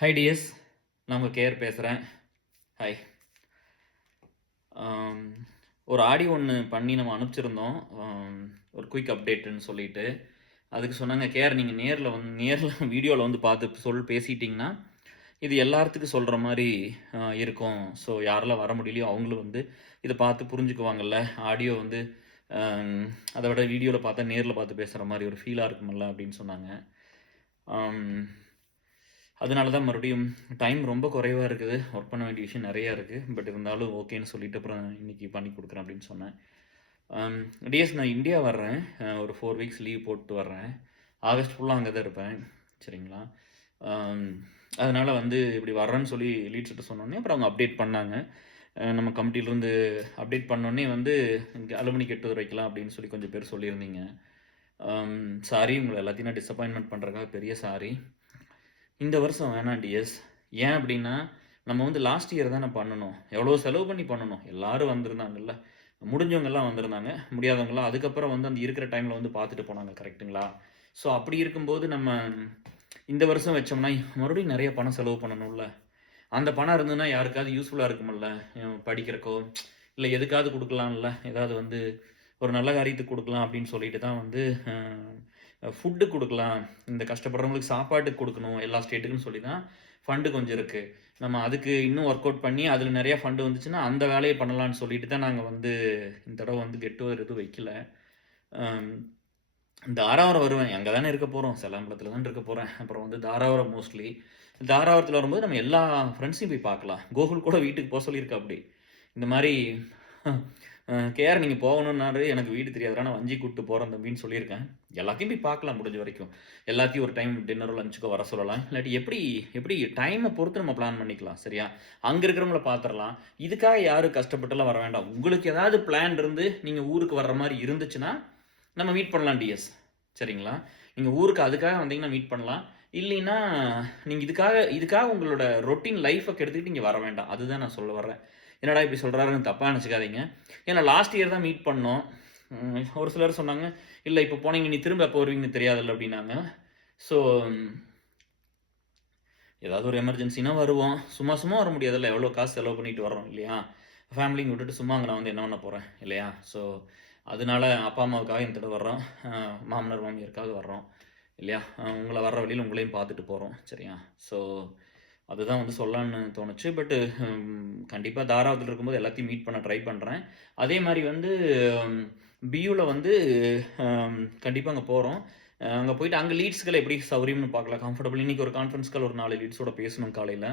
Hi DS, நான் உங்கள் KR பேசுகிறேன். ஹாய். ஒரு ஆடியோ ஒன்று பண்ணி நம்ம அனுப்பிச்சிருந்தோம். ஒரு குயிக் அப்டேட்டுன்னு சொல்லிட்டு. அதுக்கு சொன்னாங்க, கேஆர் நீங்கள் நேரில் வீடியோவில் வந்து பார்த்து பேசிட்டிங்கன்னா இது எல்லாத்துக்கும் சொல்கிற மாதிரி இருக்கும். ஸோ யாரெல்லாம் வர முடியலையோ அவங்களும் வந்து இதை பார்த்து புரிஞ்சுக்குவாங்கல்ல. ஆடியோ வந்து அதை விட வீடியோவில் பார்த்தா நேரில் பார்த்து பேசுகிற மாதிரி ஒரு ஃபீலாக இருக்குமில்ல அப்படின்னு சொன்னாங்க. அதனால தான் மறுபடியும் டைம் ரொம்ப குறைவாக இருக்குது. ஒர்க் பண்ண வேண்டிய விஷயம் நிறையா இருக்குது. பட் இருந்தாலும் ஓகேன்னு சொல்லிட்டு அப்புறம் இன்றைக்கி பண்ணி கொடுக்குறேன் அப்படின்னு சொன்னேன். டிஎஸ், நான் இந்தியா வர்றேன். ஒரு 4 வீக்ஸ் லீவ் போட்டு வர்றேன். ஆகஸ்ட் ஃபுல்லாக அங்கே தான் இருப்பேன். சரிங்களா? அதனால் வந்து இப்படி வர்றேன்னு சொல்லி லீட்ஸ்கிட்ட சொன்னோடனே அப்புறம் அவங்க அப்டேட் பண்ணாங்க. நம்ம கமிட்டிலேருந்து அப்டேட் பண்ணோடனே வந்து இங்கே அலுமினி கெட்டு வைக்கலாம் அப்படின்னு சொல்லி கொஞ்சம் பேர் சொல்லியிருந்தீங்க. சாரி, உங்களை எல்லாத்தையும் நான் டிசப்பாயின்மெண்ட் பண்ணுறதுக்காக பெரிய சாரி. இந்த வருஷம் வேணாம் டிஎஸ். ஏன் அப்படின்னா, நம்ம வந்து லாஸ்ட் இயர் தானே பண்ணணும். எவ்வளோ செலவு பண்ணி பண்ணணும். எல்லாரும் வந்திருந்தாங்கல்ல. முடிஞ்சவங்கலாம் வந்திருந்தாங்க. முடியாதவங்கலாம் அதுக்கப்புறம் வந்து அந்த இருக்கிற டைமில் வந்து பார்த்துட்டு போனாங்க. கரெக்ட்டுங்களா? ஸோ அப்படி இருக்கும்போது நம்ம இந்த வருஷம் வச்சோம்னா மறுபடியும் நிறைய பணம் செலவு பண்ணணும்ல. அந்த பணம் இருந்ததுன்னா யாருக்காவது யூஸ்ஃபுல்லாக இருக்குமில்ல. படிக்கிறக்கோ இல்லை எதுக்காவது கொடுக்கலாம்ல. ஏதாவது வந்து ஒரு நல்ல காரியத்துக்கு கொடுக்கலாம் அப்படின்னு சொல்லிட்டு தான் வந்து ஃபுட்டு கொடுக்கலாம். இந்த கஷ்டப்படுறவங்களுக்கு சாப்பாட்டுக்கு கொடுக்கணும் எல்லா ஸ்டேட்டுக்குன்னு சொல்லி தான் ஃபண்டு கொஞ்சம் இருக்குது. நம்ம அதுக்கு இன்னும் ஒர்க் அவுட் பண்ணி அதில் நிறையா ஃபண்டு வந்துச்சுன்னா அந்த வேலையை பண்ணலான்னு சொல்லிட்டு தான் நாங்கள் வந்து இந்த தடவை வந்து கெட் டுகெதர் எதுவும் வைக்கல. தாராவரம் வருவேன். அங்கே தானே இருக்க போகிறோம். செல்லாம்பலத்தில் தான் இருக்க போகிறேன். அப்புறம் வந்து தாராவரம் மோஸ்ட்லி. தாராவரத்தில் வரும்போது நம்ம எல்லா ஃப்ரெண்ட்ஸையும் போய் பார்க்கலாம். கோகுல் கூட வீட்டுக்கு போக சொல்லியிருக்கா அப்படி. இந்த மாதிரி கேஆர் நீங்கள் போகணுன்னாரு. எனக்கு வீடு தெரியாதுடா, நான் வஞ்சி கூப்பிட்டு போகிறேன் தம்பின்னு சொல்லியிருக்கேன். எல்லாத்தையும் போய் பார்க்கலாம் முடிஞ்ச வரைக்கும். எல்லாத்தையும் ஒரு டைம் டின்னரோ லஞ்சுக்கோ வர சொல்லலாம். இல்லாட்டி எப்படி டைமை பொறுத்து நம்ம பிளான் பண்ணிக்கலாம். சரியா? அங்கே இருக்கிறவங்கள பார்த்துடலாம். இதுக்காக யாரும் கஷ்டப்பட்டுலாம் வர வேண்டாம். உங்களுக்கு ஏதாவது பிளான் இருந்து நீங்கள் ஊருக்கு வர்ற மாதிரி இருந்துச்சுன்னா நம்ம மீட் பண்ணலாம் டிஎஸ். சரிங்களா? நீங்கள் ஊருக்கு அதுக்காக வந்தீங்கன்னா மீட் பண்ணலாம். இல்லைன்னா நீங்கள் இதுக்காக உங்களோட ரொட்டீன் லைஃப்பை கெடுத்துக்கிட்டு இங்கே வர வேண்டாம். அதுதான் நான் சொல்ல வர்றேன். என்னடா இப்படி சொல்கிறாருன்னு தப்பாக நினச்சிக்காதீங்க. ஏன்னா லாஸ்ட் இயர் தான் மீட் பண்ணோம். ஒரு சிலர் சொன்னாங்க, இல்லை இப்போ போனீங்க நீ திரும்ப எப்போ வருவீங்கன்னு தெரியாதுல்ல அப்படின்னாங்க. ஸோ ஏதாவது ஒரு எமர்ஜென்சினா வருவோம். சும்மா சும்மா வர முடியாதுல்ல. எவ்வளோ காசு செலவு பண்ணிட்டு வர்றோம் இல்லையா? ஃபேமிலிங்க விட்டுட்டு சும்மா அங்கே நான் வந்து என்ன பண்ண போகிறேன் இல்லையா? ஸோ அதனால அப்பா அம்மாவுக்காக இந்த தடவை வர்றோம். மாமனார் மாமியாருக்காக வர்றோம் இல்லையா? உங்களை வர்ற வழியில் உங்களையும் பார்த்துட்டு போகிறோம். சரியா? ஸோ அதுதான் வந்து சொல்லலான்னு தோணுச்சு. பட்டு கண்டிப்பாக தாராவத்தில் இருக்கும்போது எல்லாத்தையும் மீட் பண்ண ட்ரை பண்ணுறேன். அதே மாதிரி வந்து பியூவில் வந்து கண்டிப்பாக அங்கே போகிறோம். அங்கே போயிட்டு அங்கே லீட்ஸ்களை எப்படி சௌரியம்னு பார்க்கலாம், கம்ஃபர்டபுள். இன்றைக்கி ஒரு கான்ஃபரன்ஸ் கால் ஒரு 4 லீட்ஸோட பேசணும் காலையில்.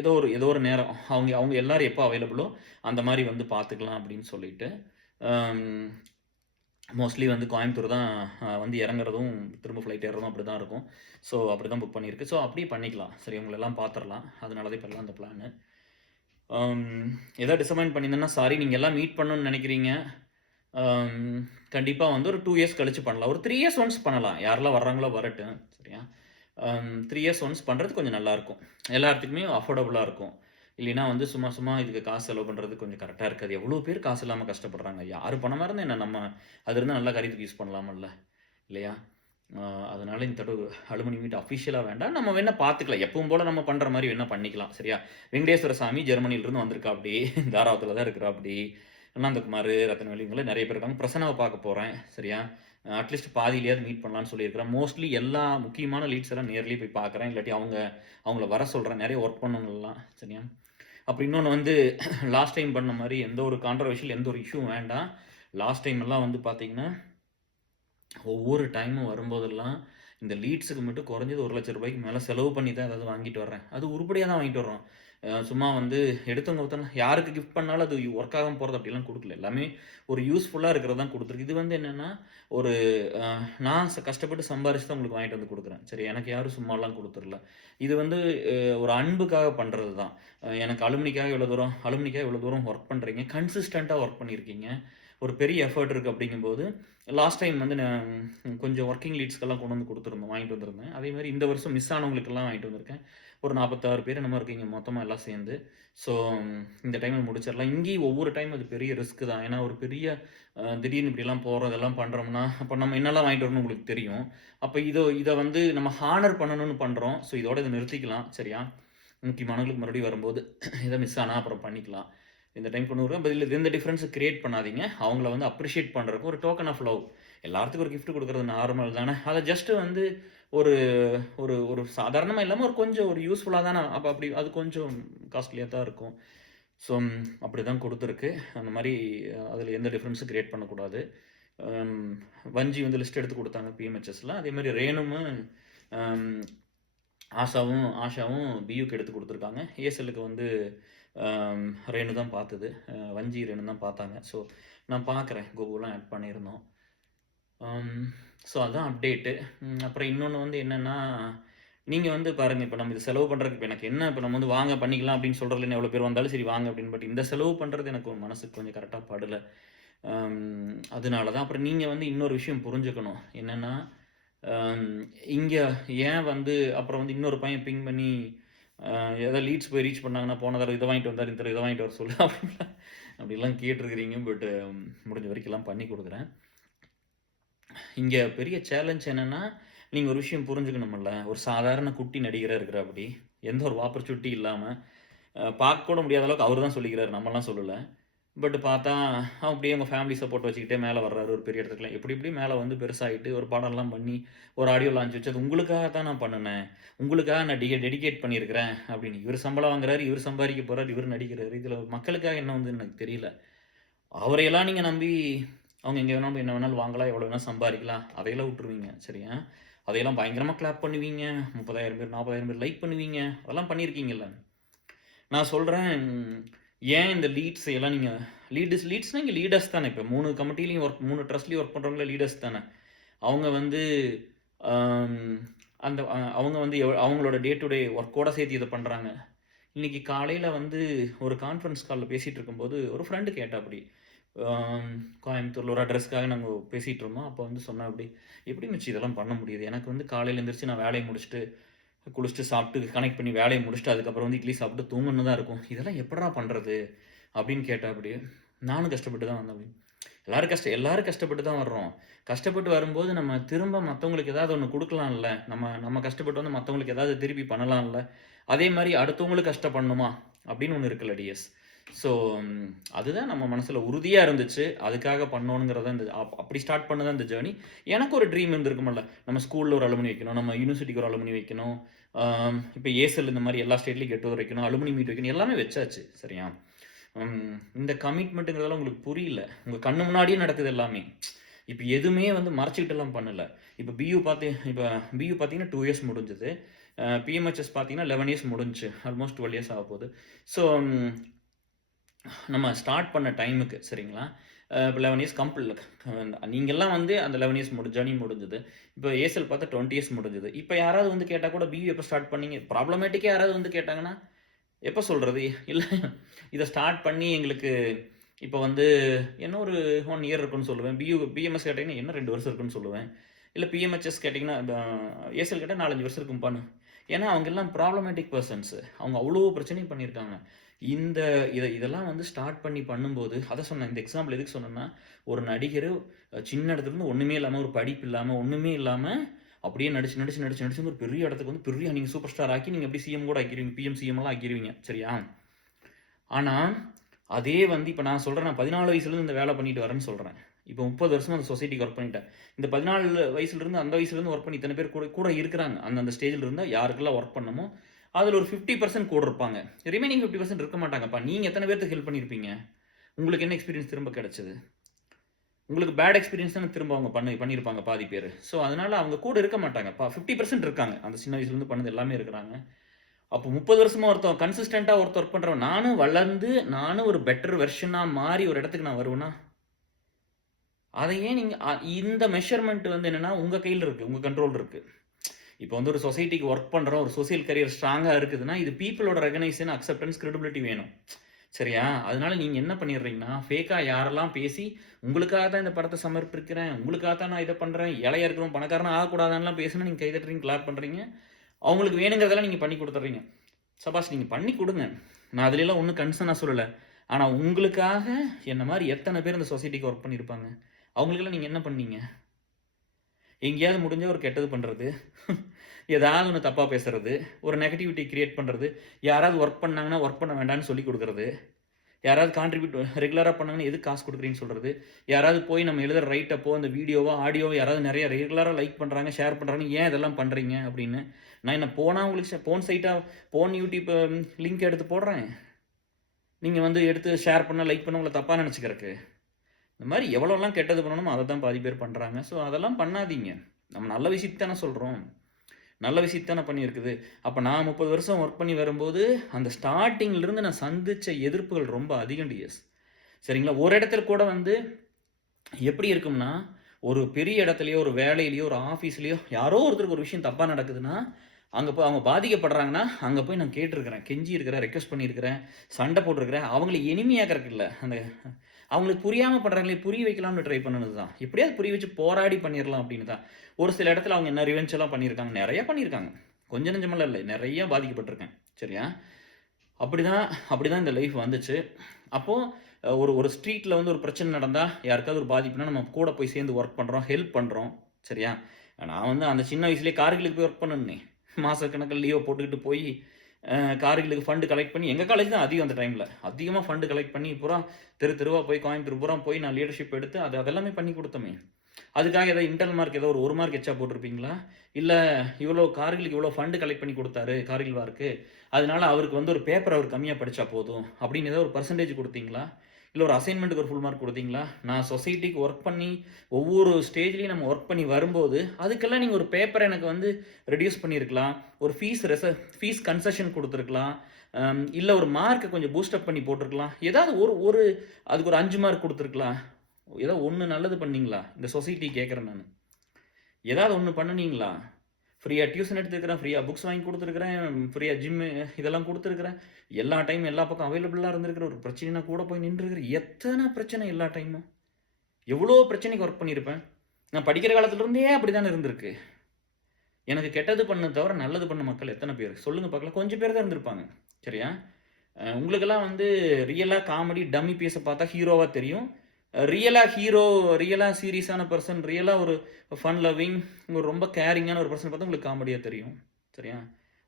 ஏதோ ஒரு நேரம் அவங்க எல்லாரும் எப்போ அவைலபிளோ அந்த மாதிரி வந்து பார்த்துக்கலாம் அப்படின்னு சொல்லிட்டு மோஸ்ட்லி வந்து கோயம்புத்தூர் தான் வந்து இறங்குறதும் திரும்ப ஃப்ளைட் ஏறுறதும் அப்படி தான் இருக்கும். ஸோ அப்படி தான் புக் பண்ணியிருக்கு. ஸோ அப்படியே பண்ணிக்கலாம். சரி, உங்களெல்லாம் பார்த்துடலாம். அதனால தான் இப்போல்லாம் அந்த பிளானு. ஏதோ டிசப்பாயின்ட் பண்ணியிருந்தேன்னா சாரி. நீங்கள் எல்லாம் மீட் பண்ணணும்னு நினைக்கிறீங்க. கண்டிப்பாக வந்து ஒரு 2 இயர்ஸ் கழிச்சு பண்ணலாம். ஒரு 3 இயர்ஸ் ஒன்ஸ் பண்ணலாம். யாரெல்லாம் வர்றாங்களோ வரட்டும். சரியா? 3 இயர்ஸ் ஒன்ஸ் பண்ணுறது கொஞ்சம் நல்லாயிருக்கும். எல்லாத்துக்குமே அஃபோர்டபுளாக இருக்கும். இல்லைன்னா வந்து சும்மா இதுக்கு காசு செலவு பண்ணுறது கொஞ்சம் கரெக்டாக இருக்காது. எவ்வளோ பேர் காசு இல்லாமல் கஷ்டப்படுறாங்க. யார் பணமாக இருந்தால் என்ன, நம்ம அது இருந்தால் நல்ல காரியத்துக்கு யூஸ் பண்ணலாமல்ல இல்லையா? அதனால இந்த தடவை அலுமினி மீட் அஃபிஷியலாக வேண்டாம். நம்ம வேணால் பார்த்துக்கலாம். எப்பவும் போல் நம்ம பண்ணுற மாதிரி வேணால் பண்ணிக்கலாம். சரியா? வெங்கடேஸ்வர சாமி ஜெர்மனியிலிருந்து வந்திருக்கா அப்படி. தாராவத்தில் தான் இருக்கிறா அப்படி. அண்ணாந்தகுமார், ரத்தனவேலி இவங்களே நிறைய பேர் இருக்காங்க. பிரசனாவை பார்க்க போகிறேன். சரியா? அட்லீஸ்ட் பாதியிலேயாவது மீட் பண்ணலான்னு சொல்லியிருக்கிறேன். மோஸ்ட்லி எல்லா முக்கியமான லீட்ஸ் எல்லாம் நேர்லேயே போய் பார்க்குறேன். இல்லாட்டி அவங்கள வர சொல்கிறேன். நிறைய ஒர்க் பண்ணவங்கலாம். சரியா? அப்புறம் இன்னொன்று வந்து லாஸ்ட் டைம் பண்ண மாதிரி எந்த ஒரு கான்ட்ரவர்ஷியல் எந்த ஒரு இஷ்யூவும் வேண்டாம். லாஸ்ட் டைம் எல்லாம் வந்து பார்த்திங்கன்னா ஒவ்வொரு டைமும் வரும்போதெல்லாம் இந்த லீட்ஸுக்கு மட்டும் குறைஞ்சது 1 லட்ச ரூபாய்க்கு மேலே செலவு பண்ணி தான் ஏதாவது வாங்கிட்டு வர்றேன். அது உருப்படியாக தான் வாங்கிட்டு வர்றோம். சும்மா வந்து எடுத்தவங்க ஒருத்தவங்க யாருக்கு கிஃப்ட் பண்ணாலும் அது ஒர்க் ஆகாமல் போகிறது அப்படிலாம் கொடுக்கல. எல்லாமே ஒரு யூஸ்ஃபுல்லாக இருக்கிறது தான் கொடுத்துருக்கு. இது வந்து என்னென்னா ஒரு நான் கஷ்டப்பட்டு சம்பாரிச்சு தான் உங்களுக்கு வாங்கிட்டு வந்து கொடுக்குறேன். சரி, எனக்கு யாரும் சும்மாலாம் கொடுத்துடல. இது வந்து ஒரு அன்புக்காக பண்ணுறது தான். எனக்கு அலுமினிக்காக இவ்வளோ தூரம் ஒர்க் பண்ணுறீங்க, கன்சிஸ்டண்ட்டாக ஒர்க் பண்ணியிருக்கீங்க, ஒரு பெரிய எஃபர்ட் இருக்குது. அப்படிங்கும்போது லாஸ்ட் டைம் வந்து நான் கொஞ்சம் ஒர்க்கிங் லீட்ஸ்க்கெல்லாம் கொண்டு வந்து வாங்கிட்டு வந்திருந்தேன். அதே மாதிரி இந்த வருஷம் மிஸ் ஆனவங்களுக்கெல்லாம் வாங்கிட்டு வந்திருக்கேன். ஒரு 46 பேர் என்னமோ இருக்கீங்க மொத்தமாக எல்லாம் சேர்ந்து. ஸோ இந்த டைமில் முடிச்சிடலாம். இங்கேயும் ஒவ்வொரு டைம் அது பெரிய ரிஸ்க்கு தான். ஏன்னா ஒரு பெரிய திடீர்னு இப்படிலாம் போறோம், இதெல்லாம் பண்றோம்னா, அப்ப நம்ம என்னலாம் வாங்கிட்டு வரணும்னு உங்களுக்கு தெரியும். அப்ப இத வந்து நம்ம ஹானர் பண்ணணும்னு பண்றோம். ஸோ இதோட இத நிறுத்திக்கலாம். சரியா? முக்கியமானவங்களுக்கு மறுபடியும் வரும்போது எதா மிஸ் ஆனா அப்புறம் பண்ணிக்கலாம். இந்த டைம் கொண்டு வருவேன். பட் இதுல எந்த டிஃபரன்ஸ கிரியேட் பண்ணாதீங்க. அவங்கள வந்து அப்ரிஷியேட் பண்றதுக்கு ஒரு டோக்கன் ஆஃப் லவ். எல்லாத்துக்கும் ஒரு கிஃப்ட் குடுக்குறது நார்மல் தானே. அத ஜஸ்ட் வந்து ஒரு ஒரு ஒரு சாதாரணமா இல்லாம ஒரு கொஞ்சம் ஒரு யூஸ்ஃபுல்லா தானே அப்ப அப்படி அது கொஞ்சம் காஸ்ட்லியா தான் இருக்கும். ஸோ அப்படிதான் குடுத்துருக்கு. அந்த மாரி அதில எந்த டிஃபரன்ஸும் கிரியேட் பண்ணக்கூடாது. அம் வஞ்சி வந்து லிஸ்ட் எடுத்து குடுத்தாங்க பிஎம்ஹெச்எஸ்ல. அதேமாரி ரேணுமு, அம் ஆஷாவும் பியூக்கு எடுத்து குடுத்துருக்காங்க. ஏஎஸ்எல்லுக்கு வந்து அம் ரேணு தான் பாத்தது. வஞ்சி, ரேணு தான் பாத்தாங்க. ஸோ நான் பாக்குறேன். கோகுலாம் ஆட் பண்ணியிருந்தோம். அம் ஸோ அதான் அப்டேட்டு. அப்புறம் இன்னொன்னு வந்து என்னன்னா, நீங்க வந்து பாருங்க, இப்ப நம்ம இது செலவு பண்றதுக்கு இப்ப எனக்கு என்ன இப்ப நம்ம வந்து வாங்க பண்ணிக்கலாம் அப்படின்னு சொல்றதுல எவ்வளோ பேர் வந்தாலும் சரி வாங்க அப்படின்னு. பட் இந்த செலவு பண்றது எனக்கு மனசுக்கு கொஞ்சம் கரெக்ட்டா படல. அதனால தான். அப்புறம் நீங்க வந்து இன்னொரு விஷயம் புரிஞ்சுக்கணும். என்னன்னா, அம் இங்க ஏன் வந்து அப்புறம் வந்து இன்னொரு பையன் பிங் பண்ணி, அ ஏதாவது லீட்ஸ் போய் ரீச் பண்ணாங்கன்னா, போன தடவ இத வாங்கிட்டு வந்தாரு, இந்த தடவ இத வாங்கிட்டு வர சொல்லு அப்படிலாம் கேட்டுருக்கிறீங்க. பட் முடிஞ்ச வரைக்கும்லாம் பண்ணி குடுக்குறேன். இங்க பெரிய சேலஞ்ச் என்னன்னா, நீங்க ஒரு விஷயம் புரிஞ்சுக்கணும்ல. ஒரு சாதாரண குட்டி நடிகரா இருக்கிறாப்படி. எந்த ஒரு ஆப்பர்ச்சுனிட்டி இல்லாம, பார்க்க கூட முடியாத அளவுக்கு அவரு தான் சொல்லிக்கிறாரு. நம்மலாம் சொல்லல. பட் பார்த்தா, அப்படியே அவங்க ஃபேமிலி சப்போர்ட் வச்சுக்கிட்டே மேல வர்றாரு ஒரு பெரிய இடத்துக்குலாம். எப்படி எப்படி மேல வந்து பெருசாயிட்டு, ஒரு படம்லாம் பண்ணி, ஒரு ஆடியோ லான்ச் வச்சு, "அது உங்களுக்காக தான் நான் பண்ணுனேன். உங்களுக்காக நான் டெடிகேட் பண்ணியிருக்கிறேன்" அப்படின்னு. இவரு சம்பளம் வாங்குறாரு, இவரு சம்பாரிக்க போறாரு, இவரு நடிக்கிறாரு. இதுல மக்களுக்காக என்ன வந்து எனக்கு தெரியல. அவரையெல்லாம் நீங்க நம்பி, அவங்க எங்க வேணாலும் போய் என்ன வேணாலும் வாங்கலாம், எவ்வளோ வேணாலும் சம்பாரிக்கலாம். அதையெல்லாம் விட்டுருவீங்க. சரியா? அதையெல்லாம் பயங்கரமா கிளாப் பண்ணுவீங்க. 30,000 பேர், 40,000 பேர் லைக் பண்ணுவீங்க. அதெல்லாம் பண்ணியிருக்கீங்கல்ல. நான் சொல்றேன், ஏன் இந்த லீட்ஸ் எல்லாம் நீங்க லீட்ஸ்னா இங்க லீடர்ஸ் தானே. இப்ப 3 கமிட்டிலயும் 3 ட்ரஸ்ட்லயும் ஒர்க் பண்றவங்களே லீடர்ஸ் தானே. அவங்க வந்து அம் அந்த அவங்க வந்து அவங்களோட டே டு டே ஒர்க்கோட சேர்த்து இத பண்றாங்க. இன்னைக்கு காலையில வந்து ஒரு கான்ஃபரன்ஸ் கால்ல பேசிட்டு இருக்கும்போது, ஒரு ஃப்ரெண்ட் கேட்டாப்படி. அம் கோயம்புத்தூர்ல ஒரு அட்ரஸ்க்காக நாங்க பேசிட்டு இருந்தோம். அப்ப வந்து சொன்னாப்படி, "எப்படி மச்சி இதெல்லாம் பண்ண முடியுது? எனக்கு வந்து காலையில எந்திரிச்சு நான் வேலைய முடிச்சுட்டு, குளிச்சுட்டு, சாப்பிட்டு, கனெக்ட் பண்ணி வேலைய முடிச்சுட்டு, அதுக்கப்புறம் வந்து இட்லி சாப்பிட்டு தூங்கணும்னு தான் இருக்கும். இதெல்லாம் எப்புட்றா பண்றது?" அப்படின்னு கேட்டாப்படி. நானும் கஷ்டப்பட்டு தான் வந்தேன் அப்படி. எல்லாரும் கஷ்டப்பட்டு தான் வர்றோம். கஷ்டப்பட்டு வரும்போது நம்ம திரும்ப மத்தவங்களுக்கு ஏதாவது ஒண்ணு குடுக்கலாம்ல. நம்ம நம்ம கஷ்டப்பட்டு வந்து மத்தவங்களுக்கு ஏதாவது திருப்பி பண்ணலாம்ல. அதே மாரி அடுத்தவங்களும் கஷ்டப்படணுமா? அப்படின்னு ஒண்ணு இருக்குல்ல டிஎஸ். ஸோ அதுதான் நம்ம மனசுல உறுதியா இருந்துச்சு. அதுக்காக பண்ணோணுங்கிறது தான் இந்த அப்படி ஸ்டார்ட் பண்ணது தான் இந்த ஜர்னி. எனக்கு ஒரு ட்ரீம் இருந்திருக்கும்ல. நம்ம ஸ்கூல்ல ஒரு அலுமினி வைக்கணும். நம்ம யூனிவர்சிட்டிக்கு ஒரு அலுமினி வைக்கணும். இப்ப ஏசெல் இந்த மாரி எல்லா ஸ்டேட்லயும் கெட் டுகெதர் வைக்கணும். அலுமினி மீட் வைக்கணும். எல்லாமே வச்சாச்சு. சரியா? இந்த கமிட்மெண்ட்ங்கிறதெல்லாம் உங்களுக்கு புரியல. உங்க கண்ணு முன்னாடியே நடக்குது எல்லாமே. இப்ப எதுவுமே வந்து மறைச்சுக்கிட்டுலாம் பண்ணல. இப்ப பியூ பார்த்தீங்கன்னா 2 இயர்ஸ் முடிஞ்சது. பிஎம்ஹெச்எஸ் பார்த்தீங்கன்னா 11 இயர்ஸ் முடிஞ்சுச்சு. ஆல்மோஸ்ட் 12 இயர்ஸ் ஆகப்போது. ஸோ நம்ம ஸ்டார்ட் பண்ண டைமுக்கு சரிங்களா? இப்ப 11 இயர்ஸ் நீங்கலாம் வந்து அந்த 11 இயர்ஸ் ஜர்னி முடிஞ்சது. இப்ப ஏசெல் பார்த்தா 20 இயர்ஸ் முடிஞ்சது. இப்ப யாராவது வந்து கேட்டா கூட பியூ எப்ப ஸ்டார்ட் பண்ணீங்க? ப்ராப்ளமேட்டிக்கா யாராவது வந்து கேட்டாங்கன்னா, எப்ப சொல்றது? இல்ல இத ஸ்டார்ட் பண்ணி எங்களுக்கு இப்ப வந்து என்ன ஒரு 1 இயர் இருக்குன்னு சொல்லுவேன். பிஎம்எஸ் கேட்டீங்கன்னா, என்ன 2 வருஷம் இருக்குன்னு சொல்லுவேன். இல்ல பிஎம்ஹெச்எஸ் கேட்டீங்கன்னா, ஏசெல் கேட்டா 4, 5 வருஷம் இருக்கும்ப்பான்னு. ஏன்னா, அவங்க எல்லாம் ப்ராப்ளமேட்டிக் பெர்சன்ஸ். அவங்க அவ்ளோ பிரச்சனையும் பண்ணியிருக்காங்க. இந்த இதெல்லாம் வந்து ஸ்டார்ட் பண்ணி பண்ணும்போது அதான் சொன்னேன். இந்த எக்ஸாம்பிள் எதுக்கு சொன்னேன்னா, ஒரு நடிகரு சின்ன இடத்துலருந்து ஒண்ணுமே இல்லாம, ஒரு படிப்பு இல்லாம, ஒண்ணுமே இல்லாம அப்படியே நடிச்சு ஒரு பெரிய இடத்துக்கு வந்து நீங்க சூப்பர் ஸ்டார் ஆக்கி நீங்க அப்படியே சிஎம் கூட ஆக்கிருவீங்க. பிஎம், சிஎம் எல்லாம் ஆக்கிருவீங்க. சரியா? ஆனா, அதே வந்து இப்ப நான் சொல்றேன், நான் 14 வயசுலருந்து இந்த வேலை பண்ணிட்டு வரேன்னு சொல்றேன். இப்ப 30 வருஷமா அந்த சொசைட்டிக்கு ஒர்க் பண்ணிட்டேன். இந்த 14 வயசுலருந்து அந்த வயசுலருந்து ஒர்க் பண்ணி இத்தன பேர் கூட கூட இருக்கிறாங்க. அந்தந்த ஸ்டேஜ்ல இருந்தா யாருக்கெல்லாம் ஒர்க் பண்ணமோ, அதுல ஒரு 50% கூட இருப்பாங்க. ரிமைனிங் 50% இருக்க மாட்டாங்கப்பா. நீங்க எத்தன பேருக்கு ஹெல்ப் பண்ணியிருப்பீங்க? உங்களுக்கு என்ன எக்ஸ்பீரியன்ஸ் திரும்ப கிடைச்சது? உங்களுக்கு பேட் எக்ஸ்பீரியன்ஸ் தானே திரும்ப அவங்க பண்ணியிருப்பாங்க பாதி பேரு. ஸோ, அதனால அவங்க கூட இருக்க மாட்டாங்கப்பா. 50% இருக்காங்க. அந்த சின்ன வயசுலருந்து பண்ணது எல்லாமே இருக்கிறாங்க. அப்போ 30 வருஷமா கன்சிஸ்டென்ட்டா ஒர்க் பண்றவன், நானும் வளர்ந்து, நானும் ஒரு பெட்டர் வெர்ஷனா மாறி ஒரு இடத்துக்கு நான் வருவேனா? அத ஏன் நீங்க இந்த மெஷர்மென்ட் வந்து என்னன்னா, உங்க கையில இருக்கு. உங்க கண்ட்ரோல் இருக்கு. இப்போ வந்து ஒரு சொசைட்டிக்கு ஒர்க் பண்றோம். ஒரு சோசியல் கரியர் ஸ்ட்ராங்கா இருக்குதுன்னா, இது பீப்பிளோட ரெகக்னைசேஷன், அக்செப்டன்ஸ், கிரெடிபிலிட்டி வேணும். சரியா? அதனால நீங்க என்ன பண்ணிடுறீங்கன்னா, ஃபேக்கா யாரெல்லாம் பேசி, உங்களுக்காக தான் இந்த படத்த சமர்ப்பிக்கிறேன். உங்களுக்காக தான் நான் இத பண்றேன். ஏழையா இருக்கிறவன் பணக்காரனா ஆகக்கூடாதான்னுலாம் பேசினா, நீங்க கை தட்டுறீங்க, கிளாப் பண்றீங்க. அவங்களுக்கு வேணுங்கிறதெல்லாம் நீங்க பண்ணி குடுத்துடுறீங்க. சபாஷ் நீங்க பண்ணி குடுங்க. நான் அதுலலாம் ஒண்ணும் கன்சர்னா சொல்லல. ஆனால் உங்களுக்காக என்ன மாதிரி எத்தனை பேர் இந்த சொசைட்டிக்கு ஒர்க் பண்ணியிருப்பாங்க? அவங்களுக்கெல்லாம் நீங்கள் என்ன பண்ணீங்க? எங்கேயாவது முடிஞ்ச ஒரு கெட்டது பண்ணுறது, ஏதாவது ஒன்று தப்பாக பேசுறது, ஒரு நெகட்டிவிட்டி கிரியேட் பண்ணுறது, யாராவது ஒர்க் பண்ணாங்கன்னா ஒர்க் பண்ண வேண்டாம்னு சொல்லி கொடுக்குறது, யாராவது கான்ட்ரிபியூட் ரெகுலராக பண்ணாங்கன்னா எதுக்கு காசு கொடுக்குறீங்கன்னு சொல்கிறது, யாராவது போய் நம்ம எழுதுகிற ரைட்டப்போ அந்த வீடியோவோ ஆடியோவோ யாராவது நிறைய ரெகுலராக லைக் பண்ணுறாங்க, ஷேர் பண்ணுறாங்க, ஏன் இதெல்லாம் பண்ணுறீங்க அப்படின்னு. நான் என்ன போனால் உங்களுக்கு போன் சைட்டாக போன் யூடியூப் லிங்க் எடுத்து போடுறேன், நீங்கள் வந்து எடுத்து ஷேர் பண்ண லைக் பண்ண உங்களை தப்பாக நினச்சிக்கிறக்கு. இந்த மாதிரி எவ்வளோலாம் கெட்டது பண்ணணுமோ அதை தான் பாதி பேர் பண்ணுறாங்க. ஸோ அதெல்லாம் பண்ணாதீங்க. நம்ம நல்ல விஷயத்தானே சொல்கிறோம், நல்ல விஷயத்தானே பண்ணியிருக்குது. அப்போ நான் 30 வருஷம் ஒர்க் பண்ணி வரும்போது அந்த ஸ்டார்டிங்லேருந்து நான் சந்தித்த எதிர்ப்புகள் ரொம்ப அதிகம் டிஎஸ். சரிங்களா? ஒரு இடத்துல கூட வந்து எப்படி இருக்கும்னா, ஒரு பெரிய இடத்துலையோ ஒரு வேலையிலையோ ஒரு ஆஃபீஸ்லேயோ யாரோ ஒருத்தருக்கு ஒரு விஷயம் தப்பாக நடக்குதுன்னா, அங்கே போய் அவங்க பாதிக்கப்படுறாங்கன்னா அங்கே போய் நான் கேட்டிருக்கிறேன், கெஞ்சி இருக்கிறேன், ரெக்வஸ்ட் பண்ணியிருக்கிறேன், சண்டை போட்டிருக்கிறேன். அவங்கள எளிமையாக்கிறதுக்கு இல்லை, அந்த அவங்களுக்கு புரியாமல் பண்ணுறாங்களே புரிய வைக்கலாம்னு ட்ரை பண்ணது தான். எப்படியாவது புரிய வச்சு போராடி பண்ணிடலாம் அப்படின்னு தான். ஒரு சில இடத்துல அவங்க என்ன ரிவென்ச்செல்லாம் பண்ணியிருக்காங்க, நிறையா பண்ணியிருக்காங்க. கொஞ்சம் நெஞ்சமெல்லாம் இல்லை, நிறையா பாதிக்கப்பட்டிருக்கேன். சரியா? அப்படிதான் இந்த லைஃப் வந்துச்சு. அப்போது ஒரு ஸ்ட்ரீட்டில் வந்து ஒரு பிரச்சனை நடந்தால், யாருக்காவது ஒரு பாதிப்புனா நம்ம கூட போய் சேர்ந்து ஒர்க் பண்ணுறோம், ஹெல்ப் பண்ணுறோம். சரியா? நான் வந்து அந்த சின்ன வயசுலேயே கார்கிலுக்கு போய் ஒர்க் பண்ணேனே, மாதக்கணக்கில் லீவை போட்டுக்கிட்டு போய் கார்கிலுக்கு ஃபண்டு கலெக்ட் பண்ணி, எங்கள் காலேஜ் தான் அதிகம் அந்த டைமில் அதிகமாக ஃபண்டு கலெக்ட் பண்ணி பூரா தெருவாக போய் கோயம்புத்தூர் பூரா போய் நான் லீடர்ஷிப் எடுத்து அதெல்லாமே பண்ணி கொடுத்தோமே. அதுக்காக ஏதோ இன்டர்னல் மார்க் ஏதோ ஒரு மார்க் எச்சா போட்டிருப்பீங்களா? இல்லை இவ்வளோ கார்கிலுக்கு இவ்வளோ ஃபண்டு கலெக்ட் பண்ணி கொடுத்தாரு கார்கில் வாருக்கு, அதனால அவருக்கு வந்து ஒரு பேப்பர் அவர் கம்மியாக படித்தா போதும் அப்படின்னு ஏதோ ஒரு பர்சன்டேஜ் கொடுத்தீங்களா? இல்லை ஒரு அசைன்மெண்ட்டுக்கு ஒரு ஃபுல் மார்க் கொடுத்தீங்களா? நான் சொசைட்டிக்கு ஒர்க் பண்ணி ஒவ்வொரு ஸ்டேஜ்லேயும் நம்ம ஒர்க் பண்ணி வரும்போது அதுக்கெல்லாம் நீங்கள் ஒரு பேப்பரை எனக்கு வந்து ரெடியூஸ் பண்ணியிருக்கலாம், ஒரு ஃபீஸ் கன்செஷன் கொடுத்துருக்கலாம், இல்லை ஒரு மார்க்கை கொஞ்சம் பூஸ்டப் பண்ணி போட்டிருக்கலாம், ஏதாவது ஒரு அதுக்கு ஒரு 5 மார்க் கொடுத்துருக்கலாம். ஏதோ ஒன்று நல்லது பண்ணீங்களா? இந்த சொசைட்டி கேட்குறேன் நான். ஏதாவது ஒன்று பண்ணினீங்களா? ஃப்ரீயாக டியூஷன் எடுத்துருக்கிறேன், ஃப்ரீயாக புக்ஸ் வாங்கி கொடுத்துருக்குறேன், ஃப்ரீயாக ஜிம்மு இதெல்லாம் கொடுத்துருக்குறேன், எல்லா டைமும் எல்லா பக்கம் அவைலபிளாக இருந்திருக்கிற, ஒரு பிரச்சனைனா கூட போய் நின்றுருக்கிறேன். எத்தனை பிரச்சனை எல்லா டைமும், எவ்வளோ பிரச்சனைக்கு ஒர்க் பண்ணியிருப்பேன். நான் படிக்கிற காலத்துலேருந்தே அப்படி தானே இருந்திருக்கு. எனக்கு கெட்டது பண்ண தவிர நல்லது பண்ண மக்கள் எத்தனை பேர் சொல்லுங்கள் பார்க்கலாம்? கொஞ்சம் பேர் தான் இருந்திருப்பாங்க. சரியா? உங்களுக்கெல்லாம் வந்து ரியலாக காமெடி டம்மி பீஸை பார்த்தா ஹீரோவாக தெரியும். ரியலாக சீரியஸான பர்சன், ரியலாக ஒரு ஃபன் லவ்விங், ஒரு ரொம்ப கேரிங்கான ஒரு பர்சன் பார்த்தா உங்களுக்கு காமெடியாக தெரியும். சரியா?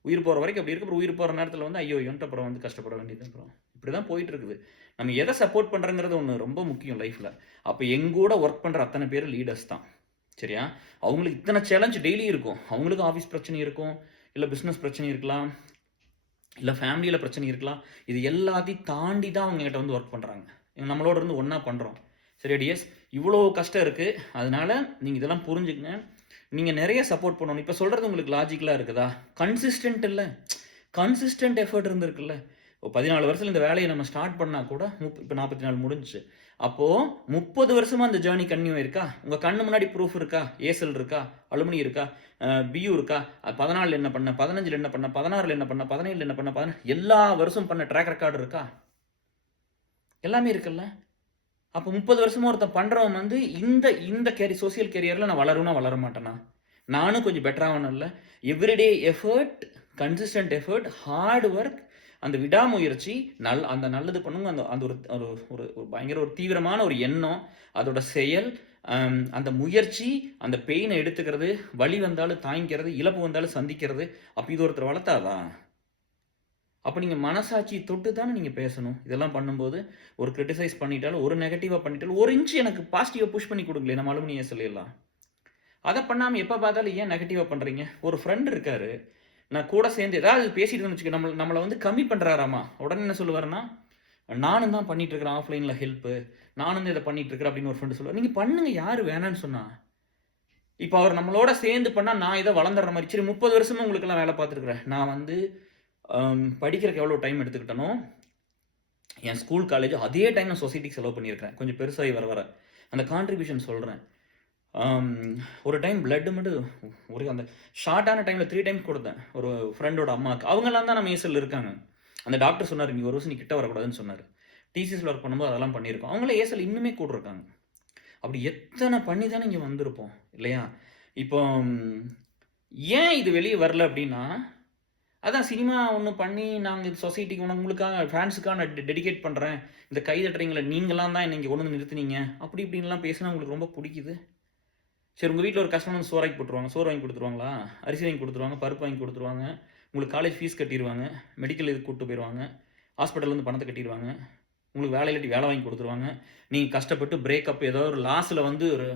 உயிர் போகிற வரைக்கும் அப்படி இருக்கு. அப்புறம் உயிர் போகிற நேரத்தில் வந்து ஐயோன்ட்டு அப்புறம் வந்து கஷ்டப்பட வேண்டியது. அப்புறம் இப்படி தான் போயிட்டு இருக்குது. நம்ம எதை சப்போர்ட் பண்ணுறங்கிறது ஒன்று ரொம்ப முக்கியம் லைஃப்பில். அப்போ எங்கூட ஒர்க் பண்ணுற அத்தனை பேர் லீடர்ஸ் தான். சரியா? அவங்களுக்கு இத்தனை சேலஞ்ச் டெய்லி இருக்கும். அவங்களுக்கு ஆஃபீஸ் பிரச்சனை இருக்கும், இல்லை பிஸ்னஸ் பிரச்சனை இருக்கலாம், இல்லை ஃபேமிலியில் பிரச்சனை இருக்கலாம். இது எல்லாத்தையும் தாண்டி தான் அவங்க கிட்ட வந்து ஒர்க் பண்ணுறாங்க. நம்மளோட இருந்து ஒன்றா பண்ணுறோம். சரி டிஎஸ், இவ்வளோ கஷ்டம் இருக்குது. அதனால நீங்கள் இதெல்லாம் புரிஞ்சுக்கங்க. நீங்கள் நிறைய சப்போர்ட் பண்ணணும். இப்போ சொல்கிறது உங்களுக்கு லாஜிக்கலாக இருக்குதா? கன்சிஸ்டன்ட் இல்லை, கன்சிஸ்டன்ட் எஃபர்ட் இருந்திருக்குல்ல. 14 வருஷத்தில் இந்த வேலையை நம்ம ஸ்டார்ட் பண்ணால் கூட இப்போ 44 முடிஞ்சிச்சு. அப்போது 30 வருஷமாக அந்த ஜேர்னி கன்னியூ இருக்கா? உங்கள் கண்ணு முன்னாடி ப்ரூஃப் இருக்கா? ஏசல் இருக்கா? அலுமினி இருக்கா? பியூ இருக்கா? 14 என்ன பண்ண, 15 என்ன பண்ண, 16 என்ன பண்ண, 17 என்ன பண்ண, எல்லா வருஷம் பண்ண ட்ராக் ரெக்கார்டு இருக்கா? எல்லாமே இருக்குல்ல. அப்போ 30 வருஷமாக ஒருத்தன் பண்ணுறவன் வந்து இந்த சோசியல் கேரியரில் நான் வளர மாட்டேனா? நானும் கொஞ்சம் பெட்டராகணும் இல்லை? Everyday effort, consistent effort, hard work, அந்த விடாமுயற்சி, அந்த நல்லது பண்ணுங்க, அந்த ஒரு பயங்கர ஒரு தீவிரமான ஒரு எண்ணம், அதோட செயல், அந்த முயற்சி, அந்த பெயினை எடுத்துக்கிறது, வலி வந்தாலும் தாங்கிக்கிறது, இழப்பு வந்தாலும் சந்திக்கிறது. அப்போ இது ஒருத்தர் வளர்த்தாதான். அப்போ நீங்கள் மனசாட்சி தொட்டு தானே நீங்கள் பேசணும். இதெல்லாம் பண்ணும்போது ஒரு கிரிட்டிசைஸ் பண்ணிட்டாலும், ஒரு நெகட்டிவாக பண்ணிட்டாலும், ஒரு இன்ச்சு எனக்கு பாசிட்டிவாக புஷ் பண்ணி கொடுங்களேன். நம்ம அலுமினியை சொல்லிடலாம். அதை பண்ணாமல் எப்போ பார்த்தாலும் ஏன் நெகட்டிவாக பண்ணுறீங்க? ஒரு ஃப்ரெண்ட் இருக்கார், நான் கூட சேர்ந்து ஏதாவது பேசிட்டு வச்சுக்க, நம்மளை வந்து கம்மி பண்ணுறாராமா. உடனே என்ன சொல்லுவாருன்னா, நானும் தான் பண்ணிட்டு இருக்கிறேன் ஆஃப்லைனில் ஹெல்ப்பு, நானும் தான் இதை பண்ணிட்டு இருக்கிறேன் அப்படின்னு ஒரு ஃப்ரெண்டு சொல்லுவார். நீங்கள் பண்ணுங்க, யார் வேணான்னு சொன்னா? இப்போ அவர் நம்மளோட சேர்ந்து பண்ணால் நான் இதை வளர்ந்துடுற மாதிரி. சரி, 30 வருஷமாக உங்களுக்கெல்லாம் வேலை பார்த்துருக்குறேன். நான் வந்து படிக்கிறதுக்கு எவ்வளோ டைம் எடுத்துக்கிட்டனோ, என் ஸ்கூல் காலேஜ் அதே டைம் நான் சொசைட்டிக்கு செலவு பண்ணியிருக்கிறேன். கொஞ்சம் பெருசாகி வர அந்த கான்ட்ரிபியூஷன் சொல்கிறேன். ஒரு டைம் பிளட்டு மட்டும் ஒரு அந்த ஷார்ட்டான டைமில் 3 டைம்ஸ் கொடுத்தேன் ஒரு ஃப்ரெண்டோட அம்மாவுக்கு. அவங்களாம் தான் நம்ம ஏசல் இருக்காங்க. அந்த டாக்டர் சொன்னார், நீ ஒரு வருஷம் நீ கிட்ட வரக்கூடாதுன்னு சொன்னார். டிசிஎஸ்ல ஒர்க் பண்ணும்போது அதெல்லாம் பண்ணியிருக்கோம். அவங்கள ஏசல் இன்னுமே கூட இருக்காங்க. அப்படி எத்தனை பண்ணி தானே இங்கே வந்திருப்போம் இல்லையா? இப்போ ஏன் இது வெளியே வரல அப்படின்னா, அதான் சினிமா ஒன்று பண்ணி நாங்கள் சொசைட்டிக்கு உங்களுக்காக ஃபேன்ஸுக்காக நான் டெடிகேட் பண்ணுறேன், இந்த கை தட்டுறீங்களே நீங்களாம் தான் என்ன இங்கே கொண்டு வந்து நிறுத்துனீங்க அப்படி இப்படின்லாம் பேசினா உங்களுக்கு ரொம்ப பிடிக்குது. சரி உங்கள் வீட்டில் ஒரு கஸ்டமர் வந்து சோறாக்கி போட்டுருவாங்க, சோறு வாங்கி கொடுத்துருவாங்களா, அரிசி வாங்கி கொடுத்துருவாங்க, பருப்பு வாங்கி கொடுத்துருவாங்க, உங்களுக்கு காலேஜ் ஃபீஸ் கட்டிடுவாங்க, மெடிக்கல் இதுக்கு கூப்பிட்டு போயிடுவாங்க, ஹாஸ்பிட்டல்லேருந்து பணத்தை கட்டிடுவாங்க, உங்களுக்கு வேலை இல்லாட்டி வேலை வாங்கி கொடுத்துருவாங்க. நீங்கள் கஷ்டப்பட்டு பிரேக்கப் ஏதோ ஒரு லாஸில் வந்து ஒரு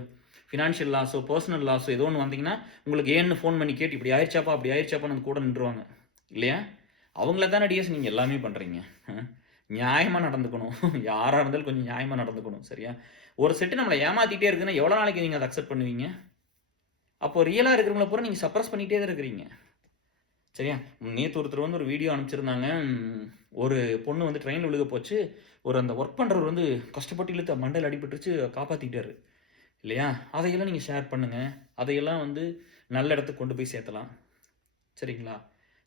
ஃபினான்ஷியல் லாஸோ பர்சனல் லாஸோ ஏதோ ஒன்று வந்தீங்கன்னா உங்களுக்கு ஏன்னு ஃபோன் பண்ணி கேட்டு இப்படி ஆயிடுச்சாப்பா அப்படி ஆயிடுச்சாப்பான்னு வந்து கூட நின்றுவாங்க இல்லையா? அவங்கள தானே டிஎஸ் நீங்கள் எல்லாமே பண்ணுறீங்க. நியாயமாக நடந்துக்கணும். யாராக இருந்தாலும் கொஞ்சம் நியாயமாக நடந்துக்கணும். சரியா? ஒரு செட்டு நம்மளை ஏமாற்றிட்டே இருக்குன்னா எவ்வளோ நாளைக்கு நீங்கள் அதை அக்செப்ட் பண்ணுவீங்க? அப்போ ரியலாக இருக்கிறவங்கள பூரா நீங்கள் சப்ரஸ் பண்ணிகிட்டே தான் இருக்கிறீங்க. சரியா? நேற்று ஒருத்தர் வந்து ஒரு வீடியோ அனுப்பிச்சிருந்தாங்க. ஒரு பொண்ணு வந்து ட்ரெயினில் விழுக போச்சு. ஒரு அந்த ஒர்க் பண்ணுறவர் வந்து கஷ்டப்பட்டு இழுத்து மண்டையில் அடிபட்டுருச்சு, காப்பாற்றிட்டாரு இல்லையா? அதையெல்லாம் நீங்கள் ஷேர் பண்ணுங்கள். அதையெல்லாம் வந்து நல்ல இடத்துக்கு கொண்டு போய் சேர்த்தலாம். சரிங்களா?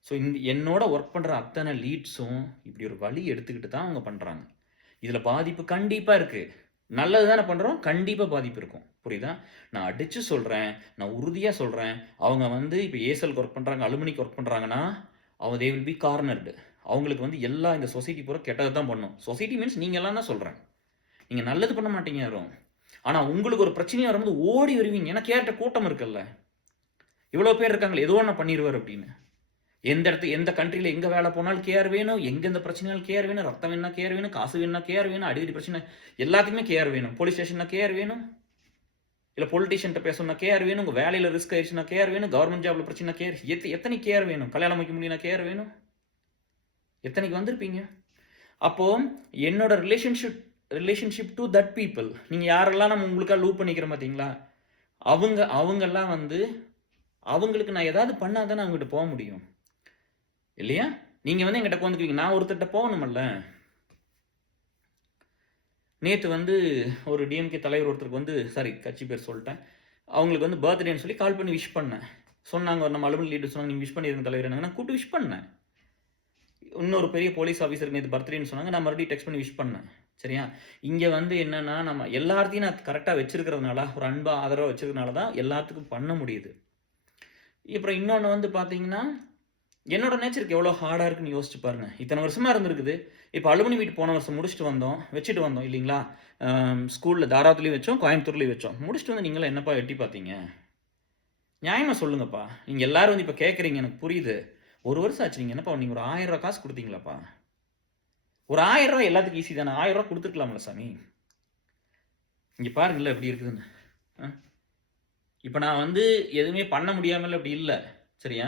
ஸோ என்னோட ஒர்க் பண்ணுற அத்தனை லீட்ஸும் இப்படி ஒரு வழி எடுத்துக்கிட்டு தான் அவங்க பண்ணுறாங்க. இதில் பாதிப்பு கண்டிப்பாக இருக்குது. நல்லது தானே பண்ணுறோம், கண்டிப்பாக பாதிப்பு இருக்கும். புரியுதா? நான் அடித்து சொல்கிறேன், நான் உறுதியாக சொல்கிறேன். அவங்க வந்து இப்போ ஏசலுக்கு ஒர்க் பண்ணுறாங்க, அலுமினிக்கு ஒர்க் பண்ணுறாங்கன்னா அவங்க தே வில் பி கார்னர்டு. அவங்களுக்கு வந்து எல்லா இந்த சொசைட்டி பூரா கெட்டது தான் பண்ணும். சொசைட்டி மீன்ஸ் நீங்கள் எல்லாம் தான் சொல்கிறேன். நீங்கள் நல்லது பண்ண மாட்டீங்க யாரும். ஆனால் உங்களுக்கு ஒரு பிரச்சனையாக வரும்போது ஓடி வருவீங்க. ஏன்னா கேட்ட கூட்டம் இருக்குல்ல, இவ்வளோ பேர் இருக்காங்களே ஏதோ ஒன்று பண்ணிடுவார் அப்படின்னு. எந்த கண்ட்ரியில் எங்கே வேலை போனாலும் கேர் வேணும், எந்த பிரச்சனையாலும் கேர் வேணும், ரத்தம் வேணா கேர் வேணும், காசு வேணா கேர் வேணும், அடிக்கடி பிரச்சனை எல்லாத்துக்குமே கேர் வேணும். போலீஸ் ஸ்டேஷன்னா கேர் வேணும், இல்லை பொலிட்டிஷியன்ட்ட பேசணும்னா கேர் வேணும், உங்கள் வேலையில் ரிஸ்க் ஆயிடுச்சுன்னா கேர் வேணும், கவர்மெண்ட் ஜாப்ல பிரச்சனை கேர், எத்தனை கேர் வேணும், கல்யாணம் வைக்க முடியும்னா கேர் வேணும், எத்தனைக்கு வந்திருப்பீங்க? அப்போ என்னோட ரிலேஷன்ஷிப் டு தட் பீப்புள், நீங்கள் யாரெல்லாம் நம்ம உங்களுக்காக லூப் பண்ணிக்கிற பார்த்தீங்களா, அவங்கெல்லாம் வந்து அவங்களுக்கு நான் ஏதாவது பண்ணால் தானே அவங்ககிட்ட போக முடியும் இல்லையா? நீங்கள் வந்து எங்கிட்ட உட்காந்துக்குவீங்க, நான் ஒருத்தர்கிட்ட போகணுமல்ல. நேற்று வந்து ஒரு டிஎம்கே தலைவர் ஒருத்தருக்கு வந்து கட்சி பேர் சொல்லிட்டேன், அவங்களுக்கு வந்து பர்த்டேன்னு சொல்லி கால் பண்ணி விஷ் பண்ணேன். சொன்னாங்க நம்ம அலுவலக லீடர் சொன்னாங்க நீங்கள் விஷ் பண்ணியிருந்த தலைவர் என்னங்க, நான் கூப்பிட்டு விஷ் பண்ணேன். இன்னொரு பெரிய போலீஸ் ஆஃபீஸருக்கு நேற்று பர்த்டேன்னு சொன்னாங்க, நான் மறுபடியும் டெக்ஸ்ட் பண்ணி விஷ் பண்ணேன். சரியா? இங்கே வந்து என்னென்னா நம்ம எல்லாத்தையும் நான் கரெக்டாக வச்சுருக்கிறதுனால, ஒரு அன்பாக ஆதரவாக வச்சுருக்கனால தான் எல்லாத்துக்கும் பண்ண முடியுது. அப்புறம் இன்னொன்று வந்து பார்த்தீங்கன்னா, என்னோட நேச்சருக்கு எவ்வளோ ஹார்டாக இருக்குன்னு யோசிச்சு பாருங்க. இத்தனை வருஷமாக இருந்திருக்குது. இப்போ அலுமினி வீட்டு போன வருஷம் முடிச்சுட்டு வச்சுட்டு வந்தோம் இல்லைங்களா? ஸ்கூலில் தாராத்துலேயும் வச்சோம், கோயம்புத்தூர்லேயும் வச்சோம். முடிச்சுட்டு வந்து நீங்களாம் என்னப்பா எட்டி பார்த்தீங்க? நியாயமாக சொல்லுங்கப்பா. நீங்கள் எல்லாரும் வந்து இப்போ கேட்குறீங்க, எனக்கு புரியுது. ஒரு வருஷம் ஆச்சு, நீங்கள் என்னப்பா நீங்கள் ஒரு 1000 ரூபா காசு கொடுத்தீங்களாப்பா? ஒரு 1000 ரூபா எல்லாத்துக்கும் ஈஸி தானே, 1000 ரூபா கொடுத்துருக்கலாம்ல சாமி. இங்கே பாருங்களேன் எப்படி இருக்குதுன்னு. இப்போ நான் வந்து எதுவுமே பண்ண முடியாமல் அப்படி இல்லை. சரியா?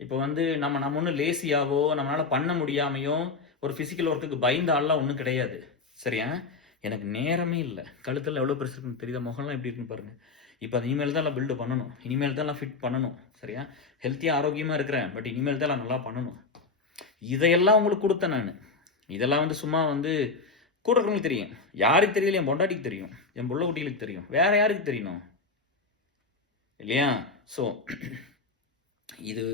இப்போ வந்து நம்ம ஒன்றும் லேசியாவோ நம்மளால் பண்ண முடியாமையோ ஒரு ஃபிசிக்கல் ஒர்க்குக்கு பயந்த ஆள்லாம் ஒன்றும் கிடையாது. சரியா? எனக்கு நேரமே இல்லை. கழுத்தில் எவ்வளோ பெருசு இருக்குன்னு தெரியுதா? முகம்லாம் எப்படி இருக்குன்னு பாருங்கள். இப்போ அது இனிமேல் தான் எல்லாம் பில்டு பண்ணணும், இனிமேல் தான் எல்லாம் ஃபிட் பண்ணணும். சரியா? ஹெல்த்தியாக ஆரோக்கியமாக இருக்கிறேன், பட் இனிமேல் தான் எல்லாம் நல்லா பண்ணணும். இதையெல்லாம் உங்களுக்கு கொடுத்தேன் நான். இதெல்லாம் வந்து சும்மா வந்து கூட இருக்கிறவங்களுக்கு தெரியும். யாருக்கு தெரியல? என் பொண்டாட்டிக்கு தெரியும், என் புள்ள குட்டிகளுக்கு தெரியும், வேறு யாருக்கு தெரியணும் இல்லையா? ஸோ இது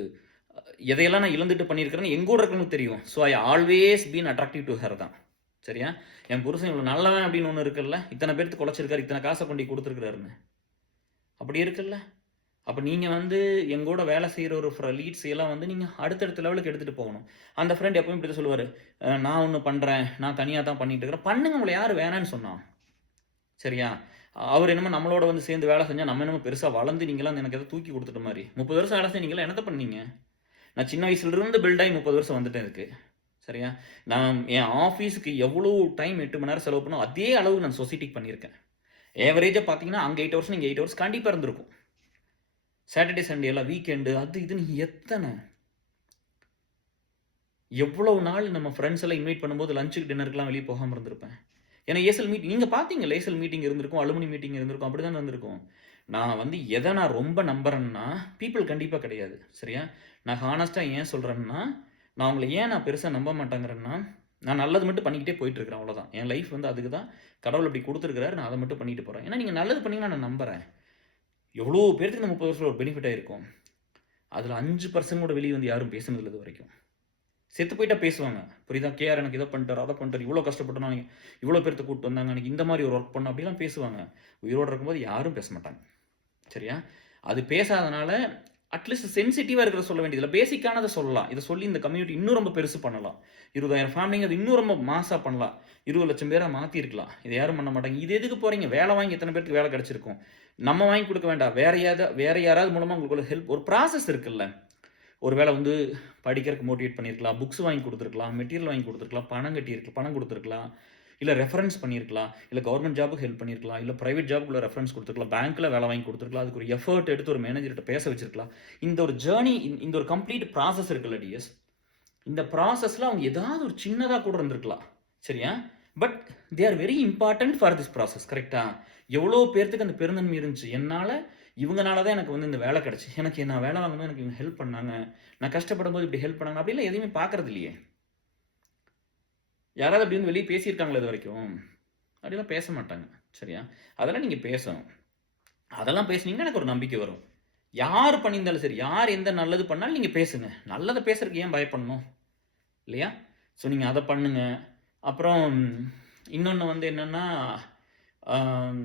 எதையெல்லாம் நான் இழந்துட்டு பண்ணியிருக்கிறேன்னு எங்கூட இருக்கணும்னு தெரியும். So I always been attractive to her தான். சரியா? என் புருஷன் இவ்வளோ நல்லவன் அப்படின்னு ஒன்று இருக்குல்ல, இத்தனை பேருக்கு குலைச்சிருக்காரு, இத்தனை காசை கொண்டு கொடுத்துருக்குறாருன்னு அப்படி இருக்குல்ல. அப்போ நீங்கள் வந்து எங்கூட வேலை செய்கிற ஒரு லீட்ஸ் எல்லாம் வந்து நீங்கள் அடுத்தடுத்த லெவலுக்கு எடுத்துகிட்டு போகணும். அந்த ஃப்ரெண்ட் எப்பவும் இப்படி தான் சொல்லுவார், நான் ஒன்று பண்ணுறேன், நான் தனியாக தான் பண்ணிட்டு இருக்கிறேன். பண்ணுங்க, உங்களை யார் வேணான்னு சொன்னான்? சரியா? அவர் என்னமோ நம்மளோட வந்து சேர்ந்து வேலை செஞ்சால் நம்ம என்னமோ பெருசாக வளர்ந்து நீங்களாம் எனக்கு எதாவது தூக்கி கொடுத்துட்ட மாதிரி. 30 வருஷம் வேலை செஞ்சீங்களா, என்னத்தை பண்ணீங்க? நான் சின்ன வயசுலேருந்து பில்ட் ஆகி 30 வருஷம் வந்துட்டேன் இதுக்கு. சரியா? நான் என் ஆஃபீஸுக்கு எவ்வளோ டைம் 8 மணி நேரம் செலவு பண்ணோம், அதே அளவு நான் சொசைட்டிக்கு பண்ணியிருக்கேன். ஏவரேஜாக பார்த்தீங்கன்னா அங்கே 8 ஹவர்ஸ், இங்கே 8 ஹவர்ஸ் கண்டிப்பாக இருந்திருக்கும். சாட்டர்டே சண்டே எல்லாம் வீக்கெண்டு அது இதுன்னு எத்தனை எவ்வளவு நாள் நம்ம ஃப்ரெண்ட்ஸ் எல்லாம் இன்வைட் பண்ணும்போது லஞ்சுக்கு டின்னருக்குலாம் வெளியே போகாமல் இருந்திருப்பேன். ஏன்னா ஏசல் மீட்டிங் நீங்கள் பார்த்தீங்க, ஏசல் மீட்டிங் இருந்திருக்கும், அலுமினி மீட்டிங் இருந்திருக்கும், அப்படி தான் இருந்திருக்கும். நான் வந்து எதை நான் ரொம்ப நம்புறேன்னா பீப்புள் கண்டிப்பாக கிடையாது. சரியா? நான் ஹானஸ்ட்டாக ஏன் சொல்கிறேன்னா, நான் உங்களை ஏன் நான் பெருசாக நம்ப மாட்டேங்கிறேன்னா, நான் நல்லது மட்டும் பண்ணிக்கிட்டே போயிட்டுருக்கிறேன், அவ்வளோதான். என் லைஃப் வந்து அதுக்கு தான் கடவுள் அப்படி கொடுத்துருக்கிறாரு, நான் அதை மட்டும் பண்ணிட்டு போகிறேன். ஏன்னா நீங்கள் நல்லது பண்ணிங்கன்னா நான் நம்புகிறேன். எவ்வளோ பேருக்கு இந்த 30 வருஷத்தில் ஒரு பெனிஃபிட் ஆகிருக்கும். அதில் 5% கூட வெளியே வந்து யாரும் பேசுனதில்லை இது வரைக்கும். செத்து போயிட்டா பேசுவாங்க, புரியுதா? கேஆர் எனக்கு இதை பண்ணிட்டார், அதை பண்ணிட்டார், இவ்வளோ கஷ்டப்பட்டு நான் இவ்வளோ பேர்த்த கூப்பிட்டு வந்தாங்க, எனக்கு இந்த மாதிரி ஒரு ஒர்க் பண்ண அப்படிலாம் பேசுவாங்க. உயிரோடு இருக்கும்போது யாரும் பேச மாட்டாங்க. சரியா? அது பேசாதனால அட்லீஸ்ட் சென்சிட்டிவா இருக்கிறத சொல்ல வேண்டியதில்ல. பேசிக்கானத சொல்லலாம். இத சொல்லி இந்த கம்யூனிட்டி இன்னும் ரொம்ப பெருசு பண்ணலாம். 20,000 ஃபேமிலிங்க அது இன்னும் ரொம்ப மாஸா பண்ணலாம். 20,00,000 பேரா மாத்தியிருக்கலாம். இத யாரும் பண்ண மாட்டாங்க. இது எதுக்கு போறீங்க? வேலை வாங்கி எத்தன பேருக்கு வேலை கிடைச்சிருக்கும்? நம்ம வாங்கி குடுக்க வேண்டாம். வேற யாராவது மூலமா உங்களுக்கு ஒரு ஹெல்ப் ஒரு ப்ராசஸ் இருக்குல்ல. ஒரு வேள வந்து படிக்கிறதுக்கு மோட்டிவேட் பண்ணியிருக்கலாம். புக்ஸ் வாங்கி குடுத்துருக்கலாம். மெட்டீரியல் வாங்கி குடுத்துருக்கலாம். பணம் குடுத்துருக்கலாம். இல்ல ரெஃபரன்ஸ் பண்ணியிருக்கலாம். இல்ல கவர்ன்மென்ட் ஜாப்க்கு ஹெல்ப் பண்ணியிருக்கலாம். இல்ல பிரைவேட் ஜாப்க்குள்ள ரெஃபரன்ஸ் குடுத்துருக்கலாம். பேங்க்ல வேலை வாங்கி குடுத்துருக்கலாம். அதுக்கு ஒரு எஃபோர்ட் எடுத்து ஒரு மேனேஜர்ட்ட பேச வச்சிருக்கலாம். இந்த ஒரு ஜர்னி இந்த ஒரு கம்ப்ளீட் ப்ராசஸ் இருக்குல்ல டிஎஸ். இந்த ப்ராசஸ்ல அவங்க ஏதாவது ஒரு சின்னதா கூட இருந்திருக்கலாம். சரியா? But they are very important for this process. கரெக்ட்டா? எவ்வளோ பேர்த்துக்கு அந்த பெருந்தன்மை இருந்துச்சு. என்னால இவங்கனால தான் எனக்கு வந்து இந்த வேலை கிடைச்சுச்சு. நான் வேலை வாங்கும்போது எனக்கு இவங்க ஹெல்ப் பண்ணாங்க. நான் கஷ்டப்படும்போது இப்படி ஹெல்ப் பண்ணாங்க. அப்படிலாம் எதையுமே பார்க்கறது இல்லையே. யாராவது அப்படி வந்து வெளிய பேசியிருக்காங்களா இதுவரைக்கும்? அப்படிலாம் பேச மாட்டாங்க. சரியா? அதெல்லாம் நீங்க பேசணும். அதெல்லாம் பேசுனீங்கன்னா எனக்கு ஒரு நம்பிக்கை வரும். யார் பண்ணியிருந்தாலும் சரி, யார் எந்த நல்லது பண்ணாலும் நீங்க பேசுங்க. நல்லத பேசுறதுக்கு ஏன் பயப்படணும்? இல்லையா? ஸோ நீங்க அத பண்ணுங்க. அப்புறம் இன்னொன்னு வந்து என்னன்னா, அம்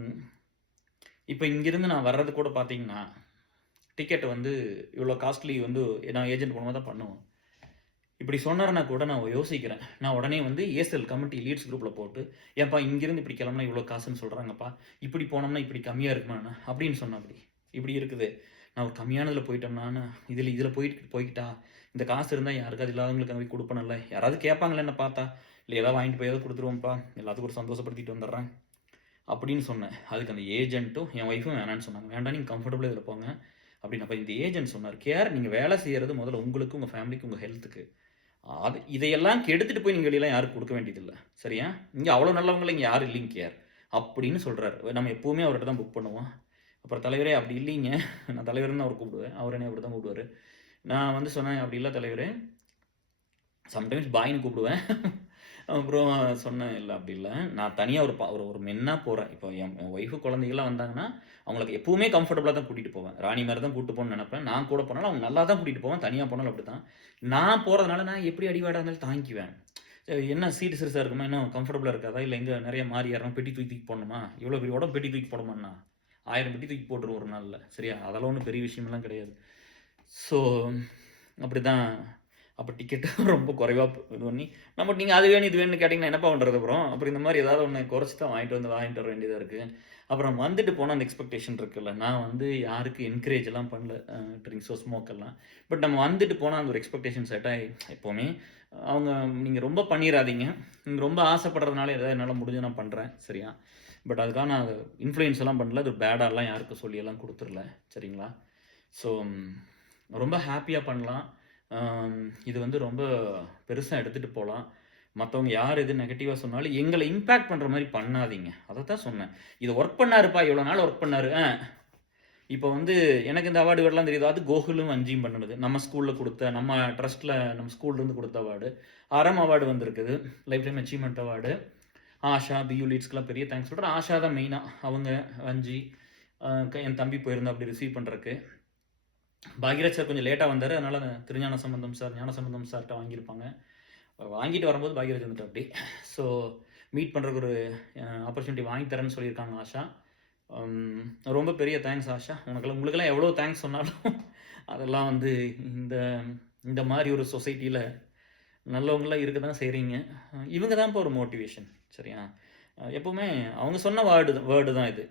இப்ப இங்கிருந்து நான் வர்றது கூட பார்த்தீங்கன்னா, டிக்கெட் வந்து இவ்வளோ காஸ்ட்லி வந்து நான் ஏஜென்ட் மூலமா தான் பண்ணுவோம். இப்படி சொன்னாருன்னா கூட நான் யோசிக்கிறேன். நான் உடனே வந்து ஏஎஸ்எல் கமிட்டி லீட்ஸ் குரூப்ல போட்டு, "ஏன்பா இங்கிருந்து இப்படி கிளம்புனா இவ்வளோ காசுன்னு சொல்றாங்கப்பா. இப்படி போனோம்னா இப்படி கம்மியா இருக்குமாண்ணா?" அப்படின்னு சொன்னாப்படி. இப்படி இருக்குது. நான் ஒரு கம்மியானதுல போயிட்டோம்னா, இதுல போய்க்கிட்டா, இந்த காசு இருந்தா யாருக்காவது இல்லாதவங்களுக்கு அங்க போய் குடுப்பேன்ல. யாராவது கேட்பாங்கள்ல என்ன பார்த்தா. இல்ல ஏதாவது வாங்கிட்டு போயாவது குடுத்துருவோம்ப்பா. எல்லாத்துக்கும் ஒரு சந்தோஷப்படுத்திட்டு வந்துடுறேன். அப்படின்னு சொன்னேன். அதுக்கு அந்த ஏஜென்ட்டும், என் ஒய்ஃபும் வேணான்னு சொன்னாங்க. "வேண்டாம் நீங்க கம்ஃபர்டபுளா இதுல போங்க." அப்படின்னு. அப்ப இந்த ஏஜென்ட் சொன்னாரு, நீங்க வேலை செய்யறது முதல்ல உங்களுக்கு, உங்க ஃபேமிலிக்கு, உங்க ஹெல்த்துக்கு. இதையெல்லாம் கெடுத்துட்டு போய் நீங்க வெளியலாம் யாருக்கும் குடுக்க வேண்டியதில்ல. சரியா? இங்க அவ்வளோ நல்லவங்கலாம் இங்க யாரும் இல்லைங்க கேர். அப்படின்னு சொல்றாரு. நம்ம எப்பவுமே அவர்ட்ட தான் புக் பண்ணுவோம். அப்புறம் தலைவரே அப்படி இல்லைங்க. நான் தலைவர்ன்னு தான் அவர கூப்பிடுவேன். அவர் என்னைய அப்படிதான் கூப்பிடுவாரு. நான் வந்து சொன்னேன், "அப்படி இல்ல தலைவரே." சம்டைம்ஸ் பாய்ன்னு கூப்பிடுவேன். அப்புறம் சொன்னேன், "இல்ல அப்படி இல்ல. நான் தனியா ஒரு மென்னா போறேன். இப்போ என் ஒய்ஃப் குழந்தைகள்லாம் வந்தாங்கன்னா, அவங்களுக்கு எப்பவுமே கம்ஃபர்டபுளா தான் கூட்டிட்டு போவேன். ராணி மாரி தான் கூட்டிட்டு போணும்னு நெனைப்பேன். நான் கூட போனாலும் அவங்க நல்லா தான் கூட்டிட்டு போவேன். தனியா போனாலும் அப்படித்தான். நான் போறதுனால நான் எப்படி அடிவாடா இருந்தாலும் தாங்கிக்குவேன். என்ன சீட்டு சிறுசா இருக்குமா? இன்னும் கம்ஃபர்டபுளா இருக்காதா? இல்ல எங்க நெறைய மாறி ஏறணும், பெட்டி தூக்கி தூக்கி போடணுமா? இவ்வளோ பெரிய உடம்பு பெட்டி தூக்கி போடுமான்னா? 1000 பெட்டி தூக்கி போட்டுருவோம் ஒரு நாள்ல. சரியா? அதெல்லாம் ஒண்ணும் பெரிய விஷயமெல்லாம் கிடையாது. ஸோ அப்படிதான். அப்ப டிக்கெட் ரொம்ப குறைவா இது பண்ணி, நீங்க அது வேணும், இது வேணும்னு கேட்டீங்கன்னா என்னப்பா பண்றது அப்புறம்? அப்புறம் இந்த மாரி ஏதாவது ஒண்ணு குறைச்சு தான் வாங்கிட்டு வர வேண்டியதா இருக்கு. அப்புறம் வந்துட்டு போனா அந்த எக்ஸ்பெக்டேஷன் இருக்குல்ல. நான் வந்து யாருக்கும் என்கரேஜ் எல்லாம் பண்ணல. ட்ரிங்க்ஸோ, ஸ்மோக் எல்லாம். பட் நம்ம வந்துட்டு போனா அந்த ஒரு எக்ஸ்பெக்டேஷன் செட் ஆயி எப்பவுமே அவங்க நீங்க ரொம்ப பண்ணிறாதீங்க. நீங்க ரொம்ப ஆசைப்படுறதுனால ஏதாவது என்னால முடிஞ்சத நான் பண்றேன். சரியா? பட் அதுக்காக நான் இன்ஃப்ளூயன்ஸ் எல்லாம் பண்ணல. அது பேடாலாம் யாருக்கும் சொல்லியெல்லாம் குடுத்துறல. சரிங்களா? ஸோ ரொம்ப ஹேப்பியா பண்ணலாம். இது வந்து ரொம்ப பெருசா எடுத்துட்டு போலாம். மத்தவங்க யார் எது நெகட்டிவா சொன்னாலும் எங்கள இம்பாக்ட் பண்ற மாரி பண்ணாதீங்க. அதத்தான் சொன்னேன். இது வொர்க் பண்ணாருப்பா, இவ்வளோ நாள் வொர்க் பண்ணாரு. இப்போ வந்து எனக்கு இந்த அவார்டு இவரெல்லாம் தெரியுது. அது கோகுலும் அஞ்சியும் பண்ணுனது. நம்ம ஸ்கூல்ல குடுத்த, நம்ம ட்ரஸ்ட்ல நம்ம ஸ்கூல்லேருந்து குடுத்த அவார்டு. அறம் அவார்டு வந்திருக்குது. Lifetime achievement award. Asha, few லீட்ஸ்க்குலாம் பெரிய தேங்க்ஸ் சொல்றேன். ஆஷா தான் மெயினா. அவங்க, அஞ்சி, என் தம்பி போயிருந்தான் அப்படி ரிசீவ் பண்றக்கு. பாக்யராஜ் சார் கொஞ்சம் லேட்டா வந்தாரு. அதனால திருஞான சம்பந்தம் சார், ஞான சம்பந்தம் சார்ட்ட வாங்கியிருப்பாங்க. வாங்கிட்டு வரும்போது பாக்யராஜ் வந்துட்டாப்படி. ஸோ மீட் பண்றதுக்கு ஒரு ஆப்பர்ச்சுனிட்டி வாங்கி தரேன்னு சொல்லியிருக்காங்க ஆஷா. ரொம்ப பெரிய தேங்க்ஸ் ஆஷா. உங்களுக்கெல்லாம் எவ்வளோ தேங்க்ஸ் சொன்னாலும் அதெல்லாம் வந்து இந்த இந்த மாரி ஒரு சொசைட்டில நல்லவங்கலாம் இருக்க தான் செய்றீங்க. இவங்க தான்ப்பா ஒரு மோட்டிவேஷன். சரியா? எப்பவுமே அவங்க சொன்ன வேர்டு தான் இது.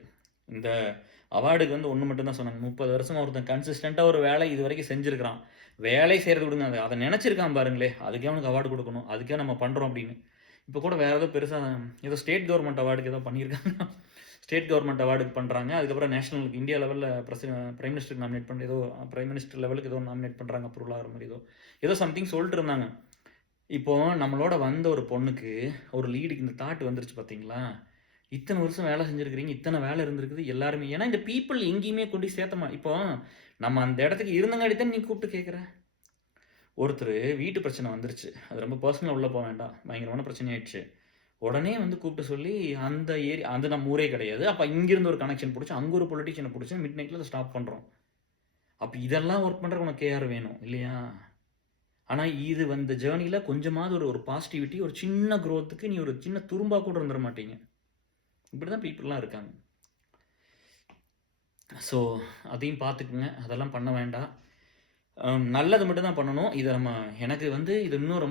இந்த அவார்டுக்கு வந்து ஒண்ணு மட்டும் தான் சொன்னாங்க. 30 வருஷமா ஒருத்தன் கன்சிஸ்டன்ட்டா ஒரு வேலை இதுவரைக்கும் செஞ்சிருக்கிறான். வேலை செய்றத விடுங்க. அத நெனச்சிருக்கான் பாருங்களேன். அதுக்கே அவனுக்கு அவார்டு குடுக்கணும். அதுக்கே நம்ம பண்றோம் அப்படின்னு. இப்ப கூட வேற ஏதோ பெருசா ஏதோ ஸ்டேட் கவர்ன்மென்ட் அவார்டுக்கு ஏதோ பண்ணியிருக்காங்க. ஸ்டேட் கவர்ன்மென்ட் அவார்டுக்கு பண்றாங்க. அதுக்கப்புறம் நேஷனல் இந்தியா லெவல்ல பிரைம் மினிஸ்டருக்கு நாமினேட் பண்ணி ஏதோ பிரைம் மினிஸ்டர் லெவலுக்கு ஏதோ நாமினேட் பண்றாங்க. அப்ரூவல் ஆகுற மாரி ஏதோ சம்திங் சொல்லிட்டு இருந்தாங்க. இப்போ நம்மளோட வந்த ஒரு பொண்ணுக்கு ஒரு லீடுக்கு இந்த தாட் வந்துருச்சு பார்த்தீங்களா? இத்தன வருஷம் வேலை செஞ்சிருக்கிறீங்க. இத்தன வேலை இருந்திருக்குது. எல்லாருமே ஏன்னா இந்த பீப்பிள் எங்கேயுமே கொண்டு சேர்த்த இப்போ நம்ம அந்த இடத்துக்கு இருந்தங்காட்டி தான் நீ கூப்பிட்டு கேட்குற. ஒருத்தரு வீட்டு பிரச்சனை வந்துருச்சு. அது ரொம்ப பர்சனலா உள்ள வேண்டாம். பயங்கரமான பிரச்சனை ஆயிடுச்சு. உடனே வந்து கூப்பிட்டு சொல்லி அந்த அது நம்ம ஊரே கிடையாது. அப்ப இங்கிருந்து ஒரு கனெக்ஷன் புடிச்சு, அங்க ஒரு பொலிட்டீஷியன புடிச்சு மிட் நைட்ல அத ஸ்டாப் பண்றோம். அப்ப இதெல்லாம் ஒர்க் பண்றதுக்கு உனக்கு கேஆர் வேணும் இல்லையா? ஆனா இது இந்த ஜர்னில கொஞ்சமாவது ஒரு பாசிட்டிவிட்டி, ஒரு சின்ன குரோத்துக்கு நீ ஒரு சின்ன துரும்பா கூட இருந்துற மாட்டீங்க. இப்படிதான் பீப்பிள்லாம் இருக்காங்க. ஸோ அதையும் பார்த்துக்குங்க. அதெல்லாம் பண்ண வேண்டாம். நல்லது மட்டும் தான் பண்ணணும். இத எனக்கு வந்து இது இன்னும்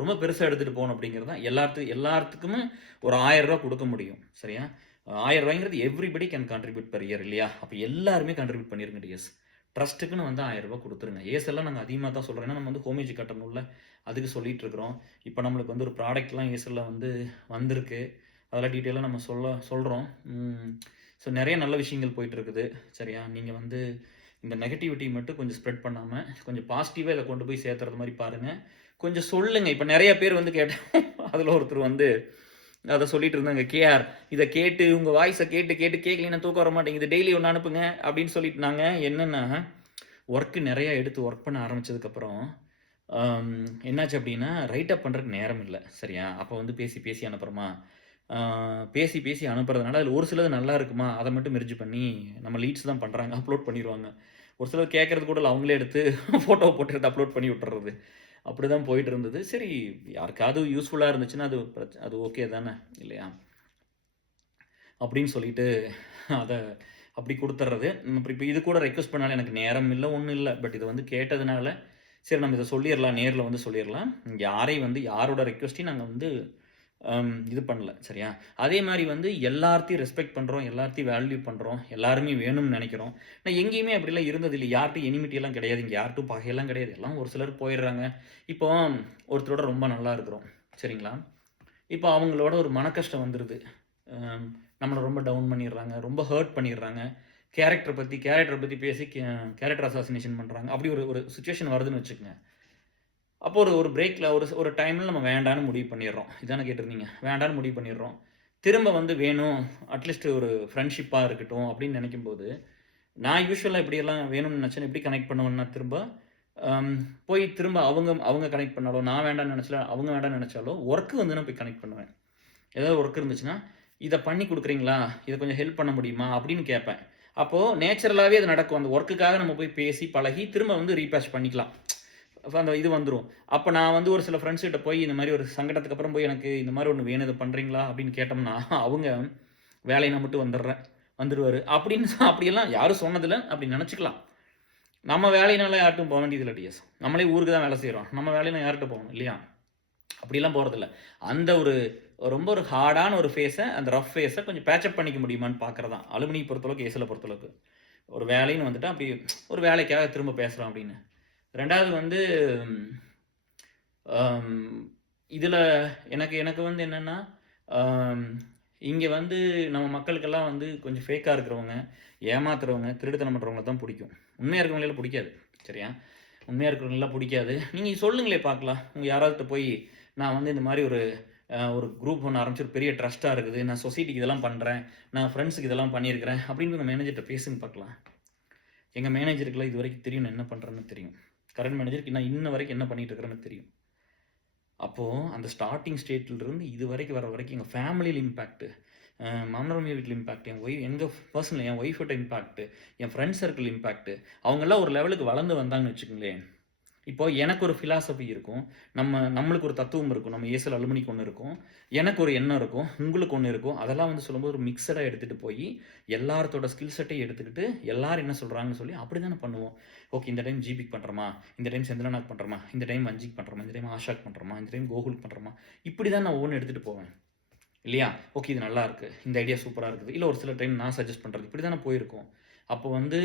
ரொம்ப பெருசா எடுத்துட்டு போணும் அப்படிங்கிறது தான் எல்லாத்துக்குமே ஒரு ரூ. 1000 குடுக்க முடியும். சரியா? ரூ. 1000ங்கிறது everybody can contribute per year இல்லையா? அப்ப எல்லாருமே கான்ட்ரிபியூட் பண்ணிருங்க டியர்ஸ். ட்ரஸ்ட்டுக்குன்னு வந்து ரூ. 1000 குடுத்துருங்க. ஏசெல்லாம் நாங்க அதிகமா தான் சொல்றோம். ஏன்னா நம்ம வந்து ஹோமேஜ் கட்டணும்ல. அதுக்கு சொல்லிட்டு இருக்கிறோம். இப்ப நம்மளுக்கு வந்து ஒரு ப்ராடக்ட்லாம் ஏசெல்ல வந்து வந்திருக்கு. அதெல்லாம் டீட்டெயிலா நம்ம சொல்றோம். ஸோ நெறைய நல்ல விஷயங்கள் போயிட்டு இருக்குது. சரியா? நீங்க வந்து இந்த நெகட்டிவிட்டி மட்டும் கொஞ்சம் ஸ்ப்ரெட் பண்ணாம, கொஞ்சம் பாசிட்டிவா இத கொண்டு போய் சேர்த்துறது மாரி பாருங்க. கொஞ்சம் சொல்லுங்க. இப்ப நெறைய பேர் வந்து அதுல ஒருத்தர் வந்து அத சொல்லிட்டு இருந்தாங்க. கேஆர் இத கேட்டு உங்க வாய்ஸ கேட்டு கேட்டு கேட்கலைன்னா தூக்கம் வர மாட்டேங்குது. டெய்லி ஒண்ணு அனுப்புங்க அப்படின்னு சொல்லிட்டுனாங்க. என்னன்னா, ஒர்க் நெறைய எடுத்து ஒர்க் பண்ண ஆரம்பிச்சதுக்கப்புறம், அம் என்னாச்சு அப்படின்னா, ரைட் அப் பண்றதுக்கு நேரம் இல்ல. சரியா? அப்ப வந்து பேசி பேசி அனுப்புறோமா, ஆ பேசி பேசி அனுப்புறதுனால அதில ஒரு சிலது நல்லா இருக்குமா, அத மட்டும் மெர்ஜ் பண்ணி நம்ம லீட்ஸ் தான் பண்றாங்க. அப்லோட் பண்ணிருவாங்க. ஒரு சிலர் கேட்கறது கூட இல்ல. அவங்களே எடுத்து ஃபோட்டோவ போட்டு எடுத்து அப்லோட் பண்ணி விட்டுறது. அப்படிதான் போயிட்டு இருந்தது. சரி யாருக்காவது யூஸ்ஃபுல்லா இருந்துச்சுன்னா, அது ஓகே தானே இல்லையா? அப்படின்னு சொல்லிட்டு அத அப்படி குடுத்துர்றது. அப்புறம் இப்ப இது கூட ரெக்வெஸ்ட் பண்ணாலும் எனக்கு நேரம் இல்ல, ஒண்ணும் இல்ல. பட் இத வந்து கேட்டதுனால, சரி நம்ம இத சொல்லிறலாம். நேர்ல வந்து சொல்லிறலாம். யாரையும் வந்து யாரோட ரெக்வெஸ்ட்டையும் நாங்க வந்து இது பண்ணல. சரியா? அதே மாரி வந்து எல்லார்த்தையும் ரெஸ்பெக்ட் பண்றோம். எல்லார்த்தையும் வேல்யூ பண்றோம். எல்லாருமே வேணும்னு நெனைக்கிறோம். நான் எங்கேயுமே அப்படிலாம் இருந்தது இல்ல. யார்ட்டயும் எனிமிட்டி எல்லாம் கிடையாது. இங்க யார்ட்டயும் பகையெல்லாம் கிடையாது. எல்லாம் ஒரு சிலர் போயிடுறாங்க. இப்போ ஒருத்தரோட ரொம்ப நல்லா இருக்கிறோம். சரிங்களா? இப்போ அவங்களோட ஒரு மனக்கஷ்டம் வந்துருது. அம் நம்மள ரொம்ப டவுன் பண்ணிடுறாங்க. ரொம்ப ஹர்ட் பண்ணிடுறாங்க. கேரக்டர பத்தி பேசி கேரக்டர் அசாசினேஷன் பண்றாங்க. அப்படி ஒரு ஒரு சிச்சுவேஷன் வருதுன்னு வச்சுக்கங்க. அப்போ ஒரு ஒரு பிரேக்ல ஒரு டைம்ல நம்ம வேண்டான்னு முடிவு பண்ணிடுறோம். இதானே கேட்டிருந்தீங்க. வேண்டான்னு முடிவு பண்ணிடுறோம். திரும்ப வந்து வேணும், அட்லீஸ்ட் ஒரு ஃப்ரெண்ட்ஷிப்பா இருக்கட்டும் அப்படின்னு நினைக்கும்போது, நான் யூசுவலா இப்படியெல்லாம் வேணும்னு நினைச்சேன்னா எப்படி கனெக்ட் பண்ணுவேன்னா திரும்ப, அம் போய் திரும்ப அவங்க அவங்க கனெக்ட் பண்ணாலோ, நான் வேண்டான்னு நினைச்சல அவங்க வேண்டான்னு நினைச்சாலோ, ஒர்க் வந்து நான் போய் கனெக்ட் பண்ணுவேன். ஏதாவது ஒர்க் இருந்துச்சுன்னா, "இத பண்ணி குடுக்குறீங்களா? இத கொஞ்சம் ஹெல்ப் பண்ண முடியுமா?" அப்படின்னு கேட்பேன். அப்போ நேச்சுரலாவே அது நடக்கும். அந்த ஒர்க்குக்காக நம்ம போய் பேசி, பழகி, திரும்ப வந்து ரீபேட்ச் பண்ணிக்கலாம். அப்ப அந்த இது வந்துரும். அப்ப நான் வந்து ஒரு சில ஃப்ரெண்ட்ஸ் கிட்ட போய் இந்த மாரி ஒரு சங்கடத்துக்கு அப்புறம் போய் எனக்கு இந்த மாரி ஒண்ணு வேணும். இத பண்றீங்களா? அப்படின்னு கேட்டோம்னா, அவங்க வேலைய நான் மட்டும் வந்துடுறேன். வந்துருவாரு. அப்படின்னு அப்படியெல்லாம் யாரும் சொன்னதில்ல. அப்படி நெனச்சுக்கலாம். நம்ம வேலையினால யார்ட்டயும் போ வேண்டியதில்ல டிஎஸ். நம்மளே ஊருக்கு தான் வேலை செய்றோம். நம்ம வேலைன்னா யார்ட்ட போகணும் இல்லையா? அப்படிலாம் போறதில்ல. அந்த ஒரு ரொம்ப ஒரு ஹார்டான ஒரு அந்த ரஃப் ஃபேஸ கொஞ்சம் பேட்ச் பண்ணிக்க முடியுமான்னு பார்க்கிறது தான். அலுமினிய பொறுத்தளவுக்கு, ஏசில பொறுத்தளவுக்கு. ஒரு வேலைன்னு வந்துட்டா அப்படி ஒரு வேலைக்காக திரும்ப பேசுறோம் அப்படின்னு. 2வது வந்து அம் இதுல எனக்கு எனக்கு வந்து என்னன்னா, அம் இங்க வந்து நம்ம மக்களுக்கெல்லாம் வந்து கொஞ்சம் ஃபேக்கா இருக்கிறவங்க, ஏமாத்துறவங்க, திருட்டுத்தனம் பண்றவங்கள தான் புடிக்கும். உண்மையா இருக்கிறவங்களலாம் புடிக்காது. சரியா? உண்மையா இருக்கிறவங்களலாம் புடிக்காது. நீங்க சொல்லுங்களேன் பார்க்கலாம். உங்க யாராவதுட்ட போய், நான் வந்து இந்த மாரி ஒரு குரூப் ஒண்ணு ஆரம்பிச்சு ஒரு பெரிய ட்ரஸ்ட்டா இருக்குது. நான் சொசைட்டிக்கு இதெல்லாம் பண்றேன். நான் ஃப்ரெண்ட்ஸ்க்கு இதெல்லாம் பண்ணியிருக்கிறேன். அப்படின்னு உங்க மேனேஜர்ட்ட பேசுங்க பார்க்கலாம். எங்க மேனேஜருக்குலாம் இதுவரைக்கும் தெரியும் நான் என்ன பண்றேன்னு தெரியும். கரண்ட் மேனேஜருக்கு நான் இன்ன வரைக்கும் என்ன பண்ணிட்டு இருக்கிறேன்னு தெரியும். அப்போ அந்த ஸ்டார்ட்டிங் ஸ்டேட்ல இருந்து இதுவரைக்கும் வர வரைக்கும் எங்க ஃபேமிலில இம்பாக்ட், மாமனார் மாமியார் வீட்ல இம்பாக்ட், எங்க பர்சனல் என் ஒய்ஃப்ட்ட இம்பாக்ட், என் ஃப்ரெண்ட் சர்க்கிள் இம்பாக்ட். அவங்கலாம் ஒரு லெவலுக்கு வளர்ந்து வந்தாங்கன்னு வச்சுக்கங்களேன். இப்போ எனக்கு ஒரு பிலாசபி இருக்கும். நம்மளுக்கு ஒரு தத்துவம் இருக்கும். நம்ம ஏசல் அலுமினிக்கு ஒண்ணு இருக்கும். எனக்கு ஒரு எண்ணம் இருக்கும். உங்களுக்கு ஒண்ணு இருக்கும். அதெல்லாம் வந்து சொல்லும்போது ஒரு மிக்ஸடா எடுத்துட்டு போயி, எல்லாத்தோட ஸ்கில் செட்டையும் எடுத்துக்கிட்டு, எல்லாரும் என்ன சொல்றாங்கன்னு சொல்லி அப்படித்தானே பண்ணுவோம். ஓகே இந்த டைம் ஜிபிக்கு பண்றோமா? இந்த டைம் செந்திலனாக்கு பண்றோமா? இந்த டைம் வஞ்சிக்கு பண்றோமா? இந்த டைம் ஆஷாக்கு பண்றோமா? இந்த டைம் கோகுலுக்கு பண்றோமா? இப்படி தான் நான் ஒவ்வொன்னு எடுத்துட்டு போவேன். இல்லையா? ஓகே இது நல்லா இருக்கு. இந்த ஐடியா சூப்பரா இருக்குது. இல்ல ஒரு சில டைம் நான் சஜெஸ்ட் பண்றது. இப்படி தானே போயிருக்கும். அப்போ வந்து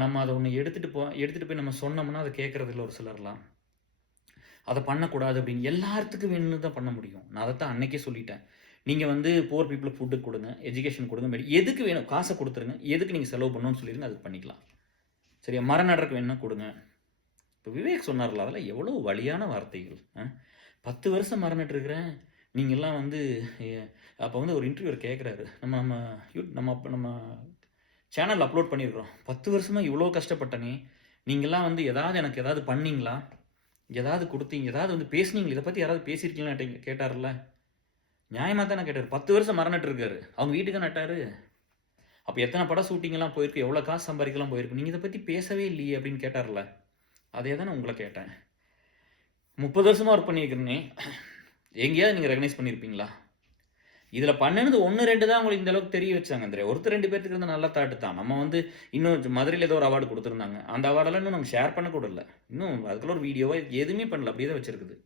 நம்ம அத ஒண்ணு எடுத்துட்டு போய் நம்ம சொன்னோம்னா, அத கேட்கறதில்ல ஒரு சிலர்லாம். அத பண்ணக்கூடாது அப்படின்னு எல்லாத்துக்கும் வேணும்னு தான் பண்ண முடியும். நான் அதத்தான் அன்னைக்கே சொல்லிட்டேன். நீங்க வந்து புவர் பீப்பிளுக்கு ஃபுட் குடுங்க, எஜுகேஷன் குடுங்க, எதுக்கு வேணும் காச குடுத்துருங்க. எதுக்கு நீங்க செலவு பண்ணணும்னு சொல்லிருங்க. அதுக்கு பண்ணிக்கலாம். சரியா? மரம் நடறதுக்கு வேணும்னா குடுங்க. இப்ப விவேக் சொன்னார்ல, அதெல்லாம் எவ்வளவு வலியான வார்த்தைகள். 10 வருஷம் மரம் நட்டுருக்கிறேன். நீங்கலாம் வந்து எ அப்ப வந்து ஒரு இன்டர்வியூவர் கேட்கிறாரு. நம்ம நம்ம நம்ம சேனல்ல அப்லோட் பண்ணியிருக்கிறோம். 10 வருஷமா இவ்ளோ கஷ்டப்பட்டனே! நீங்கலாம் வந்து எனக்கு ஏதாவது பண்ணீங்களா? ஏதாவது குடுத்தீங்க? ஏதாவது வந்து பேசுனீங்களா? இத பத்தி யாராவது பேசியிருக்கீங்களான்னு கேட்டார்ல. நியாயமா தானே கேட்டாரு. 10 வருஷம் மரம் நட்டுருக்காரு. அவங்க வீட்டுக்கா நட்டாரு? அப்ப எத்தன படம் ஷூட்டிங்லாம் போயிருக்கு? எவ்வளோ காசு சம்பாரிக்கலாம் போயிருக்கு? நீங்க இத பத்தி பேசவே இல்லையே! அப்படின்னு கேட்டார்ல. அதே தான் நான் உங்கள கேட்டேன். 30 வருஷமா ஒர்க் பண்ணியிருக்கிறேனே, எங்கேயாவது நீங்க ரெகக்னைஸ் பண்ணியிருப்பீங்களா? இதில பண்ணுனது 1, 2 தான் உங்களுக்கு இந்த அளவுக்கு தெரிய வச்சாங்க. இந்த ஒருத்தர் 2 பேத்துக்கு இருந்த நல்ல தாட் தான். நம்ம வந்து இன்னும் மதுரையில ஏதோ ஒரு அவார்ட் குடுத்துருந்தாங்க. அந்த அவார்டெல்லாம் இன்னும் நாங்க ஷேர் பண்ண கூட இல்ல. இன்னும் அதுக்கெல்லாம் ஒரு வீடியோவோ எதுவுமே பண்ணல. அப்படியே தான் வச்சிருக்குது.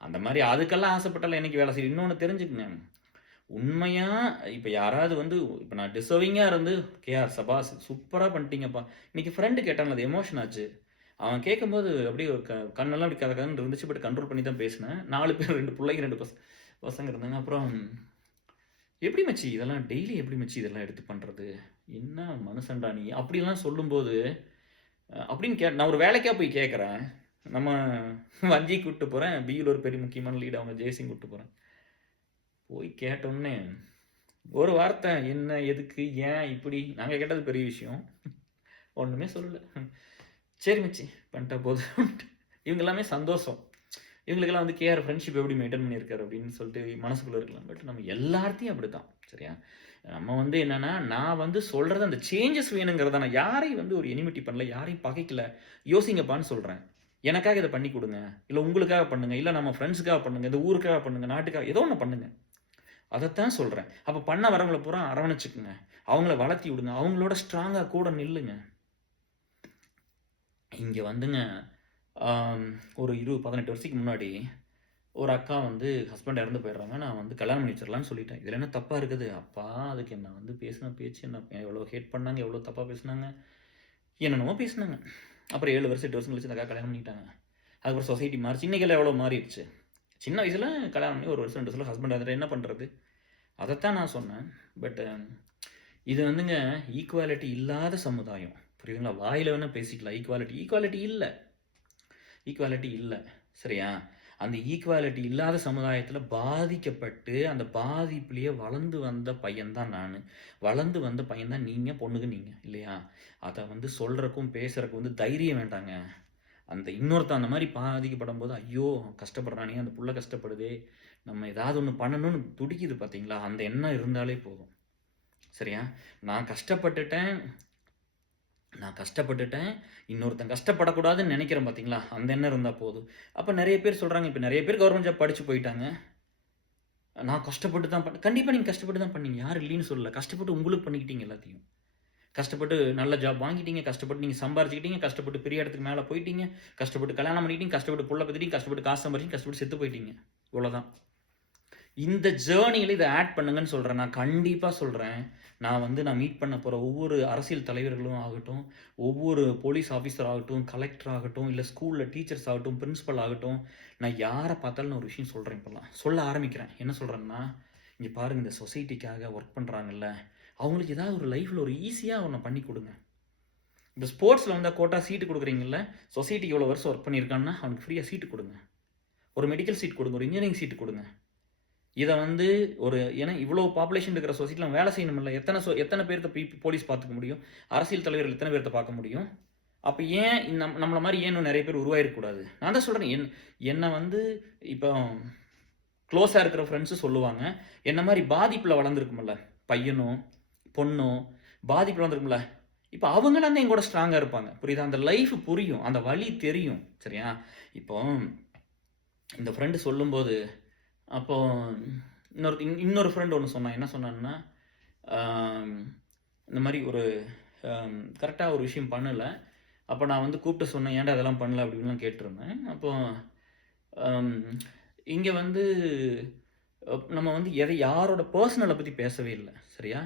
அந்த மாரி அதுக்கெல்லாம் ஆசைப்பட்டாலும் என்னைக்கு வேலை செய்யும். இன்னொன்னு தெரிஞ்சுக்கங்க. உண்மையா இப்ப யாராவது வந்து இப்ப நான் டிசர்விங்கா இருந்து, "கேஆர் சபாஸ் சூப்பரா பண்ணிட்டீங்கப்பா." இன்னைக்கு ஃப்ரெண்ட் கேட்டான்ல அது எமோஷன் ஆச்சு. அவன் கேட்கும்போது அப்படியே ஒரு கண்ணெல்லாம் அப்படி கத கதன்னு இருந்துச்சு. பட் கண்ட்ரோல் பண்ணி தான் பேசினேன். 4 பேர் 2 புள்ளைங்க 2 பசங்க இருந்தாங்க. அப்புறம் "எப்படி மச்சி இதெல்லாம் டெய்லி எப்படி மச்சி இதெல்லாம் எடுத்து பண்றது? என்ன மனுஷன்டா நீ?" அப்படிலாம் சொல்லும்போது, அப்படின்னு நான் ஒரு வேலைக்கா போய் கேட்கிறேன். நம்ம வஞ்சிக்கு கூட்டிட்டு போறேன். பியூல ஒரு பெரிய முக்கியமான லீட் அவங்க ஜெயசிங் கூட்டிட்டு போறேன். போய் கேட்டோன்னே, ஒரு வார்த்தை என்ன, எதுக்கு, ஏன், இப்படி நாங்க கேட்டது பெரிய விஷயம். ஒண்ணுமே சொல்லல. சரி மச்சி பண்ணிட்டா போதும். இவங்க எல்லாமே சந்தோஷம். இவங்களுக்கெல்லாம் வந்து கேஆர் ஃப்ரெண்ட்ஷிப் எப்படி மெயின்டெயின் பண்ணியிருக்காரு அப்படின்னு சொல்லிட்டு மனசுக்குள்ள இருக்கலாம். பட் நம்ம எல்லார்த்தையும் அப்படித்தான். சரியா? நம்ம வந்து என்னன்னா, நான் வந்து சொல்றது அந்த சேஞ்சஸ் வேணுங்கிறத நான் யாரையும் வந்து ஒரு எனிமிட்டி பண்ணல, யாரையும் பகைக்கல. யோசிங்கப்பான்னு சொல்றேன். எனக்காக இத பண்ணி குடுங்க. இல்ல உங்களுக்காக பண்ணுங்க. இல்ல நம்ம ஃப்ரெண்ட்ஸ்க்காக பண்ணுங்க. இந்த ஊருக்காக பண்ணுங்க. நாட்டுக்காக ஏதோ ஒண்ணு பண்ணுங்க. அதத்தான் சொல்றேன். அப்ப பண்ண வரவங்கள பூரா அரவணைச்சுக்குங்க. அவங்கள வளர்த்தி விடுங்க. அவங்களோட ஸ்ட்ராங்கா கூட நில்லுங்க. இங்க வந்துங்க ஒரு 18 வருஷத்துக்கு முன்னாடி ஒரு அக்கா வந்து ஹஸ்பண்ட் இறந்து போயிடுறாங்க. நான் வந்து கல்யாணம் பண்ணி வச்சிரலான்னு சொல்லிட்டேன். இதுல என்ன தப்பா இருக்குது? அப்பா அதுக்கு என்ன வந்து பேசின பேச்சு என்ன எவ்வளோ ஹேட் பண்ணாங்க, எவ்வளோ தப்பா பேசுனாங்க. என்னென்னமோ பேசுனாங்க. அப்புறம் 7 வருஷம், 8 வருஷம் கழிச்சு அந்த அக்கா கல்யாணம் பண்ணிட்டாங்க. அதுக்கப்புறம் சொசைட்டி மாறிச்சு. இன்னைக்கெல்லாம் எவ்வளோ மாறிடுச்சு. சின்ன வயசுல கல்யாணம் பண்ணி 1 வருஷம், 2 வருஷத்துல ஹஸ்பண்ட் இறந்துட்டா என்ன பண்றது? அதத்தான் நான் சொன்னேன். பட் இது வந்துங்க ஈக்குவாலிட்டி இல்லாத சமுதாயம். புரியுதுங்களா? வாயில வேணா பேசிக்கலாம். ஈக்குவாலிட்டி இல்ல. ஈக்குவாலிட்டி இல்ல. சரியா? அந்த ஈக்குவாலிட்டி இல்லாத சமுதாயத்துல பாதிக்கப்பட்டு, அந்த பாதிப்பிலேயே வளர்ந்து வந்த பையன் தான் நானு. வளர்ந்து வந்த பையன் தான் நீங்க, பொண்ணுங்க நீங்க. இல்லையா? அத வந்து சொல்றக்கும், பேசுறக்கும் வந்து தைரியம் வேண்டாங்க. அந்த இன்னொருத்தன் அந்த மாரி பாதிக்கப்படும்போது, ஐயோ! கஷ்டப்படுறானே, அந்த புள்ள கஷ்டப்படுதே, நம்ம ஏதாவது ஒண்ணு பண்ணணும்னு துடிக்குது பார்த்தீங்களா? அந்த எண்ணம் இருந்தாலே போதும். சரியா? நான் கஷ்டப்பட்டுட்டேன் நான் கஷ்டப்பட்டுட்டேன். இன்னொருத்தன் கஷ்டப்படக்கூடாதுன்னு நெனைக்கிறேன் பார்த்தீங்களா? அந்த எண்ணம் இருந்தா போதும். அப்ப நெறைய பேர் சொல்றாங்க, இப்ப நெறைய பேர் கவர்மெண்ட் ஜாப் படிச்சு போயிட்டாங்க. நான் கஷ்டப்பட்டு தான் கண்டிப்பா நீங்க கஷ்டப்பட்டு தான் பண்ணீங்க. யாரும் இல்லைன்னு சொல்லல. கஷ்டப்பட்டு உங்களுக்கு பண்ணிக்கிட்டீங்க எல்லாத்தையும். கஷ்டப்பட்டு நல்ல ஜாப் வாங்கிட்டீங்க. கஷ்டப்பட்டு நீங்க சம்பாரிச்சுக்கிட்டீங்க. கஷ்டப்பட்டு பெரிய இடத்துக்கு மேல போயிட்டீங்க. கஷ்டப்பட்டு கல்யாணம் பண்ணிக்கிட்டீங்க. கஷ்டப்பட்டு புள்ள பெத்துட்டீங்க. கஷ்டப்பட்டு காசு சம்பாரிச்சீங்க. கஷ்டப்பட்டு செத்து போயிட்டீங்க. இவ்வளோதான். இந்த ஜேர்னியில இத ஆட் பண்ணுங்கன்னு சொல்றேன். நான் கண்டிப்பா சொல்றேன். நான் மீட் பண்ண போற ஒவ்வொரு அரசியல் தலைவர்களும் ஆகட்டும், ஒவ்வொரு போலீஸ் ஆஃபீசர் ஆகட்டும், கலெக்டர் ஆகட்டும், இல்ல ஸ்கூல்ல டீச்சர்ஸ் ஆகட்டும், பிரின்சிபல் ஆகட்டும், நான் யார பார்த்தாலும் நான் ஒரு விஷயம் சொல்றேன் இப்பல்லாம். சொல்ல ஆரம்பிக்கிறேன். என்ன சொல்றேன்னா, இங்க பாருங்க இந்த சொசைட்டிக்காக ஒர்க் பண்றாங்கல்ல, அவங்களுக்கு ஏதாவது ஒரு லைஃப்ல ஒரு ஈஸியா ஒண்ண பண்ணி குடுங்க. இந்த ஸ்போர்ட்ஸ்ல வந்தா கோட்டா சீட்டு குடுக்குறீங்கல்ல, சொசைட்டிக்கு இவ்வளோ வருஷம் ஒர்க் பண்ணியிருக்கான்னா, அவனுக்கு ஃப்ரீயா சீட்டு குடுங்க. ஒரு மெடிக்கல் சீட் குடுங்க. ஒரு இன்ஜினியரிங் சீட் குடுங்க. இத வந்து ஏன்னா இவ்வளோ பாப்புலேஷன் இருக்கிற சொசைட்டில வேலை செய்யணும்ல. எத்தன பேர்த்த போலீஸ் பார்த்துக்க முடியும்? அரசியல் தலைவர்கள் எத்தன பேர்த்த பார்க்க முடியும்? அப்ப ஏன் நம்மள மாரி ஏன் இன்னும் நெறைய பேர் உருவாயிருக்க கூடாது? நான் தான் சொல்றேன். என்ன வந்து இப்போ குளோஸா இருக்கிற ஃப்ரெண்ட்ஸும் சொல்லுவாங்க. என்ன மாரி பாதிப்புல வளர்ந்துருக்கும்ல, பையனோ, பொண்ணோ பாதிப்புல வளர்ந்துருக்கும்ல, இப்ப அவங்கலாம் தான் என் கூட ஸ்ட்ராங்கா இருப்பாங்க. புரியுதா? அந்த லைஃப் புரியும். அந்த வலி தெரியும். சரியா? இப்போ இந்த ஃப்ரெண்ட் சொல்லும்போது அப்போ இன்னொரு ஃப்ரெண்ட் ஒண்ணு சொன்னான். என்ன சொன்னான்னா, ஆம், இந்த மாரி ஒரு கரெக்ட்டா ஒரு விஷயம் பண்ணல. அப்ப நான் வந்து கூப்பிட்டு சொன்னேன். "ஏன்டா இதெல்லாம் பண்ணல?" அப்படின்லாம் கேட்டிருந்தேன். அப்போ அம் இங்க வந்து நம்ம வந்து யாரோட பெர்சனல பத்தி பேசவே இல்ல. சரியா?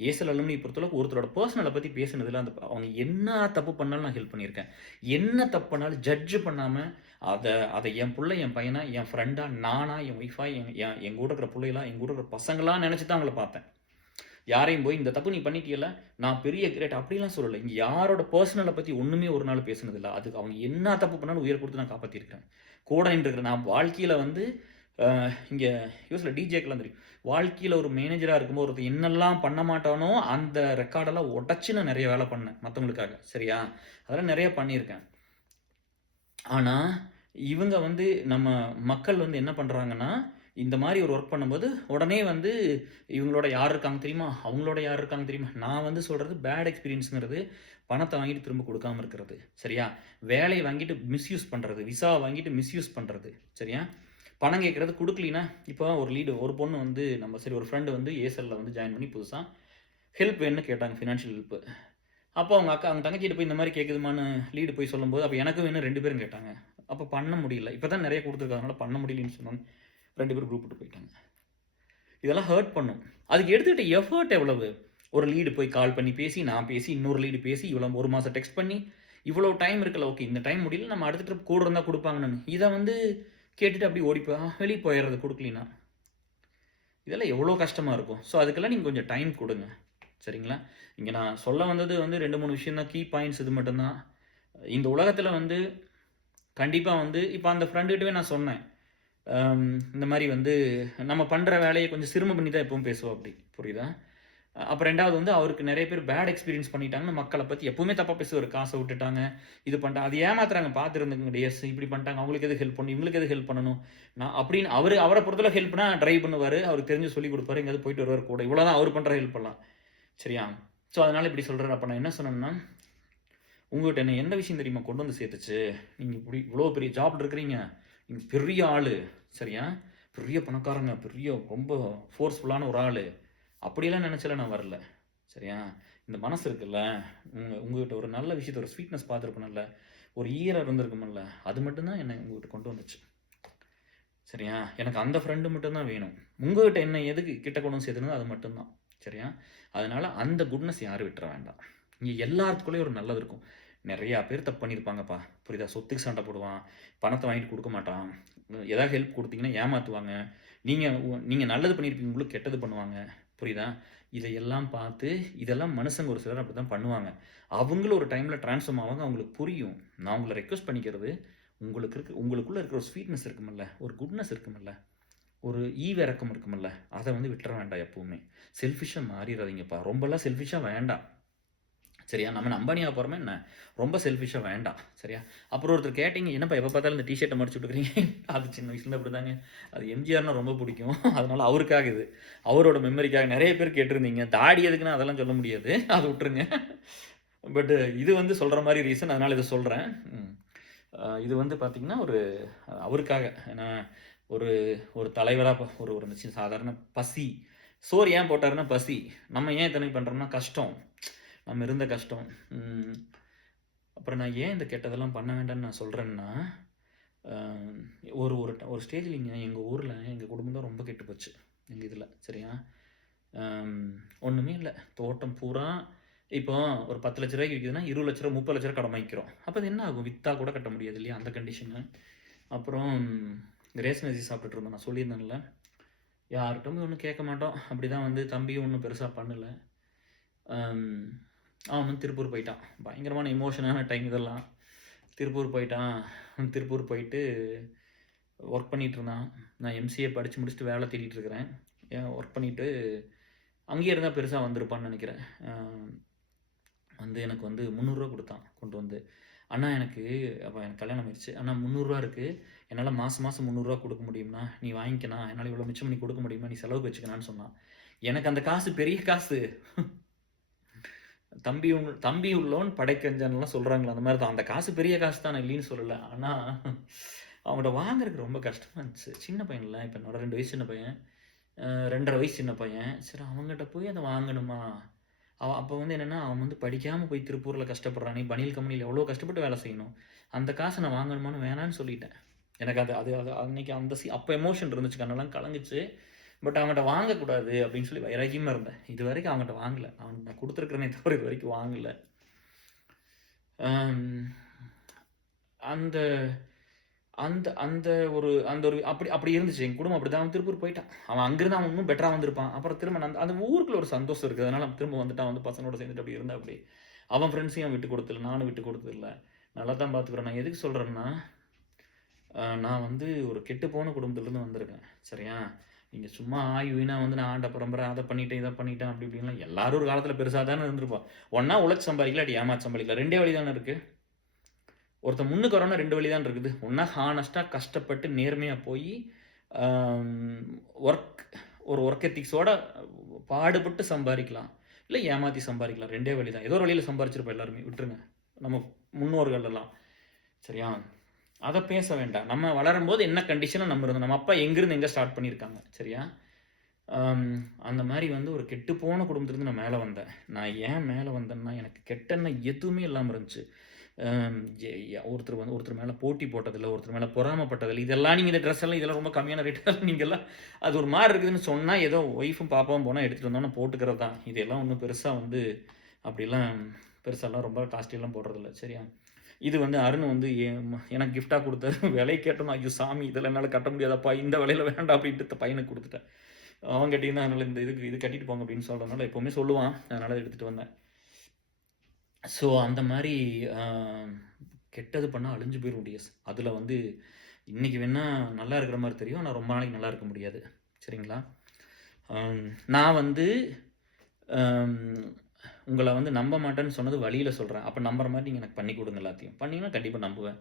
ஏசல் அலுமினிய பொறுத்தளவுக்கு ஒருத்தரோட பெர்சனல பத்தி பேசுனதுல அவங்க என்ன தப்பு பண்ணாலும் நான் ஹெல்ப் பண்ணியிருக்கேன். என்ன தப்பு பண்ணாலும் ஜட்ஜ் பண்ணாம, அத அத என் புள்ள, என் பையனா, என் ஃப்ரெண்டா, நானா, என் ஒய்ஃபா, என் கூட இருக்கிற புள்ளைகளா, என் கூட இருக்கிற பசங்களா நெனச்சு தான் அவங்கள பார்த்தேன். யாரையும் போய் இந்த தப்பு நீ பண்ணிட்டீயல்ல, நான் பெரிய கிரேட் அப்படிலாம் சொல்லல. இங்க யாரோட பெர்சனல பத்தி ஒண்ணுமே ஒரு நாள் பேசுனதில்ல. அதுக்கு அவங்க என்ன தப்பு பண்ணாலும் உயிர குடுத்து நான் காப்பாத்தியிருக்கிறேன். கூட நின்றுருக்கிறேன். நான் வாழ்க்கையில வந்து இங்க யூஎஸ்ல டிஜேக்கெல்லாம் தெரியும். வாழ்க்கையில ஒரு மேனேஜரா இருக்கும்போது ஒருத்தன் என்னெல்லாம் பண்ண மாட்டானோ, அந்த ரெக்கார்டெல்லாம் உடைச்சு நான் நெறைய வேலை பண்ணேன் மத்தவங்களுக்காக. சரியா? அதெல்லாம் நெறைய பண்ணியிருக்கேன். ஆனா, இவங்க வந்து நம்ம மக்கள் வந்து என்ன பண்றாங்கன்னா, இந்த மாரி ஒரு ஒர்க் பண்ணும்போது, உடனே வந்து இவங்களோட யார் இருக்காங்க தெரியுமா? அவங்களோட யார் இருக்காங்க தெரியுமா? நான் வந்து சொல்றது பேட் எக்ஸ்பீரியன்ஸ்ங்கிறது, பணத்த வாங்கிட்டு திரும்ப குடுக்காம இருக்கிறது. சரியா? வேலைய வாங்கிட்டு மிஸ்யூஸ் பண்றது. விசாவ வாங்கிட்டு மிஸ்யூஸ் பண்றது. சரியா? பணம் கேட்குறது குடுக்கலின்னா, இப்போ ஒரு லீடு ஒரு பொண்ணு வந்து நம்ம சரி ஒரு ஃப்ரெண்டு வந்து ஏர்செல்ல வந்து ஜாயின் பண்ணி புதுசா ஹெல்ப் வேணும்னு கேட்டாங்க. Financial help. அப்போ அவங்க தங்கச்சிட்ட போய் இந்த மாரி கேட்குதுமான்னு லீடு போய் சொல்லும்போது, அப்ப எனக்கும் வேணும் 2 பேரும் கேட்டாங்க. அப்ப பண்ண முடியல. இப்ப தான் நெறைய குடுத்துருக்காங்க. பண்ண முடியலன்னு சொன்னோனே 2 பேரும் குரூப் விட்டு போயிட்டாங்க. இதெல்லாம் ஹர்ட் பண்ணும். அதுக்கு எடுத்துக்கிட்ட எஃபோர்ட் எவ்வளவு? ஒரு லீடு போய் கால் பண்ணி பேசி, நான் பேசி, இன்னொரு லீடு பேசி, இவ்வளோ 1 மாசம் டெக்ஸ்ட் பண்ணி, இவ்வளோ டைம் இருக்குல்ல. ஓகே இந்த டைம் முடியல. நம்ம அடுத்த ட்ரிப் கூட இருந்தா குடுப்பாங்கன்னு. இத வந்து கேட்டுட்டு அப்படியே வெளிய போயிறது குடுக்கலின்னா. இதெல்லாம் எவ்வளோ கஷ்டமா இருக்கும். ஸோ அதுக்கெல்லாம் நீங்க கொஞ்சம் டைம் குடுங்க. சரிங்களா? இங்க நான் சொல்ல வந்தது வந்து 2, 3 விஷயம் தான். கீ பாயிண்ட்ஸ் இது மட்டும் தான். இந்த உலகத்துல வந்து கண்டிப்பா வந்து இப்ப அந்த ஃப்ரெண்டுகிட்டவே நான் சொன்னேன். இந்த மாரி வந்து நம்ம பண்ற வேலைய கொஞ்சம் சிறும பண்ணி தான் எப்பவும் பேசுவாப்படி. புரியுதா? அப்ப 2வது வந்து அவருக்கு நெறைய பேர் பேட் எக்ஸ்பீரியன்ஸ் பண்ணிட்டாங்கன்னு மக்கள பத்தி எப்பவுமே தப்பா பேசுவாரு. காச விட்டுட்டாங்க, இது பண்ணிட்டாங்க. அது ஏமாத்துறாங்க பார்த்துருந்துங்க டேஸ். இப்படி பண்ணிட்டாங்க. அவங்களுக்கு எதுக்கு ஹெல்ப் பண்ணணும்? இவங்களுக்கு எதுக்கு ஹெல்ப் பண்ணணும்? நான் அப்படின்னு அவர பொறுத்தளவு ஹெல்ப்னா டிரைவ் பண்ணுவாரு. அவருக்கு தெரிஞ்சு சொல்லிக் குடுப்பாரு. எங்கேயாவது போயிட்டு வருவாரு கூட. இவ்வளோதான் அவரு பண்ற ஹெல்ப் எல்லாம். சரியா? ஸோ அதனால இப்படி சொல்றாரு. அப்ப நான் என்ன சொன்னேன்னா, உங்ககிட்ட என்ன எந்த விஷயம் தெரியுமா கொண்டு வந்து சேர்த்துச்சு? நீங்க இப்படி இவ்வளோ பெரிய ஜாப்ல இருக்கிறீங்க. நீங்க பெரிய ஆளு. சரியா? பெரிய பணக்காரங்க. பெரிய ரொம்ப ஃபோர்ஸ்ஃபுல்லான ஒரு ஆளு. அப்படியெல்லாம் நினைச்செல்லாம் நான் வரல. சரியா? இந்த மனசு இருக்குல்ல, உங்ககிட்ட ஒரு நல்ல விஷயத்த ஒரு ஸ்வீட்னஸ் பார்த்துருப்பேன்ல, ஒரு ஈரம் இருந்திருக்கும்ல, அது மட்டும் தான் என்ன உங்ககிட்ட கொண்டு வந்துச்சு. சரியா? எனக்கு அந்த ஃப்ரெண்டு மட்டும் தான் வேணும். உங்ககிட்ட என்ன எதுக்கு கிட்ட கொண்டு வந்து சேர்த்துனதோ அது மட்டும் தான். சரியா? அதனால அந்த குட்னஸ் யாரும் விட்டுற வேண்டாம். இங்க எல்லாத்துக்குள்ளேயும் ஒரு நல்லது இருக்கும். நெறையா பேர் தப்பு பண்ணியிருப்பாங்கப்பா. புரியுதா? சொத்துக்கு சண்டை போடுவான். பணத்த வாங்கிட்டு குடுக்க மாட்டான். ஏதாவது ஹெல்ப் குடுத்தீங்கன்னா ஏமாத்துவாங்க. நீங்க நீங்க நல்லது பண்ணியிருப்பீங்க. உங்களுக்கு கெட்டது பண்ணுவாங்க. புரியுதா? இதையெல்லாம் பார்த்து, இதெல்லாம் மனுசங்க ஒரு சிலர் அப்படித்தான் பண்ணுவாங்க. அவங்களும் ஒரு டைம்ல ட்ரான்ஸ்ஃபார்ம் ஆவாங்க. அவங்களுக்கு புரியும். நான் உங்கள ரெக்வெஸ்ட் பண்ணிக்கிறது, உங்களுக்குள்ள இருக்கிற ஒரு ஸ்வீட்னஸ் இருக்கும்ல, ஒரு குட்னஸ் இருக்கும்ல, ஒரு ஈவிரக்கம் இருக்கும்ல, அத வந்து விட்டுற வேண்டாம் எப்பவுமே. செல்ஃபிஷ்ஷா மாறிறாதீங்கப்பா. ரொம்பலாம் செல்ஃபிஷ்ஷா வேண்டாம். சரியா? நம்ம அம்பானியா போறோமா என்ன? ரொம்ப செல்ஃபிஷ்ஷா வேண்டாம். சரியா? அப்புறம் ஒருத்தர் கேட்டீங்க, "என்னப்பா எப்ப பார்த்தாலும் இந்த டீ ஷர்ட்ட மடிச்சு விட்டுக்கிறீங்க?" அது சின்ன வயசுலருந்து அப்படிதாங்க. அது எம்ஜிஆர்னா ரொம்ப பிடிக்கும். அதனால அவருக்காக இது. அவரோட மெமரிக்காக நெறைய பேர் கேட்டிருந்தீங்க. தாடி எதுக்குன்னு அதெல்லாம் சொல்ல முடியாது. அத விட்டுருங்க. பட் இது வந்து சொல்ற மாரி ரீசன். அதனால இத சொல்றேன். ம். இது வந்து பார்த்தீங்கன்னா, அவருக்காக. ஏன்னா, ஒரு ஒரு தலைவரா ஒரு ஒரு சாதாரண பசி. சோறு ஏன் போட்டாருன்னா பசி. நம்ம ஏன் இத்தனைக்கு பண்றோம்னா கஷ்டம். நம்ம இருந்த கஷ்டம். ம். அப்புறம் நான் ஏன் இந்த கெட்டதெல்லாம் பண்ண வேண்டாம்ன்னு நான் சொல்றேன்னா, அ ஒரு ஒரு ஒரு ஸ்டேஜ்லங்க எங்க ஊர்ல எங்க குடும்பம் தான் ரொம்ப கெட்டு போச்சு. எங்க இதுல. சரியா? அம் ஒண்ணுமே இல்ல. தோட்டம் பூரா இப்போ ஒரு ரூ. 10,00,000 விக்குதுன்னா, ரூ. 20,00,000 ரூ. 30,00,000 கடன் வாங்கிக்கிறோம். அப்ப அது என்ன ஆகும்? வித்தா கூட கட்ட முடியாது இல்லையா? அந்த கண்டிஷனு. அப்புறம் ரேஷன் அரிசி சாப்பிட்டுட்டு இருந்தோம். நான் சொல்லியிருந்தேன்ல. யார்ட்டயும் ஒண்ணும் கேட்க மாட்டோம். அப்படிதான் வந்து தம்பியும் ஒண்ணும் பெருசா பண்ணல. அம் அவன் வந்து திருப்பூர் போயிட்டான். பயங்கரமான எமோஷனான டைம் இதெல்லாம். திருப்பூர் போயிட்டான். திருப்பூர் போயிட்டு ஒர்க் பண்ணிட்டு இருந்தான். நான் எம்சிஏ படிச்சு முடிச்சுட்டு வேலை தேடிட்டு இருக்கிறேன். ஒர்க் பண்ணிட்டு அங்கேயே இருந்தா பெருசா வந்திருப்பான்னு நெனைக்கிறேன். வந்து எனக்கு வந்து ரூ. 300 குடுத்தான் கொண்டு வந்து. "அண்ணா எனக்கு" அப்ப எனக்கு கல்யாணம் ஆயிருச்சு. "அண்ணா ரூ. 300 இருக்கு. என்னால மாசம் மாசம் ரூ. 300 குடுக்க முடியும்ண்ணா. நீ வாங்கிக்கண்ணா. என்னால இவ்வளோ மிச்சம் பண்ணி குடுக்க முடியுமா? நீ செலவுக்கு வச்சுக்கண்ணான்னு" சொன்னான். எனக்கு அந்த காசு பெரிய காசு. தம்பி உள்ளோன் படைக்கஞ்சான்லாம் சொல்றாங்கல்ல, அந்த மாரி தான். அந்த காசு பெரிய காசு தான். நான் இல்லைன்னு சொல்லல. ஆனா, அவன்கிட்ட வாங்குறதுக்கு ரொம்ப கஷ்டமா இருந்துச்சு. சின்ன பையன்ல. இப்ப என்னோட 2 வயசு சின்ன பையன். 2 1/2 வயசு சின்ன பையன். சரி அவன்கிட்ட போய் அத வாங்கணுமா? அப்ப வந்து என்னன்னா, அவன் வந்து படிக்காம போய் திருப்பூர்ல கஷ்டப்படுறானே! பனியல் கம்பெனில எவ்வளோ கஷ்டப்பட்டு வேலை செய்யணும். அந்த காச நான் வாங்கணுமான்னு வேணான்னு சொல்லிட்டேன். எனக்கு அது அது அது அன்னைக்கு அப்ப எமோஷன் இருந்துச்சு. கண்ணெல்லாம் கலங்குச்சு. பட் அவன்கிட்ட வாங்கக்கூடாது அப்படின்னு சொல்லி வைராக்கியமா இருந்தேன். இதுவரைக்கும் அவன்கிட்ட வாங்கல. அவனுக்கு நான் குடுத்துருக்கிறேனே தவிர இதுவரைக்கும் வாங்கல. அம் அந்த அந்த அந்த அந்த ஒரு அப்படி அப்படி இருந்துச்சு. எங்க குடும்பம் அப்படிதான். அவன் திருப்பூர் போயிட்டான். அவன் அங்கிருந்து அவன் இன்னும் பெட்டரா வந்திருப்பான். அப்புறம் திரும்ப அந்த அந்த ஊருக்குள்ள ஒரு சந்தோஷம் இருக்கு. அதனால அவன் திரும்ப வந்துட்டான். வந்து பசங்களோட சேர்ந்துட்டு அப்படி இருந்தா அப்படி. அவன் ஃப்ரெண்ட்ஸையும் அவன் விட்டு குடுத்ததில்ல. நானும் விட்டு குடுத்ததில்ல. நல்லா தான் பார்த்துக்கிறேன். நான் எதுக்கு சொல்றேன்னா, நான் வந்து ஒரு கெட்டுப்போன குடும்பத்திலருந்து வந்திருக்கேன். சரியா? நீங்க சும்மா ஆய் ஊய்னா வந்து நான் ஆண்ட பரம்பரை, அத பண்ணிட்டேன், இத பண்ணிட்டேன் அப்படி இப்படின்லாம் எல்லாரும் ஒரு காலத்தில பெருசா தானே இருந்திருப்போம். ஒண்ணா உழைச்சு சம்பாதிக்கலாம், இல்லாட்டி ஏமாத்தி சம்பாதிக்கலாம். 2டே வழி தானே இருக்கு. ஒருத்தன் முன்னுக்கு வரணும்னா 2 வழி தான் இருக்குது. ஒண்ணா ஹானஸ்ட்டா கஷ்டப்பட்டு நேர்மையா போயி, அம் ஒர்க் ஒரு ஒர்க் எத்திக்ஸோட பாடுபட்டு சம்பாரிக்கலாம். இல்ல ஏமாத்தி சம்பாரிக்கலாம். 2டே வழி தான். ஏதோ ஒரு வழியில சம்பாரிச்சிருப்போம் எல்லாருமே. விட்டுருங்க. நம்ம முன்னோர்கள் எல்லாம். சரியா? அத பேச வேண்டாம். நம்ம வளரும்போது என்ன கண்டிஷன்ல நம்ம இருந்தோம். நம்ம அப்பா எங்கிருந்து எங்க ஸ்டார்ட் பண்ணியிருக்காங்க. சரியா? அம் அந்த மாரி வந்து ஒரு கெட்டுப்போன குடும்பத்திலருந்து நான் மேல வந்தேன். நான் ஏன் மேல வந்தேன்னா, எனக்கு கெட்ட எண்ணம் எதுவுமே இல்லாம இருந்துச்சு. அம் எ ய ஒருத்தர் மேல போட்டி போட்டதில்ல, ஒருத்தர் மேல பொறாமப்பட்டதில்ல. இதெல்லாம் நீங்க இந்த ட்ரெஸ் எல்லாம் இதெல்லாம் ரொம்ப கம்மியான ரேட் நீங்கலாம் அது ஒரு மாரி இருக்குதுன்னு சொன்னா, ஏதோ ஒய்ஃபும் பாப்பாவும் போனா எடுத்துட்டு வந்தோம்னா போட்டுக்கிறது தான். இதெல்லாம் ஒண்ணும் பெருசா வந்து அப்படிலாம் பெருசாலாம் ரொம்ப காஸ்ட்லிலாம் போடுறதில்ல. சரியா? இது வந்து அருண் வந்து எனக்கு கிஃப்ட்டா குடுத்தாரு. விலை கேட்டோம். ஐயோ சாமி! இதெல்லாம் என்னால கட்ட முடியாதப்பா. இந்த விலையில வேண்டாம் அப்டின்ட்டு பையனுக்கு குடுத்துட்டேன். அவன் கட்டியிருந்தான். அதனால இந்த இது கட்டிட்டு போங்க அப்டின்னு சொல்றனால எப்பவுமே சொல்லுவான். அதனால எடுத்துட்டு வந்தேன். ஸோ அந்த மாரி அ கெட்டது பண்ணா அழிஞ்சு போயிரும் டிஎஸ். அதுல வந்து இன்னைக்கு வேணா நல்லா இருக்கிற மாரி தெரியும். ஆனா ரொம்ப நாளைக்கு நல்லா இருக்க முடியாது. சரிங்களா? அம் நான் வந்து அம் உங்கள வந்து நம்ப மாட்டேன்னு சொன்னது வழியில சொல்றேன். அப்ப நம்புற மாரி நீங்க எனக்கு பண்ணி குடுங்க எல்லாத்தையும். பண்ணீங்கன்னா கண்டிப்பா நம்புவேன்.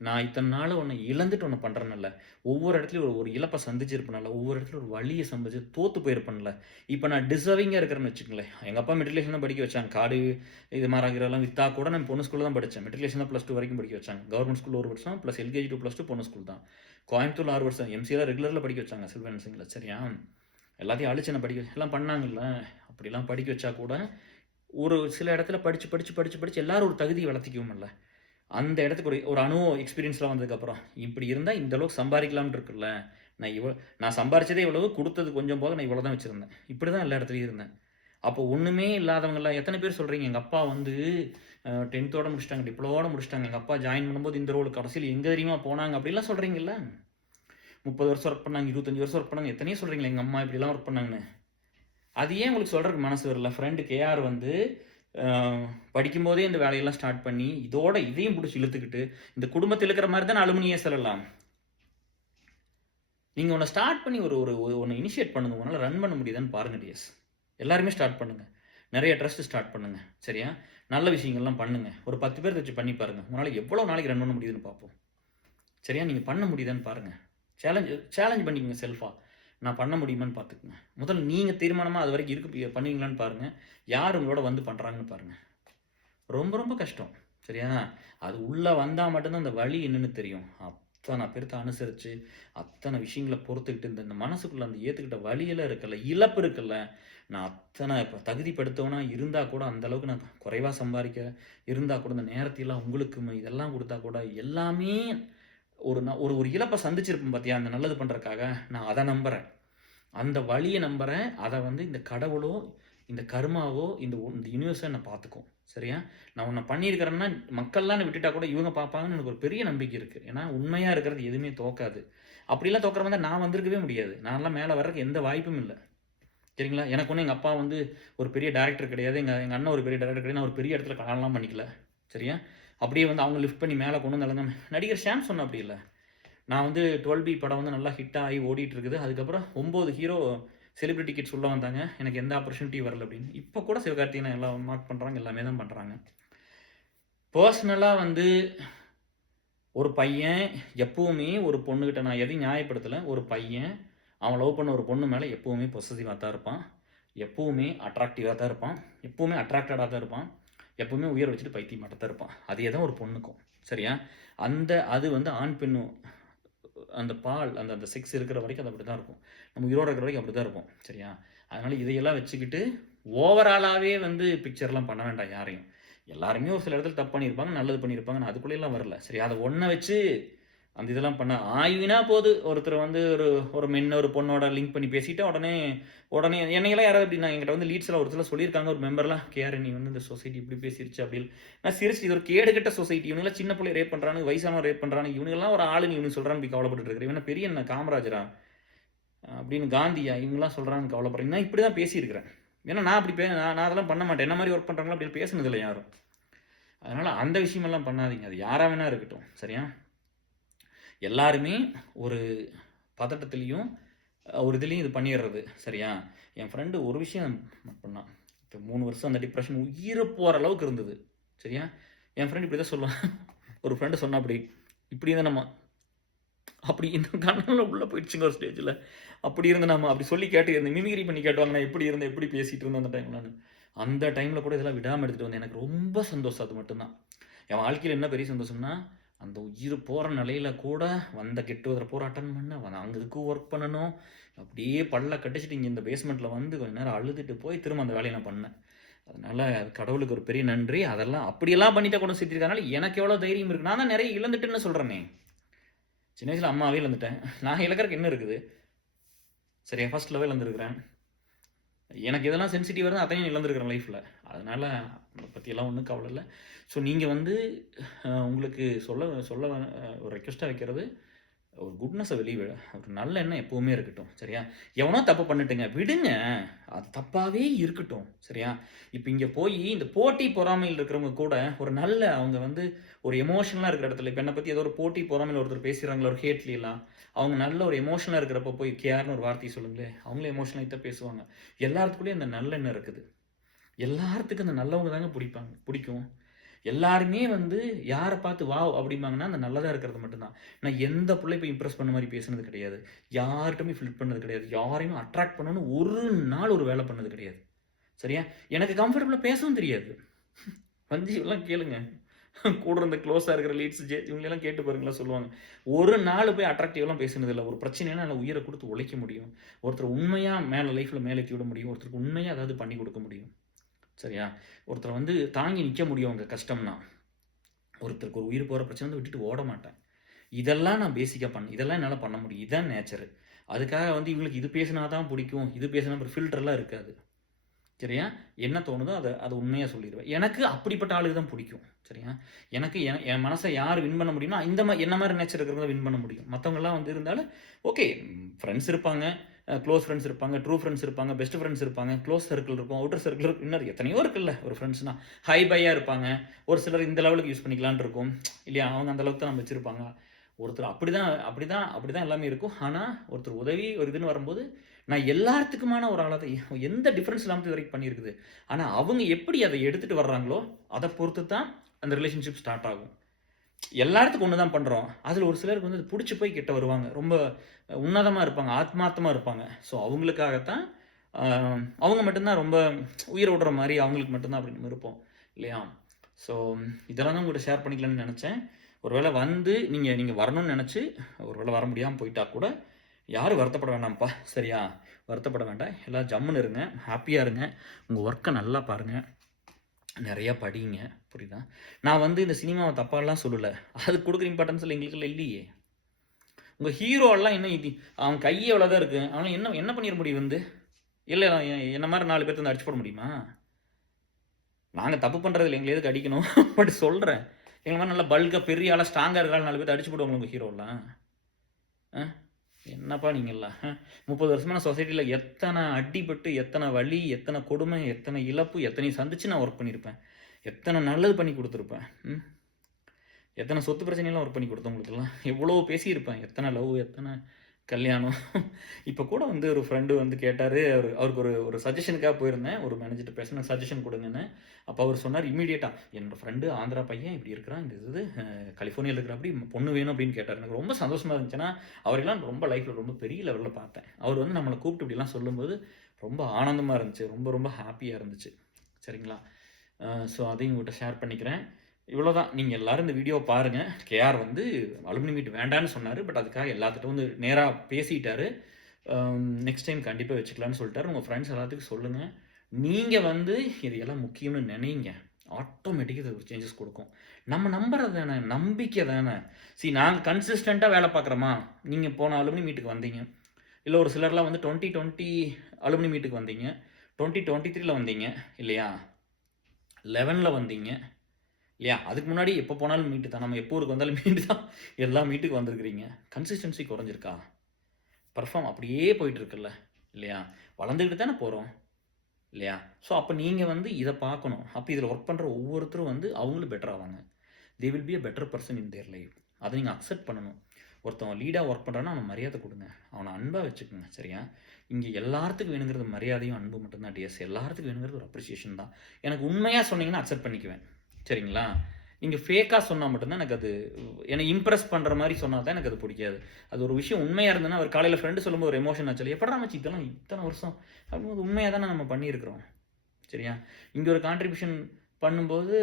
நான் இத்தன நாள் ஒண்ணு இழந்துட்டு ஒண்ணு பண்றேன்ல. ஒவ்வொரு இடத்துலயும் ஒரு ஒரு இழப்ப சந்திச்சிருப்பேன்ல. ஒவ்வொரு இடத்துலயும் ஒரு வலிய சந்திச்சு தோத்து போயிருப்பேன்ல. இப்ப நான் டிசர்விங்கா இருக்கிறேன்னு வச்சுக்கங்களேன். எங்க அப்பா மெட்ரிகுலேஷன் தான் படிக்க வச்சாங்க. காடு இது மாராகிறதெல்லாம் வித்தா கூட நான் பொண்ணு ஸ்கூல்ல தான் படிச்சேன். மெட்ரிகுலேஷன் தான் +2 வரைக்கும் படிக்க வச்சாங்க. கவர்ன்மென்ட் ஸ்கூல்ல 1 வருஷம் பிளஸ் எல்கேஜி டூ +2 பொண்ணு ஸ்கூல் தான். கோயம்புத்தூர்ல 6 வருஷம். எம்சிஏல ரெகுலர்ல படிக்க வச்சாங்க. சில்வர் நர்சிங்ல சரியா? எல்லாத்தையும் அழிச்சு என்ன படிக்க எல்லாம் பண்ணாங்கல்ல. அப்படிலாம் படிக்க வச்சா கூட ஒரு சில இடத்துல படிச்சு எல்லாரும் ஒரு தகுதிய வளர்த்திக்குவோம்ல. அந்த இடத்துக்கு ஒரு ஒரு அனுபவம் எக்ஸ்பீரியன்ஸ்லாம் வந்ததுக்கப்புறம், இப்படி இருந்தா இந்த அளவுக்கு சம்பாரிக்கலாம்னு இருக்குல்ல. நான் நான் சம்பாரிச்சதே இவ்வளவு, குடுத்தது கொஞ்சம் போக நான் இவ்வளோ தான் வச்சிருந்தேன். இப்படி தான் எல்லா இடத்துலயும் இருந்தேன். அப்போ ஒண்ணுமே இல்லாதவங்கலாம் எத்தன பேர் சொல்றீங்க, எங்க அப்பா வந்து 10த்தோட முடிச்சுட்டாங்க, டிப்ளோவோட முடிச்சுட்டாங்க. எங்க அப்பா ஜாயின் பண்ணும்போது இந்த ரோல் கடைசியில எங்க தெரியுமா போனாங்க அப்படிலாம் சொல்றீங்கல்ல. 30 வருஷம் ஒர்க் பண்ணாங்க, 25 வருஷம் ஒர்க் பண்ணாங்க. எத்தனையோ சொல்றீங்களே எங்க அம்மா இப்படிலாம் ஒர்க் பண்ணாங்கன்னு. அது ஏன் உங்களுக்கு சொல்றதுக்கு மனசு வரல? ஃப்ரெண்ட் கேஆர் வந்து அ படிக்கும்போதே இந்த வேலையெல்லாம் ஸ்டார்ட் பண்ணி, இதோட இதையும் புடிச்சு இழுத்துக்கிட்டு, இந்த குடும்பத்தில இருக்கிற மாரி தானே அலுமினியம் சொல்லலாம். நீங்க ஒண்ண ஸ்டார்ட் பண்ணி ஒரு ஒரு ஒண்ண இனிஷியேட் பண்ணுங்க. உங்களால ரன் பண்ண முடியுதான்னு பாருங்க டியர்ஸ். எல்லாருமே ஸ்டார்ட் பண்ணுங்க. நெறைய ட்ரஸ்ட் ஸ்டார்ட் பண்ணுங்க. சரியா? நல்ல விஷயங்கள்லாம் பண்ணுங்க. ஒரு 10 பேர்த்த வச்சு பண்ணி பாருங்க. உங்களால எவ்வளோ நாளைக்கு ரன் பண்ண முடியுதுன்னு பார்ப்போம். சரியா? நீங்க பண்ண முடியுதான்னு பாருங்க. சேலஞ்ச் பண்ணிக்கங்க செல்ஃபா. நான் பண்ண முடியுமான்னு பார்த்துக்கங்க. முதல்ல நீங்க தீர்மானமா அதுவரைக்கும் பண்ணுவீங்களான்னு பாருங்க. யார் உங்களோட வந்து பண்றாங்கன்னு பாருங்க. ரொம்ப ரொம்ப கஷ்டம். சரியா? அது உள்ள வந்தா மட்டும் தான் அந்த வலி என்னன்னு தெரியும். அத்தன பேர்த்த அனுசரிச்சு, அத்தன விஷயங்கள பொறுத்துக்கிட்டு, இந்த இந்த மனசுக்குள்ள அந்த ஏத்துக்கிட்ட வலியெல்லாம் இருக்குல்ல, இழப்பு இருக்குல்ல, நான் அத்தன இப்ப தகுதிப்படுத்தவனா இருந்தா கூட, அந்த அளவுக்கு நான் குறைவா சம்பாரிக்க இருந்தா கூட, இந்த நேரத்தையெல்லாம் உங்களுக்கு இதெல்லாம் குடுத்தா கூட, எல்லாமே ஒரு ஒரு இழப்ப சந்திச்சிருப்பேன் பாத்தியா? அந்த நல்லது பண்றதுக்காக, நான் அத நம்புறேன். அந்த வலிய நம்புறேன். அத வந்து இந்த கடவுளோ, இந்த கர்மாவோ, இந்த யுனிவர்ஸோ என்ன பார்த்துக்கும். சரியா? நான் உன்ன பண்ணியிருக்கிறேன்னா, மக்கள்லாம் என்ன விட்டுட்டா கூட இவங்க பார்ப்பாங்கன்னு எனக்கு ஒரு பெரிய நம்பிக்கை இருக்கு. ஏன்னா, உண்மையா இருக்கிறது எதுவுமே தோக்காது. அப்படிலாம் தோக்குற மாரி நான் வந்திருக்கவே முடியாது. நான்லாம் மேல வர்றதுக்கு எந்த வாய்ப்பும் இல்ல. சரிங்களா? எனக்கு ஒண்ணும் எங்க அப்பா வந்து ஒரு பெரிய டைரக்டர் கிடையாது. எங்க எங்க அண்ணன் ஒரு பெரிய டைரக்டர் கிடையாது. நான் ஒரு பெரிய இடத்துல கல்யாணம்லாம் பண்ணிக்கல. சரியா? அப்படியே வந்து அவங்க லிஃப்ட் பண்ணி மேல கொண்டு வந்து நடிகர் ஷாம் சொன்னாப்படி இல்ல. நான் வந்து 12 பி படம் வந்து நல்லா ஹிட் ஆகி ஓடிட்டு இருக்குது. அதுக்கப்புறம் 9 ஹீரோ செலிபிரிட்டி கிட்ஸ் உள்ள வந்தாங்க. எனக்கு எந்த ஆப்பர்ச்சுனிட்டியும் வரல அப்படின்னு. இப்ப கூட சிவகார்த்திகேயன் எல்லாம் மார்க் பண்றாங்க. எல்லாமே தான் பண்றாங்க. பெர்சனலா வந்து ஒரு பையன் எப்பவுமே ஒரு பொண்ணுகிட்ட நான் எதையும் நியாயப்படுத்தல. ஒரு பையன் அவன் லவ் பண்ண ஒரு பொண்ணு மேல எப்பவுமே பொசசிவா தான் இருப்பான். எப்பவுமே அட்ராக்டிவா தான் இருப்பான். எப்பவுமே அட்ராக்டடா தான் இருப்பான். எப்பவுமே உயிர வச்சுட்டு பைத்தியமாட்ட தான் இருப்பான். அதே தான் ஒரு பொண்ணுக்கும். சரியா? அது வந்து ஆண், பெண் அந்த பால் அந்த அந்த செக்ஸ் இருக்கிற வரைக்கும் அது அப்படிதான் இருக்கும். நம்ம உயிரோட இருக்கிற வரைக்கும் அப்படிதான் இருப்போம். சரியா? அதனால இதையெல்லாம் வச்சுக்கிட்டு ஓவராலாவே வந்து பிக்சர்லாம் பண்ண வேண்டாம் யாரையும். எல்லாருமே ஒரு சில இடத்துல தப்பு பண்ணியிருப்பாங்க, நல்லது பண்ணியிருப்பாங்க. நான் அதுக்குள்ளேலாம் வரல. சரி அத ஒண்ண வச்சு அந்த இதெல்லாம் பண்ணா ஆய்வினா போது ஒருத்தர் வந்து ஒரு ஒரு ஒரு பொண்ணோட லிங்க் பண்ணி பேசிட்டா உடனே உடனே என்னையெல்லாம் யாராவது இப்படி நான் என்கிட்ட வந்து லீட்ஸ்லாம் ஒரு சிலர் சொல்லியிருக்காங்க ஒரு மெம்பர்லாம் கேஆர் நீ வந்து இந்த சொசைட்டி இப்படி பேசிருச்சு அப்படின்னு நான் சீரியஸ்லி இது ஒரு கேடுகெட்ட சொசைட்டி இவனுங்களாம் சின்ன பிள்ளை ரேப் பண்றானு வயசானவன் ரேப் பண்றானு இவனுங்கெல்லாம் ஒரு ஆளுன்னு இவனு சொல்றான்னு இப்படி கவலைப்பட்டு இருக்கிறேன் இவன பெரிய என்ன காமராஜரா அப்படின்னு காந்தியா இவங்கெல்லாம் சொல்றான்னு கவலைப்படுறேன் நான் இப்படி தான் பேசியிருக்கிறேன் ஏன்னா நான் அப்படி நான் அதெல்லாம் பண்ண மாட்டேன் என்ன மாதிரி ஒர்க் பண்றாங்களோ அப்படி பேசுனதில்லை யாரும் அதனால அந்த விஷயமெல்லாம் பண்ணாதீங்க அது யாரா வேணா இருக்கட்டும் சரியா எல்லாருமே ஒரு பதட்டத்திலையும் ஒரு இதுலேயும் இது பண்ணிடுறது சரியா என் ஃப்ரெண்டு ஒரு விஷயம் பண்ணான் இப்போ 3 வருஷம் அந்த டிப்ரெஷன் உயிரை போகிற அளவுக்கு இருந்தது சரியா என் ஃப்ரெண்ட் இப்படி தான் சொல்லுவான் ஒரு ஃப்ரெண்டு சொன்னா இப்படி இருந்தால் நம்ம அப்படி இந்த கண்ணால் உள்ளே போயிடுச்சுங்க ஒரு ஸ்டேஜில் அப்படி இருந்து நம்ம அப்படி சொல்லி கேட்டு இருந்தேன் மிமிகிரி பண்ணி கேட்டுவாங்க நான் எப்படி இருந்தேன் எப்படி பேசிகிட்டு இருந்தேன் அந்த டைமில் நான் அந்த டைமில் கூட இதெல்லாம் விடாமல் எடுத்துகிட்டு வந்தேன் எனக்கு ரொம்ப சந்தோஷம் அது மட்டும்தான் என் வாழ்க்கையில் என்ன பெரிய சந்தோஷம்னா அந்த உயிர் போகிற நிலையில கூட வந்த கெட் டுகெதர் பூரா அட்டன் பண்ண அங்கே இதுக்கும் ஒர்க் பண்ணணும். அப்படியே பல்ல கட்டிச்சிட்டு இங்கே இந்த பேஸ்மெண்ட்டில் வந்து கொஞ்ச நேரம் அழுதுட்டு போய் திரும்ப அந்த வேலையை நான் பண்ணேன். அதனால கடவுளுக்கு ஒரு பெரிய நன்றி. அதெல்லாம் அப்படியெல்லாம் பண்ணிட்டா கூட சுற்றிருக்கனால எனக்கு எவ்வளோ தைரியம் இருக்குது. நான் தான் நிறைய இழந்துட்டுன்னு சொல்கிறேனே. சின்ன வயசில் அம்மாவே இழந்துட்டேன். நான் இழக்கிறதுக்கு என்ன இருக்குது? சரியா, ஃபர்ஸ்ட் லெவல் இழந்துருக்கிறேன். எனக்கு இதெல்லாம் சென்சிட்டிவ் இருந்தால் அதையும் இழந்துருக்கிறேன் லைஃப்பில். அதனால் அதை பற்றியெல்லாம் ஒன்றும் கவலை இல்லை. ஸோ நீங்கள் வந்து உங்களுக்கு சொல்ல ஒரு ரெக்வெஸ்ட்டாக வைக்கிறது, ஒரு குட்னஸை வெளியே விட ஒரு நல்ல எண்ணம் எப்போவுமே இருக்கட்டும். சரியா, எவனோ தப்பு பண்ணிட்டுங்க விடுங்க, அது தப்பாகவே இருக்கட்டும். சரியா, இப்போ இங்கே போய் இந்த போட்டி பொறாமையில் இருக்கிறவங்க கூட ஒரு நல்ல அவங்க வந்து ஒரு எமோஷனலாக இருக்கிற இடத்துல, இப்போ என்னை பற்றி ஏதோ ஒரு போட்டி பொறாமையில் ஒருத்தர் பேசுகிறாங்களா ஒரு ஹேட்லாம், அவங்க நல்ல ஒரு எமோஷனலாக இருக்கிறப்ப போய் கேர்னு ஒரு வார்த்தையை சொல்லுங்களேன், அவங்களே எமோஷனலாக தான் பேசுவாங்க. எல்லாத்துக்குள்ளேயும் அந்த நல்லெண்ணம் இருக்குது. எல்லாத்துக்கும் அந்த நல்லவங்க தாங்க பிடிக்கும். எல்லாருமே வந்து யாரை பார்த்து வாவ் அப்படிம்பாங்கன்னா அந்த நல்லதாக இருக்கிறது மட்டும்தான். நான் எந்த பிள்ளை போய் இம்ப்ரெஸ் பண்ண மாதிரி பேசுனது கிடையாது. யார்கிட்டயுமே ஃபில்ட் பண்ணது கிடையாது. யாரையும் அட்ராக்ட் பண்ணணும்னு ஒரு நாள் ஒரு வேலை பண்ணது கிடையாது. சரியா, எனக்கு கம்ஃபர்டபுளாக பேசவும் தெரியாது. வந்து எல்லாம் கேளுங்க, கூட இருந்த க்ளோஸாக இருக்கிற லீட்ஸ் இவங்களெல்லாம் கேட்டு பாருங்களா சொல்லுவாங்க. ஒரு நாள் போய் அட்ராக்டிவ்லாம் பேசுனது இல்லை. ஒரு பிரச்சனைனா நான் உயிரை கொடுத்து உழைக்க முடியும். ஒருத்தர் உண்மையாக மேலே லைஃப்பில் மேலேக்கி விட முடியும். ஒருத்தருக்கு உண்மையாக ஏதாவது பண்ணி கொடுக்க முடியும். சரியா, ஒருத்தர் வந்து தாங்கி நிற்க முடியும் அவங்க கஷ்டம்னா. ஒருத்தருக்கு ஒரு உயிர் போகிற பிரச்சனை வந்து விட்டுட்டு ஓட மாட்டேன். இதெல்லாம் நான் பேசிக்காக இதெல்லாம் என்னால் பண்ண முடியும். இதுதான் நேச்சரு. அதுக்காக வந்து இவங்களுக்கு இது பேசினா தான் பிடிக்கும், இது பேசினா ஒரு ஃபில்டர்லாம் இருக்காது. சரியா, என்ன தோணுதோ அதை உண்மையாக சொல்லிடுவேன். எனக்கு அப்படிப்பட்ட ஆளுக்கு தான் பிடிக்கும். சரியா, எனக்கு என் மனசை யார் வின் பண்ண முடியும்னா என்ன மாதிரி நேச்சர் இருக்கிறவங்க வின் பண்ண முடியும். மற்றவங்கலாம் வந்து இருந்தாலும் ஓகே, ஃப்ரெண்ட்ஸ் இருப்பாங்க, க்ளோஸ் ஃப்ரெண்ட்ஸ் இருப்பாங்க, ட்ரூ ஃப்ரெண்ட்ஸ் இருப்பாங்க, பெஸ்ட் ஃப்ரெண்ட்ஸ் இருப்பாங்க, க்ளோஸ் சர்க்கிள் இருக்கும், அவுட்டர் சர்க்கிள் இருக்கும், இன்னும் எத்தனையோ இருக்குல்ல. ஒரு ஃப்ரெண்ட்ஸ்னால் ஹை பையாக இருப்பாங்க. ஒரு சிலர் இந்த லெவலுக்கு யூஸ் பண்ணிக்கலான் இருக்கும் இல்லையா, அவங்க அந்த அளவுக்கு தான் நம்ம வச்சுருப்பாங்க. ஒருத்தர் அப்படிதான் எல்லாமே இருக்கும். ஆனால் ஒருத்தர் உதவி ஒரு இதுன்னு வரும்போது நான் எல்லாத்துக்குமான ஒரு ஆளாக தான் எந்த டிஃப்ரென்ஸ் இல்லாமல் வரைக்கும் பண்ணியிருக்குது. ஆனால் அவங்க எப்படி அதை எடுத்துகிட்டு வர்றாங்களோ அதை பொறுத்து தான் அந்த ரிலேஷன்ஷிப் ஸ்டார்ட் ஆகும். எல்லாத்துக்கும் ஒன்று தான் பண்ணுறோம். அதில் ஒரு சிலருக்கு வந்து பிடிச்சி போய் கிட்ட வருவாங்க, ரொம்ப உன்னதமாக இருப்பாங்க, ஆத்மார்த்தமாக இருப்பாங்க. ஸோ அவங்களுக்காகத்தான் அவங்க மட்டும்தான் ரொம்ப உயிரை விடுற மாதிரி அவங்களுக்கு மட்டும்தான் அப்படின்னு இருப்போம் இல்லையா. ஸோ இதெல்லாம் தான் உங்கள்கிட்ட ஷேர் பண்ணிக்கலான்னு நினச்சேன். ஒருவேளை வந்து நீங்கள் வரணும்னு நினச்சி ஒருவேளை வர முடியாமல் போயிட்டா கூட யாரும் வருத்தப்பட வேண்டாம்ப்பா. சரியா, வருத்தப்பட வேண்டாம். எல்லாம் ஜம்முன்னு இருங்க, ஹாப்பியாக இருங்க, உங்கள் ஒர்க்கை நல்லா பாருங்கள், நிறையா படிங்க. புரியுதா, நான் வந்து இந்த சினிமாவை தப்பாலாம் சொல்லலை. அதுக்கு கொடுக்குற இம்பார்ட்டன்ஸ் இல்லை எங்களுக்குலாம் இல்லையே. உங்கள் ஹீரோலாம் என்ன இது, அவன் கையே எவ்வளோதான் இருக்குது, அவனை என்ன பண்ணிட முடியும் வந்து இல்லை என்ன மாதிரி 4 பேர்த்து வந்து அடிச்சு போட முடியுமா? நாங்கள் தப்பு பண்ணுறது இல்லை, எங்களை எதுக்கு அடிக்கணும்? பட் சொல்கிறேன், எங்களை மாதிரி நல்லா பல்காக பெரிய ஆளாக ஸ்ட்ராங்காக இருக்காலும் 4 பேர்த்து அடிச்சு போடுவாங்க உங்கள் ஹீரோலாம். என்னப்பா நீங்கள்லாம் 30 வருஷமாக நான் சொசைட்டியில் எத்தனை அடிபட்டு, எத்தனை வலி, எத்தனை கொடுமை, எத்தனை இழப்பு, எத்தனையும் சந்தித்து நான் ஒர்க் பண்ணியிருப்பேன், எத்தனை நல்லது பண்ணி கொடுத்துருப்பேன், எத்தனை சொத்து பிரச்சனையெல்லாம் ஒர்க் பண்ணி கொடுத்தவங்களுக்கெல்லாம் எவ்வளோ பேசியிருப்பேன், எத்தனை லவ், எத்தனை கல்யாணம். இப்போ கூட வந்து ஒரு ஃப்ரெண்டு வந்து கேட்டார், அவருக்கு ஒரு சஜஷனுக்காக போயிருந்தேன், ஒரு மேனேஜர்கிட்ட பேசினேன், சஜஷன் கொடுங்கன்னு. அப்போ அவர் சொன்னார் இமீடியட்டாக, என்னோடய ஃப்ரெண்டு ஆந்திரா பையன் இப்படி இருக்கிறான், இந்த இது கலிஃபோர்னியாவில் இருக்கிற அப்படி பொண்ணு வேணும் அப்படின்னு கேட்டார். எனக்கு ரொம்ப சந்தோஷமாக இருந்துச்சுன்னா, அவரெல்லாம் ரொம்ப லைஃப்பில் ரொம்ப பெரிய லெவலில் பார்த்தேன். அவர் வந்து நம்மளை கூப்பிட்டு இப்படிலாம் சொல்லும்போது ரொம்ப ஆனந்தமாக இருந்துச்சு, ரொம்ப ரொம்ப ஹாப்பியாக இருந்துச்சு. சரிங்களா, ஸோ அதையும் உங்கள்கிட்ட ஷேர் பண்ணிக்கிறேன். இவ்வளோதான். நீங்கள் எல்லோரும் இந்த வீடியோ பாருங்கள். கேஆர் வந்து அலுமினி மீட் வேண்டான்னு சொன்னார், பட் அதுக்காக எல்லாத்துட்டும் வந்து நேராக பேசிட்டார். நெக்ஸ்ட் டைம் கண்டிப்பாக வச்சுக்கலான்னு சொல்லிட்டாரு. உங்கள் ஃப்ரெண்ட்ஸ் எல்லாத்துக்கும் சொல்லுங்கள். நீங்கள் வந்து இது எல்லாம் முக்கியம்னு நினைங்க, ஆட்டோமேட்டிக்காக இது ஒரு சேஞ்சஸ் கொடுக்கும். நம்ம நம்புறது தானே, நம்பிக்கை தானே. நாங்கள் கன்சிஸ்டண்ட்டாக வேலை பார்க்குறோமா, நீங்கள் போன அலுமினி மீட்டுக்கு வந்தீங்க, இல்லை ஒரு சிலர்லாம் வந்து 2020 அலுமினி மீட்டுக்கு வந்தீங்க, 2023 வந்தீங்க இல்லையா, 11 வந்தீங்க இல்லையா, அதுக்கு முன்னாடி எப்போ போனாலும் மீட்டு தான், நம்ம எப்போ ஊருக்கு வந்தாலும் மீட்டு தான், எல்லா மீட்டுக்கு வந்திருக்கிறீங்க. கன்சிஸ்டன்சி குறைஞ்சிருக்கா, பர்ஃபார்ம் அப்படியே போயிட்டுருக்குல்ல இல்லையா, வளர்ந்துக்கிட்டு தானே போகிறோம் இல்லையா. ஸோ அப்போ நீங்கள் வந்து இதை பார்க்கணும். அப்போ இதில் ஒர்க் பண்ணுற ஒவ்வொருத்தரும் வந்து அவங்களும் பெட்டர் ஆவாங்க. They will be a better person in their life. அதை நீங்கள் அக்செப்ட் பண்ணணும். ஒருத்தவன் லீடாக ஒர்க் பண்ணுறான்னா அவனை மரியாதை கொடுங்க, அவனை அன்பாக வச்சுக்கோங்க. சரியா, இங்கே எல்லாத்துக்கும் வேணுங்கிறது மரியாதையும் அன்பு மட்டும்தான். டிஎஸ் எல்லாத்துக்கும் வேணுங்கிறது ஒரு அப்ரிசியேஷன் தான். எனக்கு உண்மையாக சொன்னீங்கன்னா அக்செப்ட் பண்ணிக்குவேன். சரிங்களா, நீங்கள் ஃபேக்காக சொன்னால் மட்டும்தான் எனக்கு அது, என்னை இம்ப்ரெஸ் பண்ணுற மாதிரி சொன்னால் தான் எனக்கு அது பிடிக்காது. அது ஒரு விஷயம் உண்மையாக இருந்ததுன்னா, அவர் காலையில் ஃப்ரெண்டு சொல்லும்போது ஒரு எமோஷன் ஆச்சு, எப்படா மச்சி இத்தனை வருஷம் அப்படிங்கும்போது உண்மையாக தானே நம்ம பண்ணியிருக்கிறோம். சரியா, இங்கே ஒரு கான்ட்ரிபியூஷன் பண்ணும்போது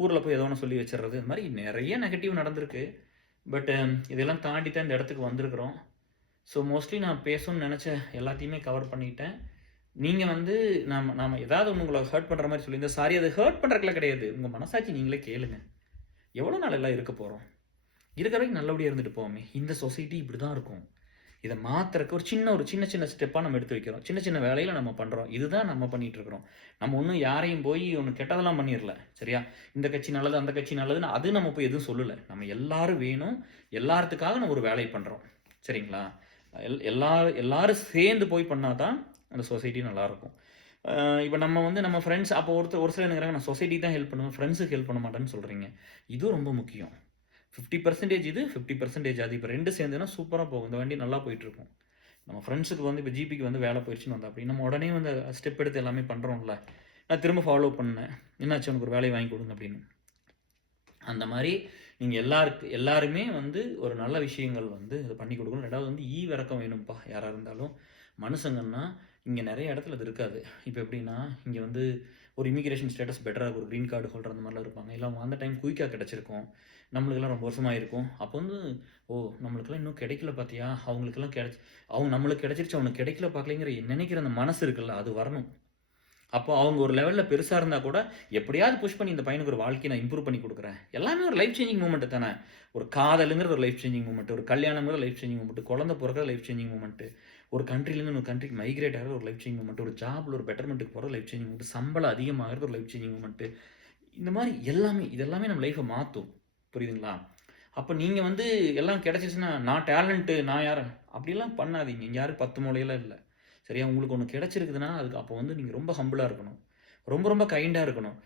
ஊரில் போய் ஏதோ ஒன்று சொல்லி வச்சிடுறது. இது மாதிரி நிறைய நெகட்டிவ் நடந்திருக்கு. பட் இதெல்லாம் தாண்டி தான் இந்த இடத்துக்கு வந்திருக்கிறோம். ஸோ மோஸ்ட்லி நான் பேசணும்னு நினச்ச எல்லாத்தையுமே கவர் பண்ணிட்டேன். நீங்கள் வந்து நாம ஏதாவது ஒன்று உங்களை ஹர்ட் பண்ணுற மாதிரி சொல்லியிருந்தா சாரி, அது ஹர்ட் பண்ணுறதுக்குலாம் கிடையாது. உங்கள் மனசாட்சி நீங்களே கேளுங்க. எவ்வளோ நாள் எல்லாம் இருக்க போகிறோம்? இருக்கிற வரைக்கும் நல்லபடியாக இருந்துட்டு போவோமே. இந்த சொசைட்டி இப்படி தான் இருக்கும். இதை மாத்துறதுக்கு ஒரு சின்ன சின்ன ஸ்டெப்பாக நம்ம எடுத்து வைக்கிறோம். சின்ன சின்ன வேலையில் நம்ம பண்ணுறோம். இதுதான் நம்ம பண்ணிட்டு இருக்கிறோம். நம்ம ஒன்றும் யாரையும் போய் ஒன்று கெட்டதெல்லாம் பண்ணிடல. சரியா? இந்த கட்சி நல்லது, அந்த கட்சி நல்லதுன்னு அது நம்ம போய் எதுவும் சொல்லலை. நம்ம எல்லாரும் வேணும், எல்லாத்துக்காக நம்ம ஒரு வேலை பண்ணுறோம். சரிங்களா? எல்லாரும் சேர்ந்து போய் பண்ணால் தான் அந்த சொசைட்டி நல்லாயிருக்கும். இப்போ நம்ம வந்து நம்ம ஃப்ரெண்ட்ஸ் அப்போ ஒரு சிலர் நினைக்கிறாங்க நான் சொசைட்டி தான் ஹெல்ப் பண்ணுவேன், ஃப்ரெண்ட்ஸுக்கு ஹெல்ப் பண்ண மாட்டேன்னு சொல்கிறீங்க. இதுவும் ரொம்ப முக்கியம். 50% இது, 50% அது. இப்போ 2 சேர்ந்துன்னா சூப்பராக போகும். இந்த வண்டி நல்லா போயிட்டுருக்கும். நம்ம ஃப்ரெண்ட்ஸுக்கு வந்து இப்போ ஜிபிக்கு வந்து வேலை போயிடுச்சுன்னு வந்தா அப்படி நம்ம உடனே வந்து ஸ்டெப் எடுத்து எல்லாமே பண்ணுறோம்ல. நான் திரும்ப ஃபாலோ பண்ணேன். என்னாச்சு உனக்கு ஒரு வேலையை வாங்கி கொடுங்க அப்படின்னு. அந்த மாதிரி நீங்கள் எல்லாருமே வந்து ஒரு நல்ல விஷயங்கள் வந்து இதை பண்ணி கொடுக்கணும். ரெண்டாவது வந்து ஈவிரக்கம் வேணும்ப்பா. யாராக இருந்தாலும் மனுஷங்கன்னா இங்கே நிறைய இடத்துல அது இருக்காது. இப்போ எப்படின்னா இங்கே வந்து ஒரு இமிகிரேஷன் ஸ்டேட்டஸ் பெட்டராக இருக்கும், ஒரு க்ரீன் கார்டு ஹோல்டர் அந்த மாதிரிலாம் இருப்பாங்க. இல்லை அவங்க அந்த டைம் குயிக்காக கிடச்சிருக்கும், நம்மளுக்கெல்லாம் ரொம்ப வருஷமாக இருக்கும். அப்போ வந்து நம்மளுக்கெல்லாம் இன்னும் கிடைக்கல பார்த்தியா, அவங்களுக்கெல்லாம் அவங்க நம்மளுக்கு கிடைச்சிருச்சு அவனுக்கு கிடைக்கல பார்க்கலைங்கிற நினைக்கிற அந்த மனசு இருக்குல்ல, அது வரணும். அப்போ அவங்க ஒரு லெவலில் பெருசாக இருந்தால் கூட எப்படியாவது புஷ் பண்ணி இந்த பையனுக்கு ஒரு வாழ்க்கையை நான் இம்ப்ரூவ் பண்ணி கொடுக்குறேன். எல்லாமே ஒரு லைஃப் சேஞ்சிங் மூமெண்ட் தானே. ஒரு காதலுங்கிறது ஒரு லைஃப் சேஞ்சிங் மூமெண்ட், ஒரு கல்யாணங்கிறது லைஃப் சேஞ்சிங் மூமெண்ட், குழந்தை பிறக்கிற லைஃப் சேஞ்சிங் மூமெண்ட், ஒரு கண்ட்ரிலேருந்து இன்னொரு கண்ட்ரிக்கு மைக்ரேட் ஆகிறது ஒரு லைஃப் சேஞ்சிங் மூமெண்ட், ஒரு ஜாபில் ஒரு பெட்டர்மெண்ட்டுக்கு போகிற லைஃப் சேஞ்சிங் மூமெண்ட், சம்பளம் அதிகமாகிறது ஒரு லைஃப் சேஞ்சிங் மூமெண்ட். இந்த மாதிரி இதெல்லாமே நம்ம லைஃப்பை மாற்றும். புரியுதுங்களா? அப்போ நீங்கள் வந்து எல்லாம் கிடச்சிச்சுன்னா நான் டேலண்ட்டு நான் யார் அப்படிலாம் பண்ணாதீங்க. இங்கே யாரும் 10 மூலையெல்லாம் இல்லை. சரியா? உங்களுக்கு ஒன்று கிடச்சிருக்குதுன்னா அதுக்கு அப்போ வந்து நீங்கள் ரொம்ப ஹம்பிளாக இருக்கணும், ரொம்ப ரொம்ப கைண்டாக இருக்கணும்.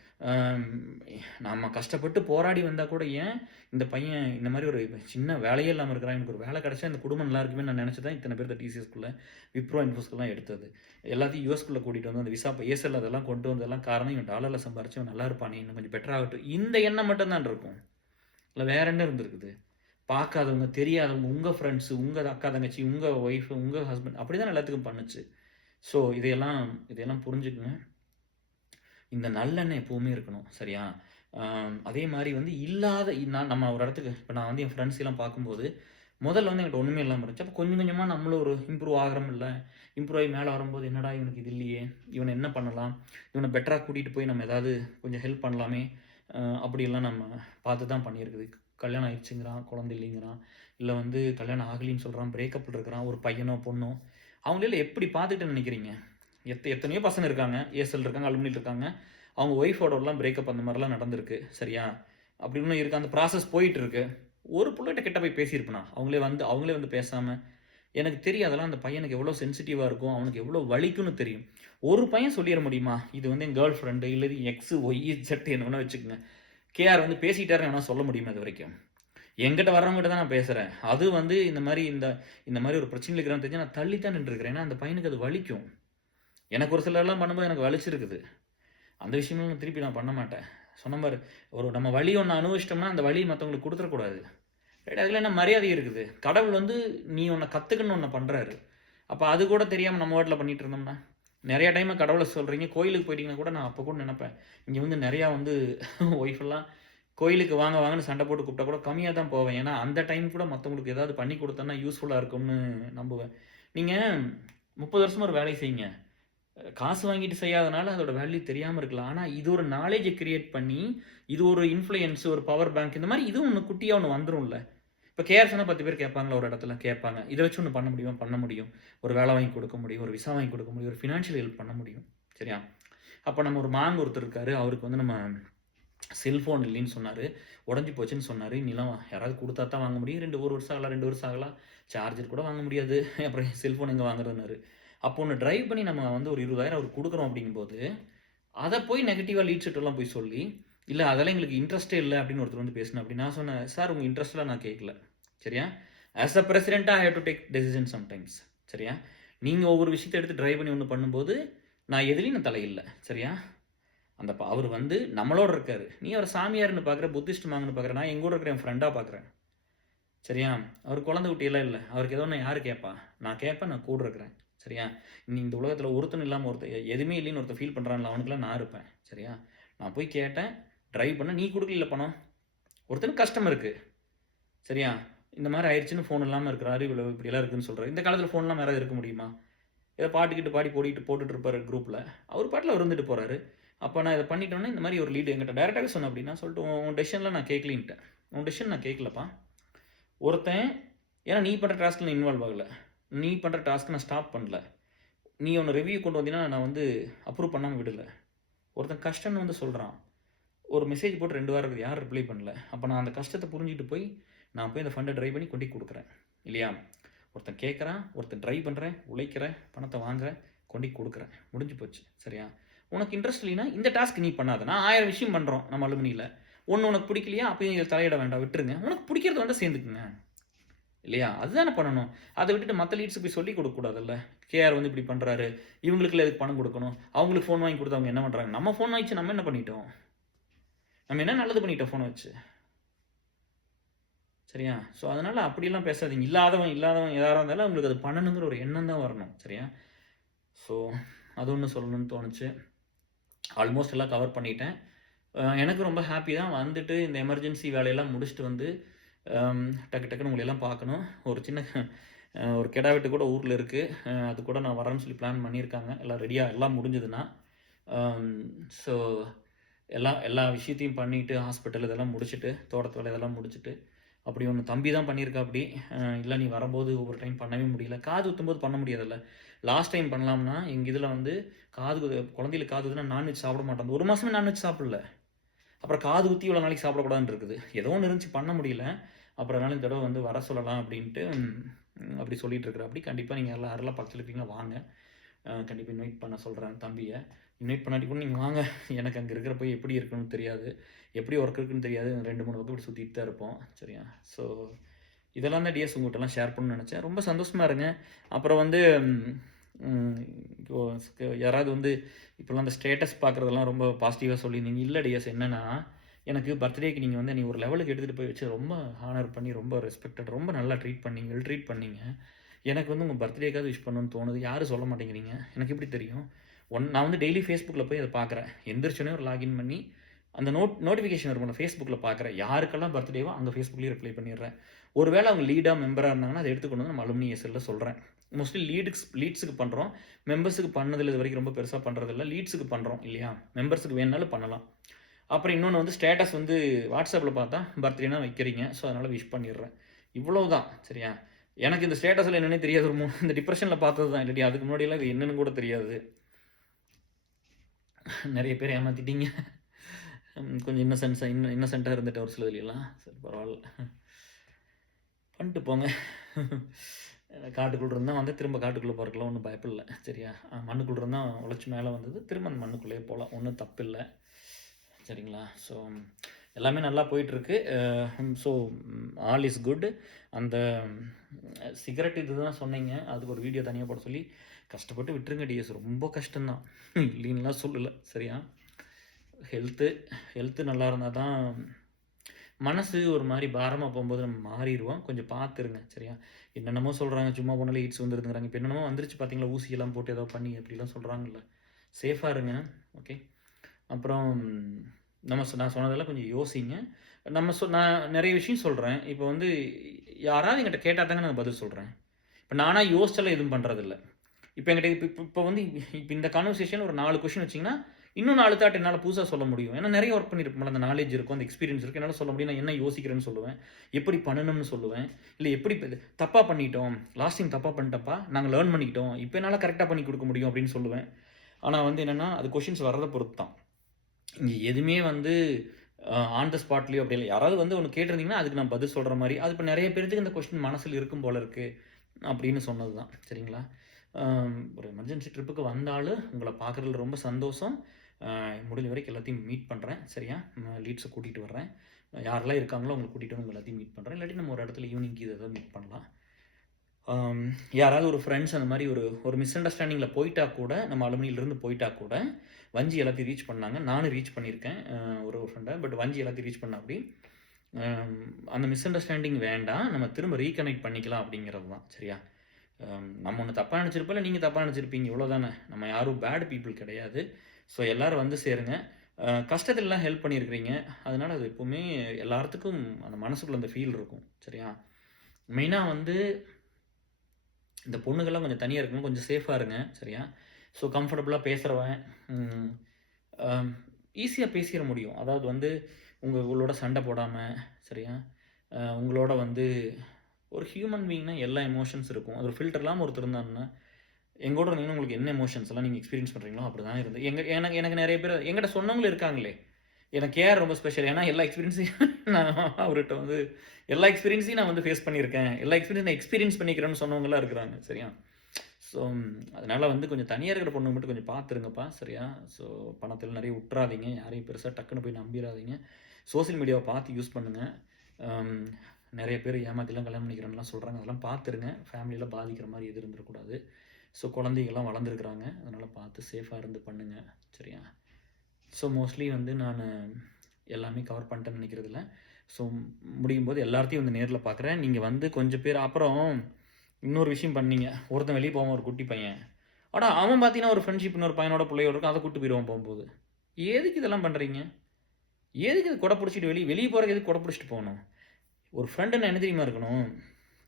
நம்ம கஷ்டப்பட்டு போராடி வந்தால் கூட ஏன் இந்த பையன் இந்த மாதிரி ஒரு சின்ன வேலையே இல்லாமல் இருக்கிறான், எனக்கு ஒரு வேலை கிடச்சா இந்த குடும்பம் நல்லா இருக்குமே நான் நினச்சி தான் இத்தனை பேர் டிசிஎஸ்குள்ளே விப்ரோ இன்ஃபோஸ்க்குலாம் எடுத்தது. எல்லாத்தையும் யூஎஸ்குள்ளே கூட்டிகிட்டு வந்து அந்த விசா ஏசல் அதெல்லாம் கொண்டு வந்ததெல்லாம் காரணம் இவன் டாலரில் சம்பாரிச்சு அவன் நல்லா இருப்பானே, இன்னும் கொஞ்சம் பெட்டராகட்டும், இந்த எண்ணம் மட்டும்தான் இருக்கும். இல்லை வேற என்ன இருந்திருக்குது? பார்க்காதவங்க, தெரியாதவங்க, உங்கள் ஃப்ரெண்ட்ஸு, உங்கள் அக்கா தங்கச்சி, உங்கள் ஒய்ஃபு, உங்கள் ஹஸ்பண்ட் அப்படி தான் எல்லாத்துக்கும் பண்ணுச்சு. ஸோ இதையெல்லாம் புரிஞ்சுக்குங்க. இந்த நல்லெண்ணம் எப்போவுமே இருக்கணும். சரியா? அதே மாதிரி வந்து நம்ம ஒரு இடத்துக்கு இப்போ நான் வந்து என் ஃப்ரெண்ட்ஸ் எல்லாம் பார்க்கும்போது முதல்ல வந்து என்கிட்ட ஒன்றுமே இல்லாமல் இருந்துச்சு. அப்போ கொஞ்சம் கொஞ்சமாக நம்மளும் ஒரு இம்ப்ரூவ் ஆகிறோம். இல்லை இம்ப்ரூவ் ஆகி மேலே வரும்போது என்னடா இவனுக்கு இது இல்லையே, இவனை என்ன பண்ணலாம், இவனை பெட்டராக கூட்டிகிட்டு போய் நம்ம ஏதாவது கொஞ்சம் ஹெல்ப் பண்ணலாமே, அப்படியெல்லாம் நம்ம பார்த்து தான் பண்ணியிருக்குது. கல்யாணம் ஆயிடுச்சுங்கிறான், குழந்தை இல்லைங்கிறான், இல்லை வந்து கல்யாணம் ஆகலின்னு சொல்கிறான், பிரேக்கப்பில் இருக்கிறான், ஒரு பையனோ பொண்ணோ, அவங்களெல்லாம் எப்படி பார்த்துட்டு நினைக்கிறீங்க? எத்தனையோ பசங்க இருக்காங்க, ஏஎஸ்எல் இருக்காங்க, அலுமினியில் இருக்காங்க, அவங்க ஒய்ஃபோடலாம் பிரேக்கப் அந்த மாதிரிலாம் நடந்திருக்கு. சரியா? அப்படி இன்னும் இருக்குது, அந்த ப்ராசஸ் போயிட்டுருக்கு. ஒரு பிள்ளைகிட்ட கிட்ட போய் பேசியிருப்பேனா? அவங்களே வந்து பேசாமல் எனக்கு தெரியும் அதெல்லாம் அந்த பையனுக்கு எவ்வளோ சென்சிட்டிவாக இருக்கும், அவனுக்கு எவ்வளோ வலிக்குன்னு தெரியும். ஒரு பையன் சொல்லிட முடியுமா இது வந்து என் கேர்ள் ஃப்ரெண்டு இல்லை எக்ஸு ஒய் செட் என்ன வேணால் வச்சுக்கோங்க, கேஆர் வந்து பேசிட்டாருன்னு வேணால் சொல்ல முடியுமா? இது வரைக்கும் என்கிட்ட வர்றவங்ககிட்ட தான் நான் பேசுகிறேன். அது வந்து இந்த மாதிரி ஒரு பிரச்சனையில் இருக்கிறான்னு தெரிஞ்சு நான் தள்ளி தான் நின்றுருக்கிறேன். ஏன்னா அந்த பையனுக்கு அது வலிக்கும். எனக்கு ஒரு சிலர்லாம் பண்ணும்போது எனக்கு வலிச்சிருக்குது. அந்த விஷயமெல்லாம் நான் திருப்பி நான் பண்ண மாட்டேன். சொன்ன மாதிரி நம்ம வழி ஒன்று அனுபவிச்சிட்டோம்னா அந்த வழி மற்றவங்களுக்கு கொடுத்துடக்கூடாது. ரைட்? அதில் என்ன மரியாதை இருக்குது? கடவுள் வந்து நீ ஒன்றை கற்றுக்கணும்னு ஒன்று பண்ணுறாரு. அப்போ அது கூட தெரியாமல் நம்ம வீட்டில் பண்ணிகிட்டு இருந்தோம்னா, நிறையா டைமை கடவுளை சொல்கிறீங்க. கோயிலுக்கு போயிட்டீங்கன்னா கூட நான் அப்போ கூட நினைப்பேன், இங்கே வந்து நிறையா வந்து ஒய்ஃபெல்லாம் கோயிலுக்கு வாங்கன்னு சண்டை போட்டு கூப்பிட்டா கூட கம்மியாக தான் போவேன். ஏன்னா அந்த டைம் கூட மற்றவங்களுக்கு ஏதாவது பண்ணி கொடுத்தோன்னா யூஸ்ஃபுல்லாக இருக்கும்னு நம்புவேன். நீங்கள் 30 வருஷமாக ஒரு வேலை செய்யுங்க, காசு வாங்கிட்டு செய்யாதனால அதோட வேல்யூ தெரியாமல் இருக்கலாம். ஆனால் இது ஒரு நாலேஜை கிரியேட் பண்ணி, இது ஒரு இன்ஃப்ளூயன்ஸ், ஒரு பவர் பேங்க், இந்த மாதிரி இதுவும் ஒன்று குட்டியாக ஒன்று வந்துடும்ல. இப்போ கேஆர்ஸ்னா 10 பேர் கேட்பாங்களா, ஒரு இடத்துல கேட்பாங்க. இதை வச்சு ஒன்று பண்ண முடியுமா? பண்ண முடியும். ஒரு வேலை வாங்கி கொடுக்க முடியும், ஒரு விசா வாங்கி கொடுக்க முடியும், ஒரு ஃபினான்ஷியல் ஹெல்ப் பண்ண முடியும். சரியா? அப்போ நம்ம ஒரு ஒருத்தர் இருக்காரு, அவருக்கு வந்து நம்ம செல்ஃபோன் இல்லைன்னு சொன்னார், உடஞ்சி போச்சுன்னு சொன்னார். நிலம் யாராவது கொடுத்தா தான் வாங்க முடியும். 1 வருஷம் ஆகலாம், சார்ஜர் கூட வாங்க முடியாது, அப்புறம் செல்ஃபோன் எங்கே வாங்குறதுனாரு. அப்போ ஒன்று ட்ரைவ் பண்ணி நம்ம வந்து ஒரு 20,000 அவருக்கு கொடுக்குறோம் அப்படிங்கும்போது, அதை போய் நெகட்டிவாக லீட் செட்டெல்லாம் போய் சொல்லி, இல்லை அதெல்லாம் எங்களுக்கு இன்ட்ரெஸ்ட்டே இல்லை அப்படின்னு ஒருத்தர் வந்து பேசினேன். அப்படி நான் சொன்னேன், சார் உங்கள் இன்ட்ரெஸ்ட்லாம் நான் கேட்கல. சரியா? ஆஸ் அ பிரசிடெண்ட்டாக I have to take decision sometimes. சரியா? நீங்கள் ஒவ்வொரு விஷயத்தை எடுத்து ட்ரைவ் பண்ணி ஒன்று பண்ணும்போது நான் எதுலேயும் நான் தலையில்லை. சரியா? அவர் வந்து நம்மளோட இருக்கார், நீ அவர் சாமியார்னு பார்க்குற, புத்திஸ்ட் மாங்கன்னு பார்க்குற, நான் எங்கூட இருக்கிற என் ஃப்ரெண்டாக பார்க்குறேன். சரியா? அவர் குழந்தை குட்டியெல்லாம் இல்லை, அவருக்கு ஏதோ ஒன்று யார் கேட்பா? நான் கேட்பேன், நான் கூட இருக்கிறேன். சரியா? நீ இந்த உலகத்தில் ஒருத்தன் இல்லாமல் எதுவுமே இல்லைன்னு ஒருத்தர் ஃபீல் பண்ணுறான்ல, அவனுக்குலாம் நான் இருப்பேன். சரியா? நான் போய் கேட்டேன், ட்ரைவ் பண்ணேன். நீ குடுக்கலைல பணம். ஒருத்தனுக்கு கஷ்டம் இருக்கு. சரியா? இந்த மாரி ஆயிடுச்சுன்னு ஃபோன் இல்லாம இருக்கிறாரு. இவ்வளோ இப்படியெல்லாம் இருக்குன்னு சொல்றாரு. இந்த காலத்தில ஃபோன் இல்லாம யாராவது இருக்க முடியுமா? ஏதோ பாட்டு கீட்டு பாடி போட்டுட்டு இருப்பாரு குரூப்ல. அவர் பாட்டுல அவர் இருந்துட்டு போறாரு. அப்ப நான் இத பண்ணிட்டோனே, இந்த மாரி ஒரு லீடு என்கிட்ட டைரக்ட்டாவே சொன்னேன் அப்படி. நான் சொல்லிட்டு உன் டெசிஷன்லாம் நான் கேட்கலின்ட்டேன். உன் டெசிஷன் நான் கேட்கலப்பா. ஒருத்தன் ஏன்னா நீ பண்ற டாஸ்க்ல நான் இன்வால்வ் ஆகல. நீ பண்ற டாஸ்க்க நான் ஸ்டாப் பண்ணல. நீ ஒண்ணு ரிவ்யூ கொண்டு வந்தீன்னா, நான் வந்து அப்ரூவ் பண்ணாம விடல. ஒருத்தன் கஷ்டம்னு வந்து சொல்றான். ஒரு மெசேஜ் போட்டு 2 வாரம் இருக்குது. யாரும் ரிப்ளை பண்ணல. அப்ப நான் அந்த கஷ்டத்த புரிஞ்சுட்டு போய், நான் போய் அந்த ஃபண்ட டிரைவ் பண்ணி கொண்டோய் குடுக்குறேன். இல்லையா? ஒருத்தன் கேட்குறான், ஒருத்தன் டிரைவ் பண்றேன், உழைக்கிறேன், பணத்த வாங்குறேன், கொண்டோய் குடுக்குறேன். முடிஞ்சு போச்சு. சரியா? உனக்கு இன்ட்ரெஸ்ட் இல்லைன்னா, இந்த டாஸ்க் நீ பண்ணாத. நான் 1000 விஷயம் பண்றோம் நம்ம அலுமினியில. ஒண்ணு உனக்கு பிடிக்கலையா? அப்பயும் இதில தலையிட வேண்டாம். விட்டுருங்க. உனக்கு பிடிக்கிறது வந்து சேர்ந்துக்குங்க. இல்லையா? அதுதானே பண்ணணும். அத விட்டுட்டு மத்த லீட்ஸ்க்கு போய் சொல்லிக் குடுக்கக்கூடாதுல்ல. கேஆர் வந்து இப்படி பண்றாரு. இவங்களுக்குலாம் எதுக்கு பணம் குடுக்கணும்? அவங்களுக்கு ஃபோன் வாங்கி குடுத்து அவங்க என்ன பண்றாங்க? நம்ம ஃபோன் வாங்கி நம்ம என்ன பண்ணிட்டோம்? நம்ம என்ன நல்லது பண்ணிட்டோம் ஃபோன வச்சு? சரியா? ஸோ, அதனால அப்படிலாம் பேசாதீங்க. இல்லாதவன் யாரா இருந்தாலும் அவங்களுக்கு அது பண்ணணுங்கிற ஒரு எண்ணம் தான் வரணும். சரியா? ஸோ, அது ஒண்ணு சொல்லணும்னு தோணுச்சு. ஆல்மோஸ்ட் எல்லாம் கவர் பண்ணிட்டேன். எனக்கு ரொம்ப ஹாப்பி தான். வந்துட்டு இந்த எமர்ஜென்சி வேலையெல்லாம் முடிச்சுட்டு வந்து, டக்கு டக்குன்னு உங்களயெல்லாம் பார்க்கணும். ஒரு சின்ன ஒரு கெடா வெட்டு கூட ஊர்ல இருக்கு. அது கூட நான் வரேன்னு சொல்லி பிளான் பண்ணியிருக்காங்க. எல்லாம் ரெடியா எல்லாம் முடிஞ்சதுன்னா. ஸோ, எல்லா விஷயத்தையும் பண்ணிட்டு, ஹாஸ்பிட்டல் இதெல்லாம் முடிச்சுட்டு, தோட்டத்து வேலை இதெல்லாம் முடிச்சுட்டு, அப்படி ஒண்ணு தம்பி தான் பண்ணியிருக்காப்படி. இல்ல நீ வரும்போது ஒவ்வொரு டைம் பண்ணவே முடியல. காது குத்தும்போது பண்ண முடியாதுல்ல. லாஸ்ட் டைம் பண்ணலாம்னா, எங்க இதுல வந்து குழந்தைகளுக்கு காது குத்துனா நான்வெஜ் சாப்பிட மாட்டோம். அந்த 1 மாசமே நான்வெஜ் சாப்பிடல. அப்புறம் காது குத்தி இவ்வளோ நாளைக்கு சாப்பிடக்கூடாதுன்னு இருக்குது. ஏதோ ஒண்ணு இருந்துச்சு பண்ண முடியல. அப்புறம் அதனால இந்த தடவ வந்து வர சொல்லலாம் அப்படின்ட்டு, அப்படி சொல்லிட்டு இருக்கிறாப்படி. கண்டிப்பா நீங்க யாரெல்லாம் பக்கத்துல இருப்பீங்களோ வாங்க. கண்டிப்பா இன்வைட் பண்ண சொல்றேன் தம்பிய. இன்வைட் பண்ணாட்டி கூட நீங்க வாங்க. எனக்கு அங்க இருக்கிறப்ப எப்படி இருக்குன்னு தெரியாது. எப்படி ஒர்க் இருக்குன்னு தெரியாது. 2, 3 பக்கம் இப்படி சுத்திட்டு தான் இருப்போம். சரியா? ஸோ, இதெல்லாம் தான் டிஎஸ் உங்ககிட்டலாம் ஷேர் பண்ணணும்னு நெனச்சேன். ரொம்ப சந்தோஷமா இருங்க. அப்புறம் வந்து ம் இப்போ யாராவது வந்து இப்போலாம் அந்த ஸ்டேட்டஸ் பார்க்குறதெல்லாம் ரொம்ப பாசிட்டிவா சொல்லியிருந்தீங்க. இல்ல டிஎஸ் என்னன்னா, எனக்கு பர்த்டேக்கு நீங்க வந்து என்னைய ஒரு லெவலுக்கு எடுத்துட்டு போய் வச்சு ரொம்ப ஹானர் பண்ணி, ரொம்ப ரெஸ்பெக்டட் ரொம்ப நல்லா ட்ரீட் பண்ணீங்க. வெல் ட்ரீட் பண்ணீங்க. எனக்கு வந்து உங்க பர்த்டேக்காவது விஷ் பண்ணணும்னு தோணுது. யாரும் சொல்ல மாட்டேங்கிறீங்க. எனக்கு எப்படி தெரியும்? நான் வந்து டெய்லி Facebookல போய் அத பார்க்குறேன். எந்திரிச்சோனே ஒரு லாகின் பண்ணி, அந்த நோட்டிஃபிகேஷன் இருக்கும்ல Facebookல பார்க்குறேன். யாருக்கெல்லாம் பர்த்டேவோ அங்க Facebookலயே ரிப்ளை பண்ணிடுறேன். ஒருவேள அவங்க லீடா, மெம்பரா இருந்தாங்கன்னா, அத எடுத்து கொண்டு வந்து நம்ம அலுமினி எஸ்எல்ல சொல்றேன். மோஸ்ட்லி லீட்ஸுக்கு பண்றோம். மெம்பர்ஸுக்கு பண்ணதில்ல இதுவரைக்கும் ரொம்ப பெருசா பண்றதில்ல. லீட்ஸுக்கு பண்றோம் இல்லையா? மெம்பர்ஸுக்கு வேணும்னாலும் பண்ணலாம். அப்புறம் இன்னொன்னு வந்து ஸ்டேட்டஸ் வந்து WhatsAppல பார்த்தா பர்த்டேனா வைக்கிறீங்க. ஸோ, அதனால விஷ் பண்ணிடுறேன். இவ்வளவுதான். சரியா? எனக்கு இந்த ஸ்டேட்டஸ்ல என்னன்னே தெரியாது. இந்த டிப்ரஷன்ல பார்த்தது தான். இல்லாட்டி அதுக்கு முன்னாடிலாம் இது என்னன்னு கூட தெரியாது. நெறைய பேர் ஏமாத்திட்டீங்க. கொஞ்சம் இன்னசென்ட்டா இருந்துட்டேன் ஒரு சிலதுலலாம். சரி பரவால்ல. பண்ணிட்டு போங்க. காட்டுக்குள்ள இருந்தா வந்து திரும்ப காட்டுக்குள்ள போறதுக்குலாம் ஒண்ணும் பயப்படல. சரியா? மண்ணுக்குள்ள இருந்தா உழைச்சு மேல வந்தது. திரும்ப அந்த மண்ணுக்குள்ளேயே போலாம். ஒண்ணும் தப்பில்ல. சரிங்களா? ஸோ, எல்லாமே நல்லா போயிட்டுருக்கு. So, all is good. அந்த சிகரெட் இதுதான் சொன்னீங்க. அதுக்கு ஒரு வீடியோ தனியா போட சொல்லி, கஷ்டப்பட்டு விட்டுருங்க டிஎஸ். ரொம்ப கஷ்டம் தான். இல்லைன்னுலாம் சொல்லல. சரியா? ஹெல்த்து நல்லா இருந்தா தான் மனசு ஒரு மாரி பாரமா போம்போது நம்ம மாறிருவோம். கொஞ்சம் பார்த்துருங்க. சரியா? என்னென்னமோ சொல்றாங்க. சும்மா போனாலே எய்ட்ஸ் வந்துருதுங்கிறாங்க. இப்ப என்னென்னமோ வந்துருச்சு பார்த்தீங்களா? ஊசியெல்லாம் போட்டு ஏதோ பண்ணி அப்படிலாம் சொல்றாங்கல்ல. சேஃபா இருங்க. ஓகே. அப்புறம் நான் சொன்னதெல்லாம் கொஞ்சம் யோசிங்க. நான் நெறைய விஷயம் சொல்றேன். இப்ப வந்து யாராவது என்கிட்ட கேட்டா தாங்க நான் பதில் சொல்றேன். இப்ப நானா யோசிச்செல்லாம் எதுவும் பண்றதில்ல. இப்ப என்கிட்ட இப்ப வந்து இப்ப இந்த கான்வர்சேஷன்ல ஒரு 4 கொஸ்டின் வச்சீங்கன்னா, இன்னும் 4 தாட் என்னால புதுசா சொல்ல முடியும். ஏன்னா நெறைய ஒர்க் பண்ணியிருப்போம்ல. அந்த நாலேட்ஜ் இருக்கும், அந்த எக்ஸ்பீரியன்ஸ் இருக்கு. என்னால சொல்ல முடியும். நான் என்ன யோசிக்கிறேன்னு சொல்லுவேன். எப்படி பண்ணணும்னு சொல்லுவேன். இல்ல எப்படி தப்பா பண்ணிட்டோம். லாஸ்ட் டைம் தப்பா பண்ணிட்டோம்ப்பா. நாங்க லேர்ன் பண்ணிக்கிட்டோம். இப்ப என்னால கரெக்ட்டா பண்ணி குடுக்க முடியும் அப்படின்னு சொல்லுவேன். ஆனா வந்து என்னன்னா, அது கொஸ்டின்ஸ் வர்றத பொறுத்து தான். இங்க எதுவுமே வந்து ஆன் த ஸ்பாட்லயோ அப்படி இல்ல. யாராவது வந்து ஒண்ணு கேட்டிருந்தீங்கன்னா, அதுக்கு நான் பதில் சொல்ற மாரி, அது இப்ப நெறைய பேருக்கு இந்த கொஸ்டின் மனசுல இருக்கும் போல இருக்கு. அப்படின்னு சொன்னது தான். சரிங்களா? ஒரு எமர்ஜென்சி ட்ரிப்புக்கு வந்தாலும் உங்கள பார்க்குறதுல ரொம்ப சந்தோஷம். முடிஞ்ச வரைக்கும் எல்லாத்தையும் மீட் பண்றேன். சரியா? லீட்ஸ கூட்டிட்டு வர்றேன். யாரெல்லாம் இருக்காங்களோ அவங்கள கூட்டிட்டு வந்து உங்க எல்லாத்தையும் மீட் பண்றேன். இல்லாட்டி நம்ம ஒரு இடத்துல ஈவினிங் கீது ஏதாவது மீட் பண்ணலாம். யாராவது ஒரு ஃப்ரெண்ட்ஸ் அந்த மாரி ஒரு மிஸ் அண்டர்ஸ்டாண்டிங்ல போயிட்டா கூட, நம்ம அலுமினியிலிருந்து போயிட்டா கூட, வஞ்சி எல்லாத்தையும் ரீச் பண்ணாங்க. நானும் ரீச் பண்ணியிருக்கேன். ஒரு ஃப்ரெண்ட. பட் வஞ்சி எல்லாத்தையும் ரீச் பண்ணாப்படி. அந்த மிஸ் அண்டர்ஸ்டாண்டிங் வேண்டாம். நம்ம திரும்ப ரீகனெக்ட் பண்ணிக்கலாம் அப்படிங்கிறது தான். சரியா? நம்ம ஒண்ணு தப்பா நெனச்சிருப்போம், இல்ல நீங்க தப்பா நெனச்சிருப்பீங்க. இவ்வளோதானே. நம்ம யாரும் பேட் பீப்பிள் கிடையாது. ஸோ எல்லாரும் வந்து சேருங்க. கஷ்டத்துலலாம் ஹெல்ப் பண்ணியிருக்கிறீங்க. அதனால அது எப்பவுமே எல்லாத்துக்கும் அந்த மனசுக்குள்ள அந்த ஃபீல் இருக்கும். சரியா? மெயினா வந்து இந்த பொண்ணுங்கலாம் கொஞ்சம் தனியா இருக்கணும். கொஞ்சம் சேஃபா இருங்க. சரியா? ஸோ கம்ஃபர்டபுளா பேசுறவன், ம் அ ஈஸியா பேசிற முடியும். அதாவது வந்து உங்களோட சண்டை போடாம, சரியா? உங்களோட வந்து ஒரு ஹியூமன் பீயிங்னா எல்லா எமோஷன்ஸ் இருக்கும். அது ஒரு ஃபில்டர் இல்லாம ஒருத்தர் இருந்தாருன்னா, எங்கூட இருந்தீங்கன்னா உங்களுக்கு என்ன எமோஷன்ஸ்லாம் நீங்க எக்ஸ்பீரியன்ஸ் பண்றீங்களோ அப்படிதான் எனக்கு எனக்கு நெறைய பேர் என்கிட்ட சொன்னவங்களும் இருக்காங்களே! எனக்கு ஏன் ரொம்ப ஸ்பெஷல். ஏன்னா எல்லா எக்ஸ்பீரியன்ஸையும் நான் அவர்ட்ட வந்து எல்லா எக்ஸ்பீரியன்ஸையும் நான் வந்து ஃபேஸ் பண்ணியிருக்கேன். எல்லா எக்ஸ்பீரியன்ஸ் நான் எக்ஸ்பீரியன்ஸ் பண்ணிக்கிறேன்னு சொன்னவங்கலாம் இருக்கிறாங்க. சரியா? ஸோ அதனால வந்து கொஞ்சம் தனியா இருக்கிற பொண்ணுங்க மட்டும் கொஞ்சம் பார்த்துருங்கப்பா. சரியா? ஸோ பணத்தில நெறைய உட்றாதீங்க. யாரையும் பெருசா டக்குனு போய் நம்பிறாதீங்க. சோசியல் மீடியாவ பார்த்து யூஸ் பண்ணுங்க. அம் நெறைய பேர் ஏமாத்திலாம் கல்யாணம் பண்ணிக்கிறேன்லாம் சொல்றாங்க. அதெல்லாம் பார்த்துருங்க. ஃபேமிலில பாதிக்கிற மாரி எதுவும் இருந்துறக்கூடாது. ஸோ குழந்தைகள்லாம் வளர்ந்துருக்குறாங்க. அதனால பார்த்து சேஃபா இருந்து பண்ணுங்க. சரியா? ஸோ மோஸ்ட்லி வந்து நானு எல்லாமே கவர் பண்ணிட்டேன்னு நெனைக்கிறதில்ல. ஸோ முடியும்போது எல்லார்த்தையும் வந்து நேர்ல பார்க்குறேன். நீங்க வந்து கொஞ்சம் பேர் அப்புறம் இன்னொரு விஷயம் பண்ணீங்க. ஒருத்தன் வெளிய போவான் ஒரு குட்டி பையன். அட அவன் பார்த்தீங்கன்னா ஒரு ஃப்ரெண்ட்ஷிப் இன்னொரு பையனோட புள்ளையோட இருக்கும். அத கூட்டு போயிருவான் போம்போது. எதுக்கு இதெல்லாம் பண்றீங்க? எதுக்கு இது கொட புடிச்சிட்டு வெளிய போறதுக்கு எதுக்கு கொட புடிச்சிட்டு போணும்? ஒரு ஃப்ரெண்டுன்னா என்ன தெரியுமா இருக்கணும்?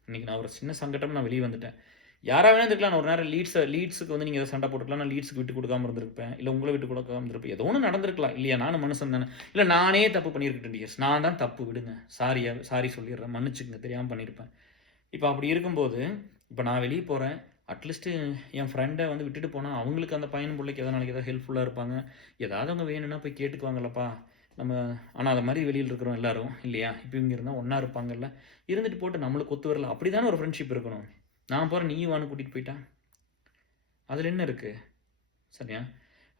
இன்னைக்கு நான் ஒரு சின்ன சங்கடம் நான் வெளிய வந்துட்டேன். யாரா வேணா இருந்துக்கலாம். நான் ஒரு நேரம் லீட்ஸுக்கு வந்து நீங்க ஏதோ சண்டை போட்டுருக்கலாம். நான் லீட்ஸுக்கு விட்டு குடுக்காம இருந்திருப்பேன். இல்ல உங்கள விட்டு குடுக்காம இருந்திருப்பேன். ஏதோ ஒண்ணு நடந்திருக்கலாம். இல்லையா? நானும் மனுஷன் தானே. இல்ல நானே தப்பு பண்ணியிருக்கட்டும் டியர்ஸ். நான் தான் தப்பு விடுங்க. சாரி சொல்லிர்றேன். மன்னிச்சுக்கங்க. தெரியாம பண்ணியிருப்பேன். இப்ப அப்படி இருக்கும்போது, இப்ப நான் வெளிய போறேன். அட்லீஸ்ட் என் ஃப்ரெண்ட வந்து விட்டுட்டு போனா, அவங்களுக்கு அந்த பையன் புள்ளைக்கு ஏதோ நாளைக்கு ஏதாவது ஹெல்ப்ஃபுல்லா இருப்பாங்க. ஏதாவது அவங்க வேணும்னா போய் கேட்டுக்குவாங்கல்லப்பா. நம்ம அனாதை மாரி வெளியில இருக்கிறோம் எல்லாரும். இல்லையா? இப்ப இவங்க இருந்தா ஒண்ணா இருப்பாங்கல்ல. இருந்துட்டு போட்டு நம்மளுக்கு ஒத்து வரல. அப்படிதானே ஒரு ஃப்ரெண்ட்ஷிப் இருக்கணும். நான் போறேன் நீயும் வான்னு கூட்டிட்டு போயிட்டா, அதுல என்ன இருக்கு? சரியா?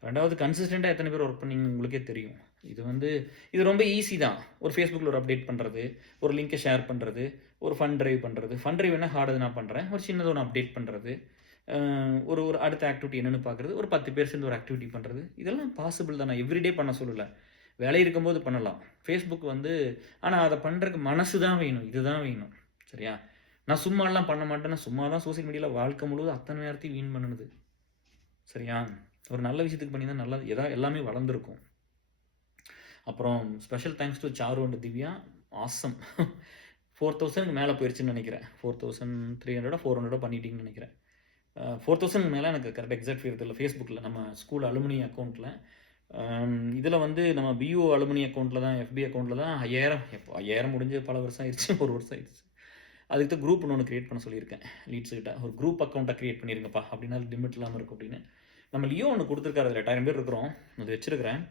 2வது கன்சிஸ்டென்ட்டா எத்தன பேர் ஒர்க் பண்ணீங்கன்னு உங்களுக்கே தெரியும். இது வந்து இது ரொம்ப ஈஸி தான். ஒரு Facebookல ஒரு அப்டேட் பண்றது, ஒரு லிங்க ஷேர் பண்றது, ஒரு ஃபண்ட் டிரைவ் பண்றது. ஃபண்ட் டிரைவ் என்ன ஹார்டு நான் பண்றேன். ஒரு சின்னதா ஒண்ணு அப்டேட் பண்றது. அ ஒரு ஒரு அடுத்த ஆக்டிவிட்டி என்னன்னு பார்க்குறது. ஒரு 10 பேர் சேர்ந்து ஒரு ஆக்டிவிட்டி பண்றது. இதெல்லாம் பாசிபிள் தான். நான் எவ்ரிடே பண்ண சொல்லல. வேலை இருக்கும்போது பண்ணலாம். Facebook வந்து ஆனா அத பண்றதுக்கு மனசு தான் வேணும். இதுதான் வேணும். சரியா? நான் சும்மாலாம் பண்ண மாட்டேன். சும்மா தான் சோசியல் மீடியால வாழ்க்கை முழுவதும் அத்தன நேரத்தையும் வீண் பண்ணுனது. சரியா? ஒரு நல்ல விஷயத்துக்கு பண்ணியிருந்தா நல்லது எல்லாமே வளர்ந்திருக்கும். அப்புறம் special thanks to Charu and Divya. Awesome. 4000க்கு மேல போயிருச்சுன்னு நெனைக்கிறேன். 4300 400 பண்ணிட்டீங்கன்னு நெனைக்கிறேன். 4000 மேல எனக்கு கரெக்ட்டா எக்ஸாக்ட் ஃபிகர் தெரியல. Facebookல நம்ம ஸ்கூல் அலுமினி அக்கவுண்ட்ல. இதுல வந்து நம்ம பியூ அலுமினி அக்கவுண்ட்ல தான் எஃபி அக்கவுண்ட்ல தான் 5000 எப்போ 5000 முடிஞ்சு பல வருஷம் ஆயிருச்சு. 1 வருஷம் ஆயிருச்சு. அதுக்கு தான் குரூப்னு ஒண்ணு கிரியேட் பண்ண சொல்லியிருக்கேன். லீட்ஸ் கிட்ட. ஒரு குரூப் அக்கவுண்ட்ட கிரியேட் பண்ணிருங்கப்பா. அப்படின்னா லிமிட் இல்லாம இருக்கும் அப்படின்னு. நம்ம லியோ ஒண்ணு குடுத்துருக்காரு. அதுல 8000 பேர் இருக்கிறோம். அது வச்சிருக்கிறேன்.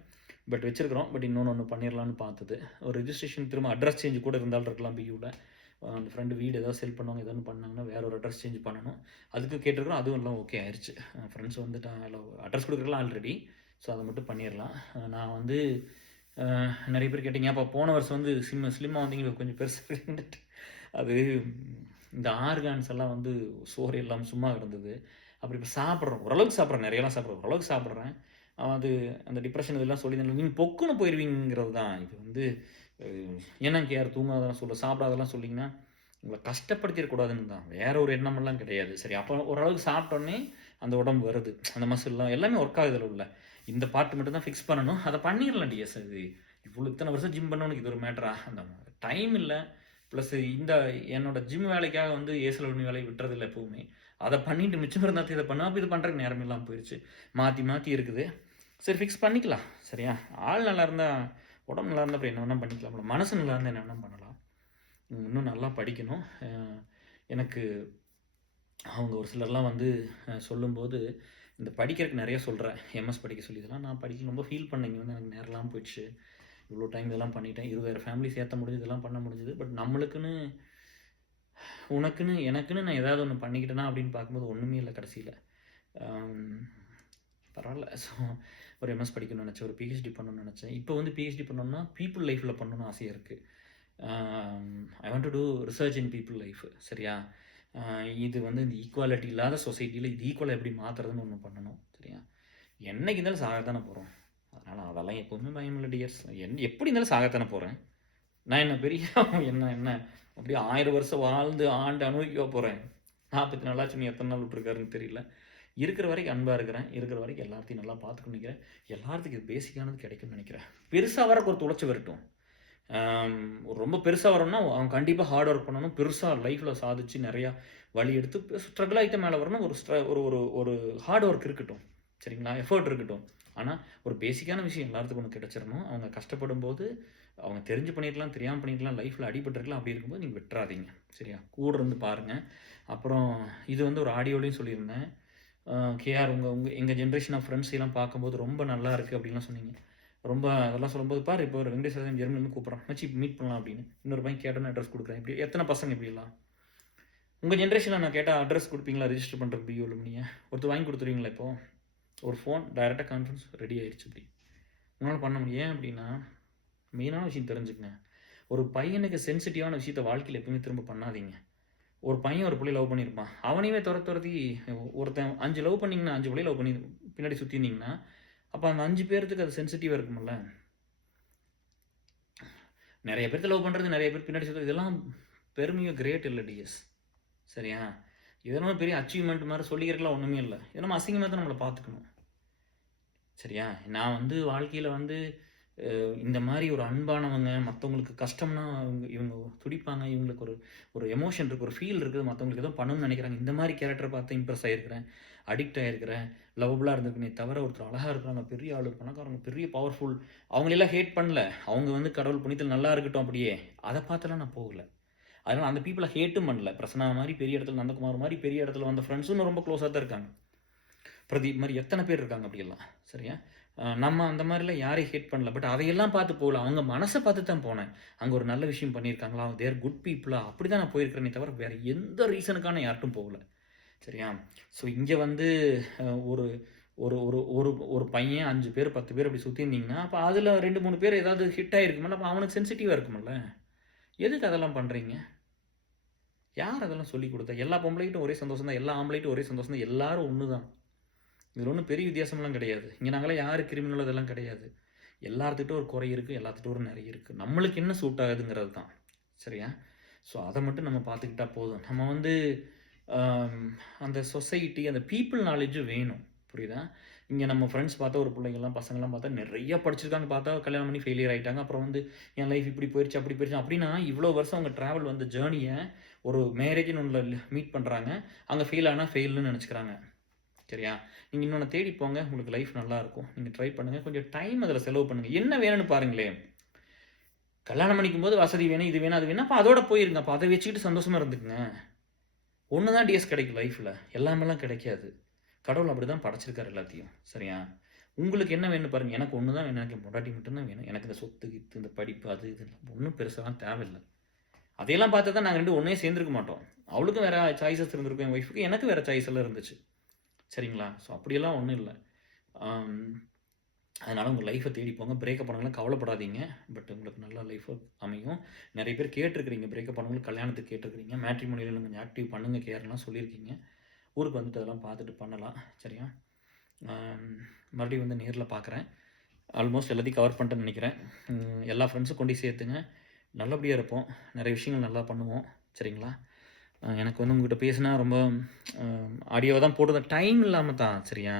வச்சிருக்கிறோம். இன்னொன்னு ஒண்ணு பண்ணிரலாம்னு பார்த்தது. ஒரு ரெஜிஸ்ட்ரேஷன் திரும்ப அட்ரஸ் சேஞ்ச் கூட இருந்தாலும் இருக்கலாம் பியூல. அந்த ஃப்ரெண்ட் வீடு ஏதாவது செல் பண்ணுவாங்க. ஏதோ ஒண்ணு பண்ணாங்கன்னா வேற ஒரு அட்ரஸ் சேஞ்ச் பண்ணணும். அதுக்கு கேட்டிருக்கிறோம். அதுவும் எல்லாம் ஓகே ஆயிருச்சு. ஃப்ரெண்ட்ஸ் வந்துட்டாங்க. Address குடுக்குறதுலாம் already. ஸோ அத மட்டும் பண்ணிரலாம். நான் வந்து நெறைய பேர் கேட்டீங்க. அப்ப போன வருஷம் வந்து ஸ்லிம்மா வந்தீங்க. இப்ப கொஞ்சம் பெருசா இருக்கீங்கன்ட்டு. அது இந்த ஆர்கான்ஸ் எல்லாம் வந்து சோறு இல்லாம சும்மா கிடந்தது. அப்புறம் இப்ப சாப்பிடுறோம். ஓரளவுக்கு சாப்பிடுறேன். நெறையலாம் சாப்பிடுறேன். ஓரளவுக்கு சாப்பிடுறேன். அது அந்த டிப்ரஷன் இதெல்லாம் சொல்லியிருந்தேன்ல. நீங்க பொக்குன்னு போயிருவீங்கங்கிறது தான். இது வந்து அ ஏன்னா யார் தூங்காதெல்லாம் சாப்பிடாதெல்லாம் சொன்னீங்கன்னா, உங்கள கஷ்டப்படுத்திற கூடாதுன்னு தான். வேற ஒரு எண்ணமெல்லாம் கிடையாது. சரி அப்ப ஓரளவுக்கு சாப்பிட்டோனே அந்த உடம்பு வருது. அந்த மசில்லாம் எல்லாமே ஒர்க் ஆகுதுல உள்ள. இந்த பார்ட் மட்டும் தான் ஃபிக்ஸ் பண்ணணும். அத பண்ணிரலாம் டிஎஸ் அது. இத்தன வருஷம் ஜிம் பண்ணவனுக்கு இது ஒரு மேட்டரா? அந்த டைம் இல்ல. பிளஸ் இந்த என்னோட ஜிம் வேலைக்காக வந்து ஏசல் உண்ணி வேலைய விட்டுறதில்ல எப்பவுமே. அத பண்ணிட்டு மிச்சம் இருந்தாத்தையும் இத பண்ணா, அப்ப இது பண்றதுக்கு நேரம் இல்லாம போயிருச்சு. மாத்தி மாத்தி இருக்குது. சரி ஃபிக்ஸ் பண்ணிக்கலாம். சரியா? ஆள் நல்லா இருந்தா, உடம்பு நல்லா இருந்தா அப்புறம் என்ன வேணா பண்ணிக்கலாம்ல. மனசு நல்லா இருந்தா என்ன வேணா பண்ணலாம். இன்னும் நல்லா படிக்கணும். எனக்கு அவங்க ஒரு சிலர்லாம் வந்து சொல்லும்போது, இந்த படிக்கிறதுக்கு நெறைய சொல்றேன். எம்எஸ் படிக்க சொல்லி இதெல்லாம் நான் படிக்க ரொம்ப ஃபீல் பண்ணேன். இங்க வந்து எனக்கு நேரம் இல்லாம போயிடுச்சு. இவ்ளோ டைம் இதெல்லாம் பண்ணிட்டேன். 20,000 ஃபேமிலி சேர்த்த முடிஞ்சது. இதெல்லாம் பண்ண முடிஞ்சது. நம்மளுக்குன்னு, உனக்குன்னு, எனக்குன்னு நான் ஏதாவது ஒண்ணு பண்ணிக்கிட்டேனா அப்படின்னு பார்க்கும்போது ஒண்ணுமே இல்ல கடைசில. அம் பரவால்ல. ஸோ ஒரு எம்எஸ் படிக்கணும்னு நெனச்சேன். ஒரு பிஹெச்டி பண்ணணும்னு நெனச்சேன். இப்போ வந்து பிஹெச்டி பண்ணணும்னா, பீப்பிள் லைஃப்ல பண்ணணும்னு ஆசையா இருக்கு. I want to do research in people life. சரியா? இது வந்து இந்த ஈக்குவாலிட்டி இல்லாத சொசைட்டில இது ஈக்குவலா எப்படி மாத்துறதுன்னு ஒண்ணு பண்ணணும். சரியா? என்னைக்கு இருந்தாலும் சாகத்தானே போறோம். அதனால அதெல்லாம் எப்பவுமே பயம் இல்ல டியர்ஸ். எப்படி இருந்தாலும் சாகத்தானே போறேன். நான் என்ன பெரிய என்ன என்ன அப்படியே 1000 வருஷம் வாழ்ந்து ஆண்டு அனுபவிக்கவா போறேன். 44 ஆச்சு. இன்னும் எத்தன நாள் விட்டுருக்காருன்னு தெரியல. இருக்கிற வரைக்கும் அன்பாக இருக்கிறேன், இருக்கிற வரைக்கும் எல்லாத்தையும் நல்லா பார்த்துக்கணும்னு நினைக்கிறேன். எல்லாத்துக்கும் இது பேசிக்கானது கிடைக்கும்னு நினைக்கிறேன். பெருசாக வரக்கு ஒரு துளைச்சி வரட்டும். ரொம்ப பெருசா வரணும்னா, அவன் கண்டிப்பா ஹார்ட் ஒர்க் பண்ணணும். பெருசா லைஃப்ல சாதிச்சு நெறையா வழி எடுத்து ஸ்ட்ரகிள் ஆயிட்டு மேல வரணும். ஒரு ஒரு ஒரு ஹார்ட் ஒர்க் இருக்கட்டும். சரிங்களா? எஃபோர்ட் இருக்கட்டும். ஆனா, ஒரு பேசிக்கான விஷயம் எல்லாத்துக்கும் ஒண்ணு கிடைச்சிரணும். அவங்க கஷ்டப்படும்போது, அவங்க தெரிஞ்சு பண்ணியிருக்கலாம், தெரியாம பண்ணியிருக்கலாம், லைஃப்ல அடிபட்டுருக்கலாம். அப்படி இருக்கும்போது நீங்க விட்றாதீங்க. சரியா? கூட இருந்து பாருங்க. அப்புறம் இது வந்து ஒரு ஆடியோலயும் சொல்லியிருந்தேன். கேஆர் உங்க உங்க எங்க ஜெனரேஷன் ஆஃப் ஃப்ரெண்ட்ஸ் எல்லாம் பார்க்கும்போது ரொம்ப நல்லா இருக்கு அப்படின்லாம் சொன்னீங்க. ரொம்ப அதெல்லாம் சொல்லும்போது, பாரு இப்போ ஒரு வெங்கடேஸ்வரன் ஜெர்மனிலேருந்து கூப்பிட்றான். மச்சி மீட் பண்ணலாம் அப்படின்னு. இன்னொரு பையன் கேட்டோன்னே அட்ரஸ் குடுக்குறேன். இப்படி எத்தனை பசங்க இப்படிலாம்? உங்க ஜெனரேஷன்ல நான் கேட்டா அட்ரஸ் குடுப்பீங்களா? ரெஜிஸ்டர் பண்றதுக்கு பியூல நீங்க? ஒருத்தர் வாங்கி குடுத்துருவீங்களா இப்போ? ஒரு ஃபோன் டைரக்ட்டா கான்ஃபரன்ஸ் ரெடி ஆயிருச்சு இப்படி. உங்களால பண்ண முடியும். ஏன் அப்படின்னா, மெயினான விஷயம் தெரிஞ்சுக்கங்க. ஒரு பையனுக்கு சென்சிட்டிவான விஷயத்த வாழ்க்கையில எப்பவுமே திரும்ப பண்ணாதீங்க. ஒரு பையன் ஒரு புள்ளைய லவ் பண்ணியிருப்பான். அவனையவே தொரத்தி ஒருத்தன் 5 லவ் பண்ணீங்கன்னா, 5 புள்ளைய லவ் பண்ணி பின்னாடி சுத்தியிருந்தீங்கன்னா, அப்ப அந்த 5 பேர்த்துக்கு அது சென்சிட்டிவா இருக்கும்ல? நெறைய பேர்த்த லவ் பண்றது, நெறைய பேர் பின்னாடி சுத்துறது, இதெல்லாம் பெருமையோ கிரேட் இல்ல டிஎஸ். சரியா? இதெல்லாம் பெரிய அச்சீவ்மெண்ட் மாரி சொல்லிக்கிறதுக்குலாம் ஒண்ணுமே இல்ல. இத நம்ம அசிங்கமா தான் நம்மள பார்த்துக்கணும். சரியா? நான் வந்து வாழ்க்கையில வந்து இந்த மாரி ஒரு அன்பானவங்க, மத்தவங்களுக்கு கஷ்டம்னா இவங்க இவங்க துடிப்பாங்க. இவங்களுக்கு ஒரு ஒரு எமோஷன் இருக்கு, ஒரு ஃபீல் இருக்குது. மத்தவங்களுக்கு ஏதோ பண்ணணும்னு நெனைக்கிறாங்க. இந்த மாரி கேரக்டர பார்த்து இம்ப்ரெஸ் ஆயிருக்கிறேன். அடிக்ட் ஆயிருக்கிறேன். லவ்வபுளா இருந்திருக்கேனே தவிர, ஒருத்தர் அழகா இருக்கிறாங்க, பெரிய ஆளு, பணக்காரங்க, பெரிய பவர்ஃபுல் அவங்களெல்லாம் ஹேட் பண்ணல. அவங்க வந்து கடவுள் புண்ணியத்துல நல்லா இருக்கட்டும் அப்படியே. அத பார்த்துலாம் நான் போகல. அதனால அந்த பீப்பிள ஹேட்டும் பண்ணல. பிரசன்னா மாரி பெரிய இடத்துல, நந்தகுமார் மாரி பெரிய இடத்துல வந்த ஃப்ரெண்ட்ஸும் இன்னும் ரொம்ப க்ளோஸா தான் இருக்காங்க. பிரதீப் மாரி எத்தன பேர் இருக்காங்க அப்படியெல்லாம். சரியா? நம்ம அந்த மாரிலாம் யாரையும் ஹேட் பண்ணல. பட் அதையெல்லாம் பார்த்து போகல. அவங்க மனச பார்த்து தான் போனேன். அங்க ஒரு நல்ல விஷயம் பண்ணியிருக்காங்களா? தே ஆர் குட் பீப்பிளா? அப்படி தான் நான் போயிருக்கிறேனே தவிர, வேற எந்த ரீசனுக்காக நான் யார்ட்டயும் போகல. சரியா? ஸோ இங்க வந்து ஒரு ஒரு ஒரு ஒரு ஒரு பையன் 5 பேர், 10 பேர் அப்படி சுத்தியிருந்தீங்கன்னா, அப்ப அதுல 2, 3 பேர் ஏதாவது ஹிட் ஆயிருக்கும்ல. அப்ப அவனுக்கு சென்சிட்டிவா இருக்கும்ல. எதுக்கு அதெல்லாம் பண்றீங்க? யார் அதெல்லாம் சொல்லிக் குடுத்தா? எல்லா பொம்பளைகிட்டும் ஒரே சந்தோஷம் தான். எல்லா ஆம்பளைட்டும் ஒரே சந்தோஷம் தான். எல்லாரும் ஒண்ணு தான். இதுல ஒண்ணும் பெரிய வித்தியாசம்லாம் கிடையாது. இங்க நாங்கலாம் யாரு கிரிமினல் அதெல்லாம் கிடையாது. எல்லாத்துக்கிட்டும் ஒரு குறை இருக்கு. எல்லாத்துக்கிட்டும் ஒரு நிறைய இருக்கு. நம்மளுக்கு என்ன சூட் ஆகுதுங்கிறது தான். சரியா? ஸோ அத மட்டும் நம்ம பார்த்துக்கிட்டா போதும். நம்ம வந்து அம் அந்த சொசைட்டி, அந்த பீப்பிள் நாலேட்ஜும் வேணும். புரியுதா? இங்க நம்ம ஃப்ரெண்ட்ஸ் பார்த்தா ஒரு புள்ளைங்கலாம், பசங்கலாம் பார்த்தா நெறைய படிச்சிருக்காங்க. பார்த்தா கல்யாணம் பண்ணி ஃபெயிலியர் ஆயிட்டாங்க. அப்புறம் வந்து என் லைஃப் இப்படி போயிருச்சு, அப்படி போயிருச்சு. அப்படின்னா இவ்வளோ வருஷம் அவங்க டிராவல் வந்த ஜர்னிய ஒரு மேரேஜ்ன்னு ஒண்ணுல மீட் பண்றாங்க. அங்க ஃபெயில் ஆனா ஃபெயில்ன்னு நெனச்சுக்கிறாங்க. சரியா? நீங்க இன்னொன்னு தேடி போங்க. உங்களுக்கு லைஃப் நல்லாருக்கும். நீங்க ட்ரை பண்ணுங்க. கொஞ்சம் டைம் அதுல செலவு பண்ணுங்க. என்ன வேணும்னு பாருங்களேன். கல்யாணம் பண்ணிக்கும்போது வசதி வேணும், இது வேணும், அது வேணும். அப்ப அதோட போயிருங்க. அப்ப அத வச்சுக்கிட்டு சந்தோஷமா இருந்துக்குங்க. ஒண்ணு தான் டிஎஸ் கிடைக்கும் லைஃப்ல. எல்லாமேலாம் கிடைக்காது. கடவுள் அப்படிதான் படைச்சிருக்காரு எல்லாத்தையும். சரியா? உங்களுக்கு என்ன வேணும்னு பாருங்க. எனக்கு ஒண்ணு தான் வேணும். எனக்கு என் பொண்டாட்டி மட்டும் தான் வேணும். எனக்கு இந்த சொத்து, கித்து, இந்த படிப்பு அது இதுன்னு ஒண்ணும் பெருசாலாம் தேவையில்ல. அதையெல்லாம் பார்த்து தான் நாங்க 2 ஒண்ணே சேர்ந்திருக்க மாட்டோம். அவளுக்கும் வேற சாய்ஸஸ் இருந்திருக்கும் என் ஒய்ஃப்க்கு. எனக்கு வேற சாய்ஸ் எல்லாம் இருந்துச்சு. சரிங்களா? ஸோ அப்படியெல்லாம் ஒண்ணும் இல்ல. ஆம். அதனால உங்க லைஃப்ப தேடி போங்க. பிரேக்கப் ஆனவங்கலாம் கவலைப்படாதீங்க. பட் உங்களுக்கு நல்ல லைஃப் அமையும். நெறைய பேர் கேட்டுருக்கிறீங்க. பிரேக்கப் ஆனவங்களுக்கு கல்யாணத்துக்கு கேட்டுருக்கிறீங்க. மேட்ரிமோனில கொஞ்சம் ஆக்டிவ் பண்ணுங்க கேர்லாம் சொல்லியிருக்கீங்க. ஊருக்கு வந்துட்டு அதெல்லாம் பார்த்துட்டு பண்ணலாம். சரியா? ஆம், மறுபடியும் வந்து நேர்ல பார்க்குறேன். ஆல்மோஸ்ட் எல்லாத்தையும் கவர் பண்ணிட்டேன்னு நெனைக்கிறேன். எல்லா ஃப்ரெண்ட்ஸும் கொண்டு சேர்த்துங்க. நல்லபடியா இருப்போம். நெறைய விஷயங்கள் நல்லா பண்ணுவோம். சரிங்களா? எனக்கு வந்து உங்ககிட்ட பேசினா ரொம்ப ஆடியோவா தான் போட்டிருந்தேன். டைம் இல்லாம தான். சரியா?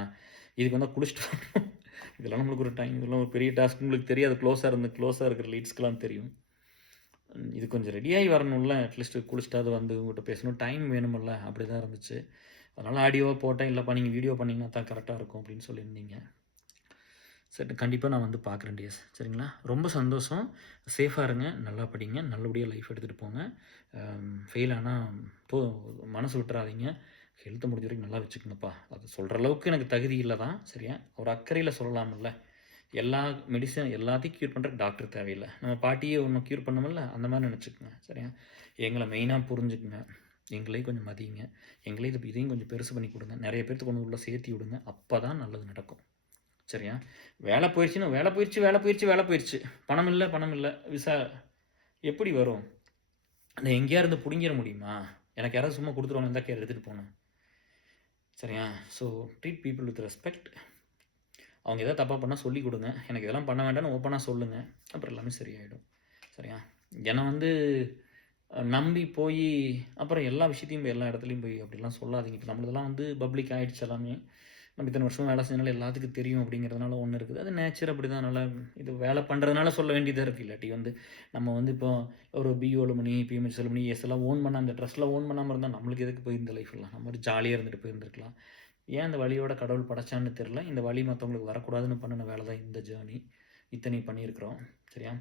இதுக்கு வந்தா குளிச்சுட்டு வரணும். இதெல்லாம் நம்மளுக்கு ஒரு டைம். இதெல்லாம் ஒரு பெரிய டாஸ்க். உங்களுக்கு தெரியாது. க்ளோஸா இருக்கிற லீட்ஸ்க்குலாம் தெரியும். இது கொஞ்சம் ரெடியாகி வரணும்ல. அட்லீஸ்ட் குளிச்சுட்டாவது வந்து உங்கள்கிட்ட பேசணும். டைம் வேணுமில்ல. அப்படி தான் இருந்துச்சு. அதனால ஆடியோவா போட்டேன். இல்லப்பா நீங்க வீடியோ பண்ணீங்கன்னா தான் கரெக்ட்டா இருக்கும் அப்படின்னு சொல்லியிருந்தீங்க. சரி கண்டிப்பா நான் வந்து பார்க்குறேன் டிஎஸ். சரிங்களா? ரொம்ப சந்தோஷம். சேஃபா இருங்க. நல்லா படிங்க. நல்லபடியா லைஃப் எடுத்துட்டு போங்க. ஃபெயில் ஆனா போ மனசு விட்டுறாதீங்க. ஹெல்த்த முடிஞ்ச வரைக்கும் நல்லா வச்சுக்கங்கப்பா. அது சொல்ற அளவுக்கு எனக்கு தகுதி இல்ல தான். சரியா? ஒரு அக்கறையில சொல்லலாம்ல. எல்லா மெடிசன் எல்லாத்தையும் க்யூர் பண்றதுக்கு டாக்டர் தேவையில்ல. நம்ம பாட்டியே ஒண்ணு க்யூர் பண்ணோம்ல, அந்த மாரி நெனச்சுக்கங்க. சரியா? எங்கள மெயினா புரிஞ்சுக்குங்க. எங்களையும் கொஞ்சம் மதிங்க. எங்களையும் இதையும் கொஞ்சம் பெருசு பண்ணி குடுங்க. நெறைய பேத்துக்கு கொண்டு உள்ள சேர்த்தி விடுங்க. அப்பதான் நல்லது நடக்கும். சரியா? வேல போயிருச்சுன்னா, வேல போயிருச்சு, வேல போயிருச்சு, வேல போயிருச்சு. பணம் இல்ல, பணம் இல்ல. விசா எப்படி வரும்? நான் எங்கேயா இருந்து புடுங்கிற முடியுமா? எனக்கு யாராவது சும்மா குடுத்துருவாங்க, இந்தா கேரு எடுத்துட்டு போன்னு. சரியா? So treat people with respect. அவங்க ஏதாவது தப்பா பண்ணா சொல்லிக் குடுங்க. எனக்கு இதெல்லாம் பண்ண வேண்டாம்னு ஓப்பனா சொல்லுங்க. அப்புறம் எல்லாமே சரியாயிடும். சரியா? ஏன்னா வந்து நம்பி போய் அப்புறம் எல்லா விஷயத்தையும் போய் எல்லா இடத்துலயும் போய் அப்படிலாம் சொல்லாதீங்க. இப்ப நம்மளதெல்லாம் வந்து பப்ளிக் ஆயிடுச்சு எல்லாமே. நம்ம இத்தனை வருஷம் வேலை செஞ்சனால எல்லாத்துக்கும் தெரியும் அப்படிங்கிறதுனால ஒண்ணு இருக்குது. அது நேச்சர் அப்படிதான். அதனால இது வேலை பண்றதுனால சொல்ல வேண்டியதா இருக்கு. இல்லாட்டி வந்து நம்ம வந்து இப்போ ஒரு பிஇஓ பண்ணி, பிஎம்ஹெச்எல் பண்ணி, எல்லாம் ஓன் பண்ணாம இந்த ட்ரஸ்ட்ல ஓன் பண்ணாம இருந்தா நம்மளுக்கு எதுக்கு போய் இந்த லைஃப் எல்லாம்? நம்ம ஒரு ஜாலியா இருந்துட்டு போயிருந்துருக்கலாம். ஏன் இந்த வலியோட கடவுள் படைச்சான்னு தெரியல. இந்த வலி மத்தவங்களுக்கு வரக்கூடாதுன்னு பண்ணுன வேலை தான் இந்த ஜேர்னி. இத்தனையும் பண்ணியிருக்கிறோம். சரியா?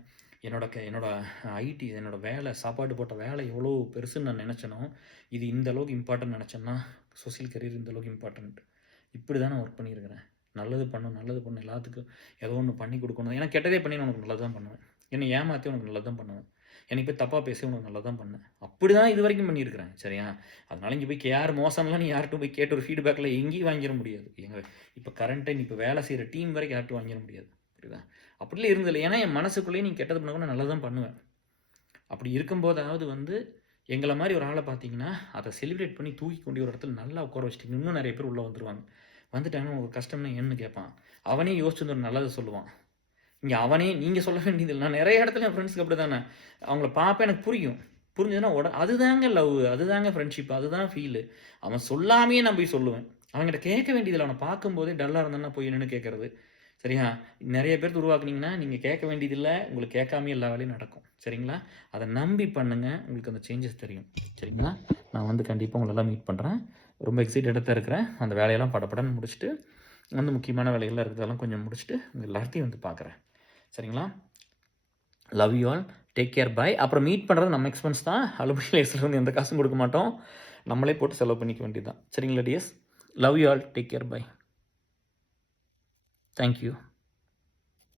என்னோட ஐடி என்னோட வேலை, சாப்பாடு போட்ட வேலை எவ்வளோ பெருசுன்னு நான் நெனச்சேனோ, இது இந்த அளவுக்கு இம்பார்ட்டன்ட் நெனச்சேன்னா, சோசியல் கரியர் இந்த அளவுக்கு இம்பார்ட்டன்ட். இப்படி தான் நான் ஒர்க் பண்ணியிருக்கிறேன். நல்லது பண்ணணும், நல்லது பண்ணணும். எல்லாத்துக்கும் ஏதோ ஒண்ணு பண்ணி குடுக்கணும். ஏன்னா கெட்டதே பண்ணி நான் உனக்கு நல்லது தான் பண்ணுவேன். என்னை ஏமாத்தி உனக்கு நல்லது தான் பண்ணுவேன். என்னை போய் தப்பா பேசி உனக்கு நல்லது தான் பண்ணேன். அப்படிதான் இதுவரைக்கும் பண்ணியிருக்கிறேன். சரியா? அதனால இங்க போய் யார் மோசம்லாம் நீ யார்ட்டயும் போய் கேட்டு ஒரு ஃபீட்பேக்ல எங்கேயும் வாங்கிற முடியாது. இப்ப கரண்ட்டா நீ இப்ப வேலை செய்ற டீம் வரைக்கும் யார்ட்டயும் வாங்கிற முடியாது. புரியுதா? அப்படிலாம் இருந்ததில்ல. ஏன்னா என் மனசுக்குள்ளேயே நீ கெட்டது பண்ணா கூட நான் நல்லது தான் பண்ணுவேன். அப்படி இருக்கும்போதாவது வந்து எங்கள மாரி ஒரு ஆள பார்த்தீங்கன்னா, அத செலிப்ரேட் பண்ணி தூக்கி கொண்டு ஒரு இடத்துல நல்லா உட்கார வச்சுட்டீங்க. இன்னும் நெறைய பேர் உள்ள வந்துருவாங்க. வந்துட்டாங்கன்னா உங்களுக்கு கஷ்டம்னா என்னன்னு கேட்பான். அவனே யோசிச்சு வந்து ஒரு நல்லத சொல்லுவான். இங்க அவனே நீங்க சொல்ல வேண்டியதில்ல. நான் நெறைய இடத்துல என் ஃப்ரெண்ட்ஸ்க்கு அப்படிதானே. அவங்கள பார்ப்பேன் எனக்கு புரியும். புரிஞ்சதுன்னா அதுதாங்க லவ். அதுதாங்க ஃப்ரெண்ட்ஷிப். அதுதான் ஃபீலு. அவன் சொல்லாமயே நான் போய் சொல்லுவேன். அவன்கிட்ட கேட்க வேண்டியதில்ல. அவன பார்க்கும்போதே டல்லா இருந்தான்னா போய் நின்னு கேட்கறது. சரியா? நெறைய பேர்த்த உருவாக்குனீங்கன்னா, நீங்க கேட்க வேண்டியதில்ல. உங்களுக்கு கேட்காமயே எல்லா வேலையும் நடக்கும். சரிங்களா? அத நம்பி பண்ணுங்க. உங்களுக்கு அந்த சேஞ்சஸ் தெரியும். சரிங்களா? நான் வந்து கண்டிப்பா உங்களெல்லாம் மீட் பண்றேன். ரொம்ப எக்ஸைட்டடா தான் இருக்கிறேன். அந்த வேலையெல்லாம் படபடன்னு முடிச்சுட்டு, வந்து முக்கியமான வேலைகள்லாம் இருக்கிறதெல்லாம் கொஞ்சம் முடிச்சுட்டு, உங்க எல்லாத்தையும் வந்து பார்க்குறேன். சரிங்களா? Love you all. Take care. Bye. அப்புறம் மீட் பண்றது நம்ம எக்ஸ்பென்ஸ் தான். அலுமினியம் லேஸ்லேருந்து எந்த காசும் குடுக்க மாட்டோம். நம்மளே போட்டு செலவு பண்ணிக்க வேண்டியது தான். சரிங்களா dears? Love you all. Take care. Bye. Thank you.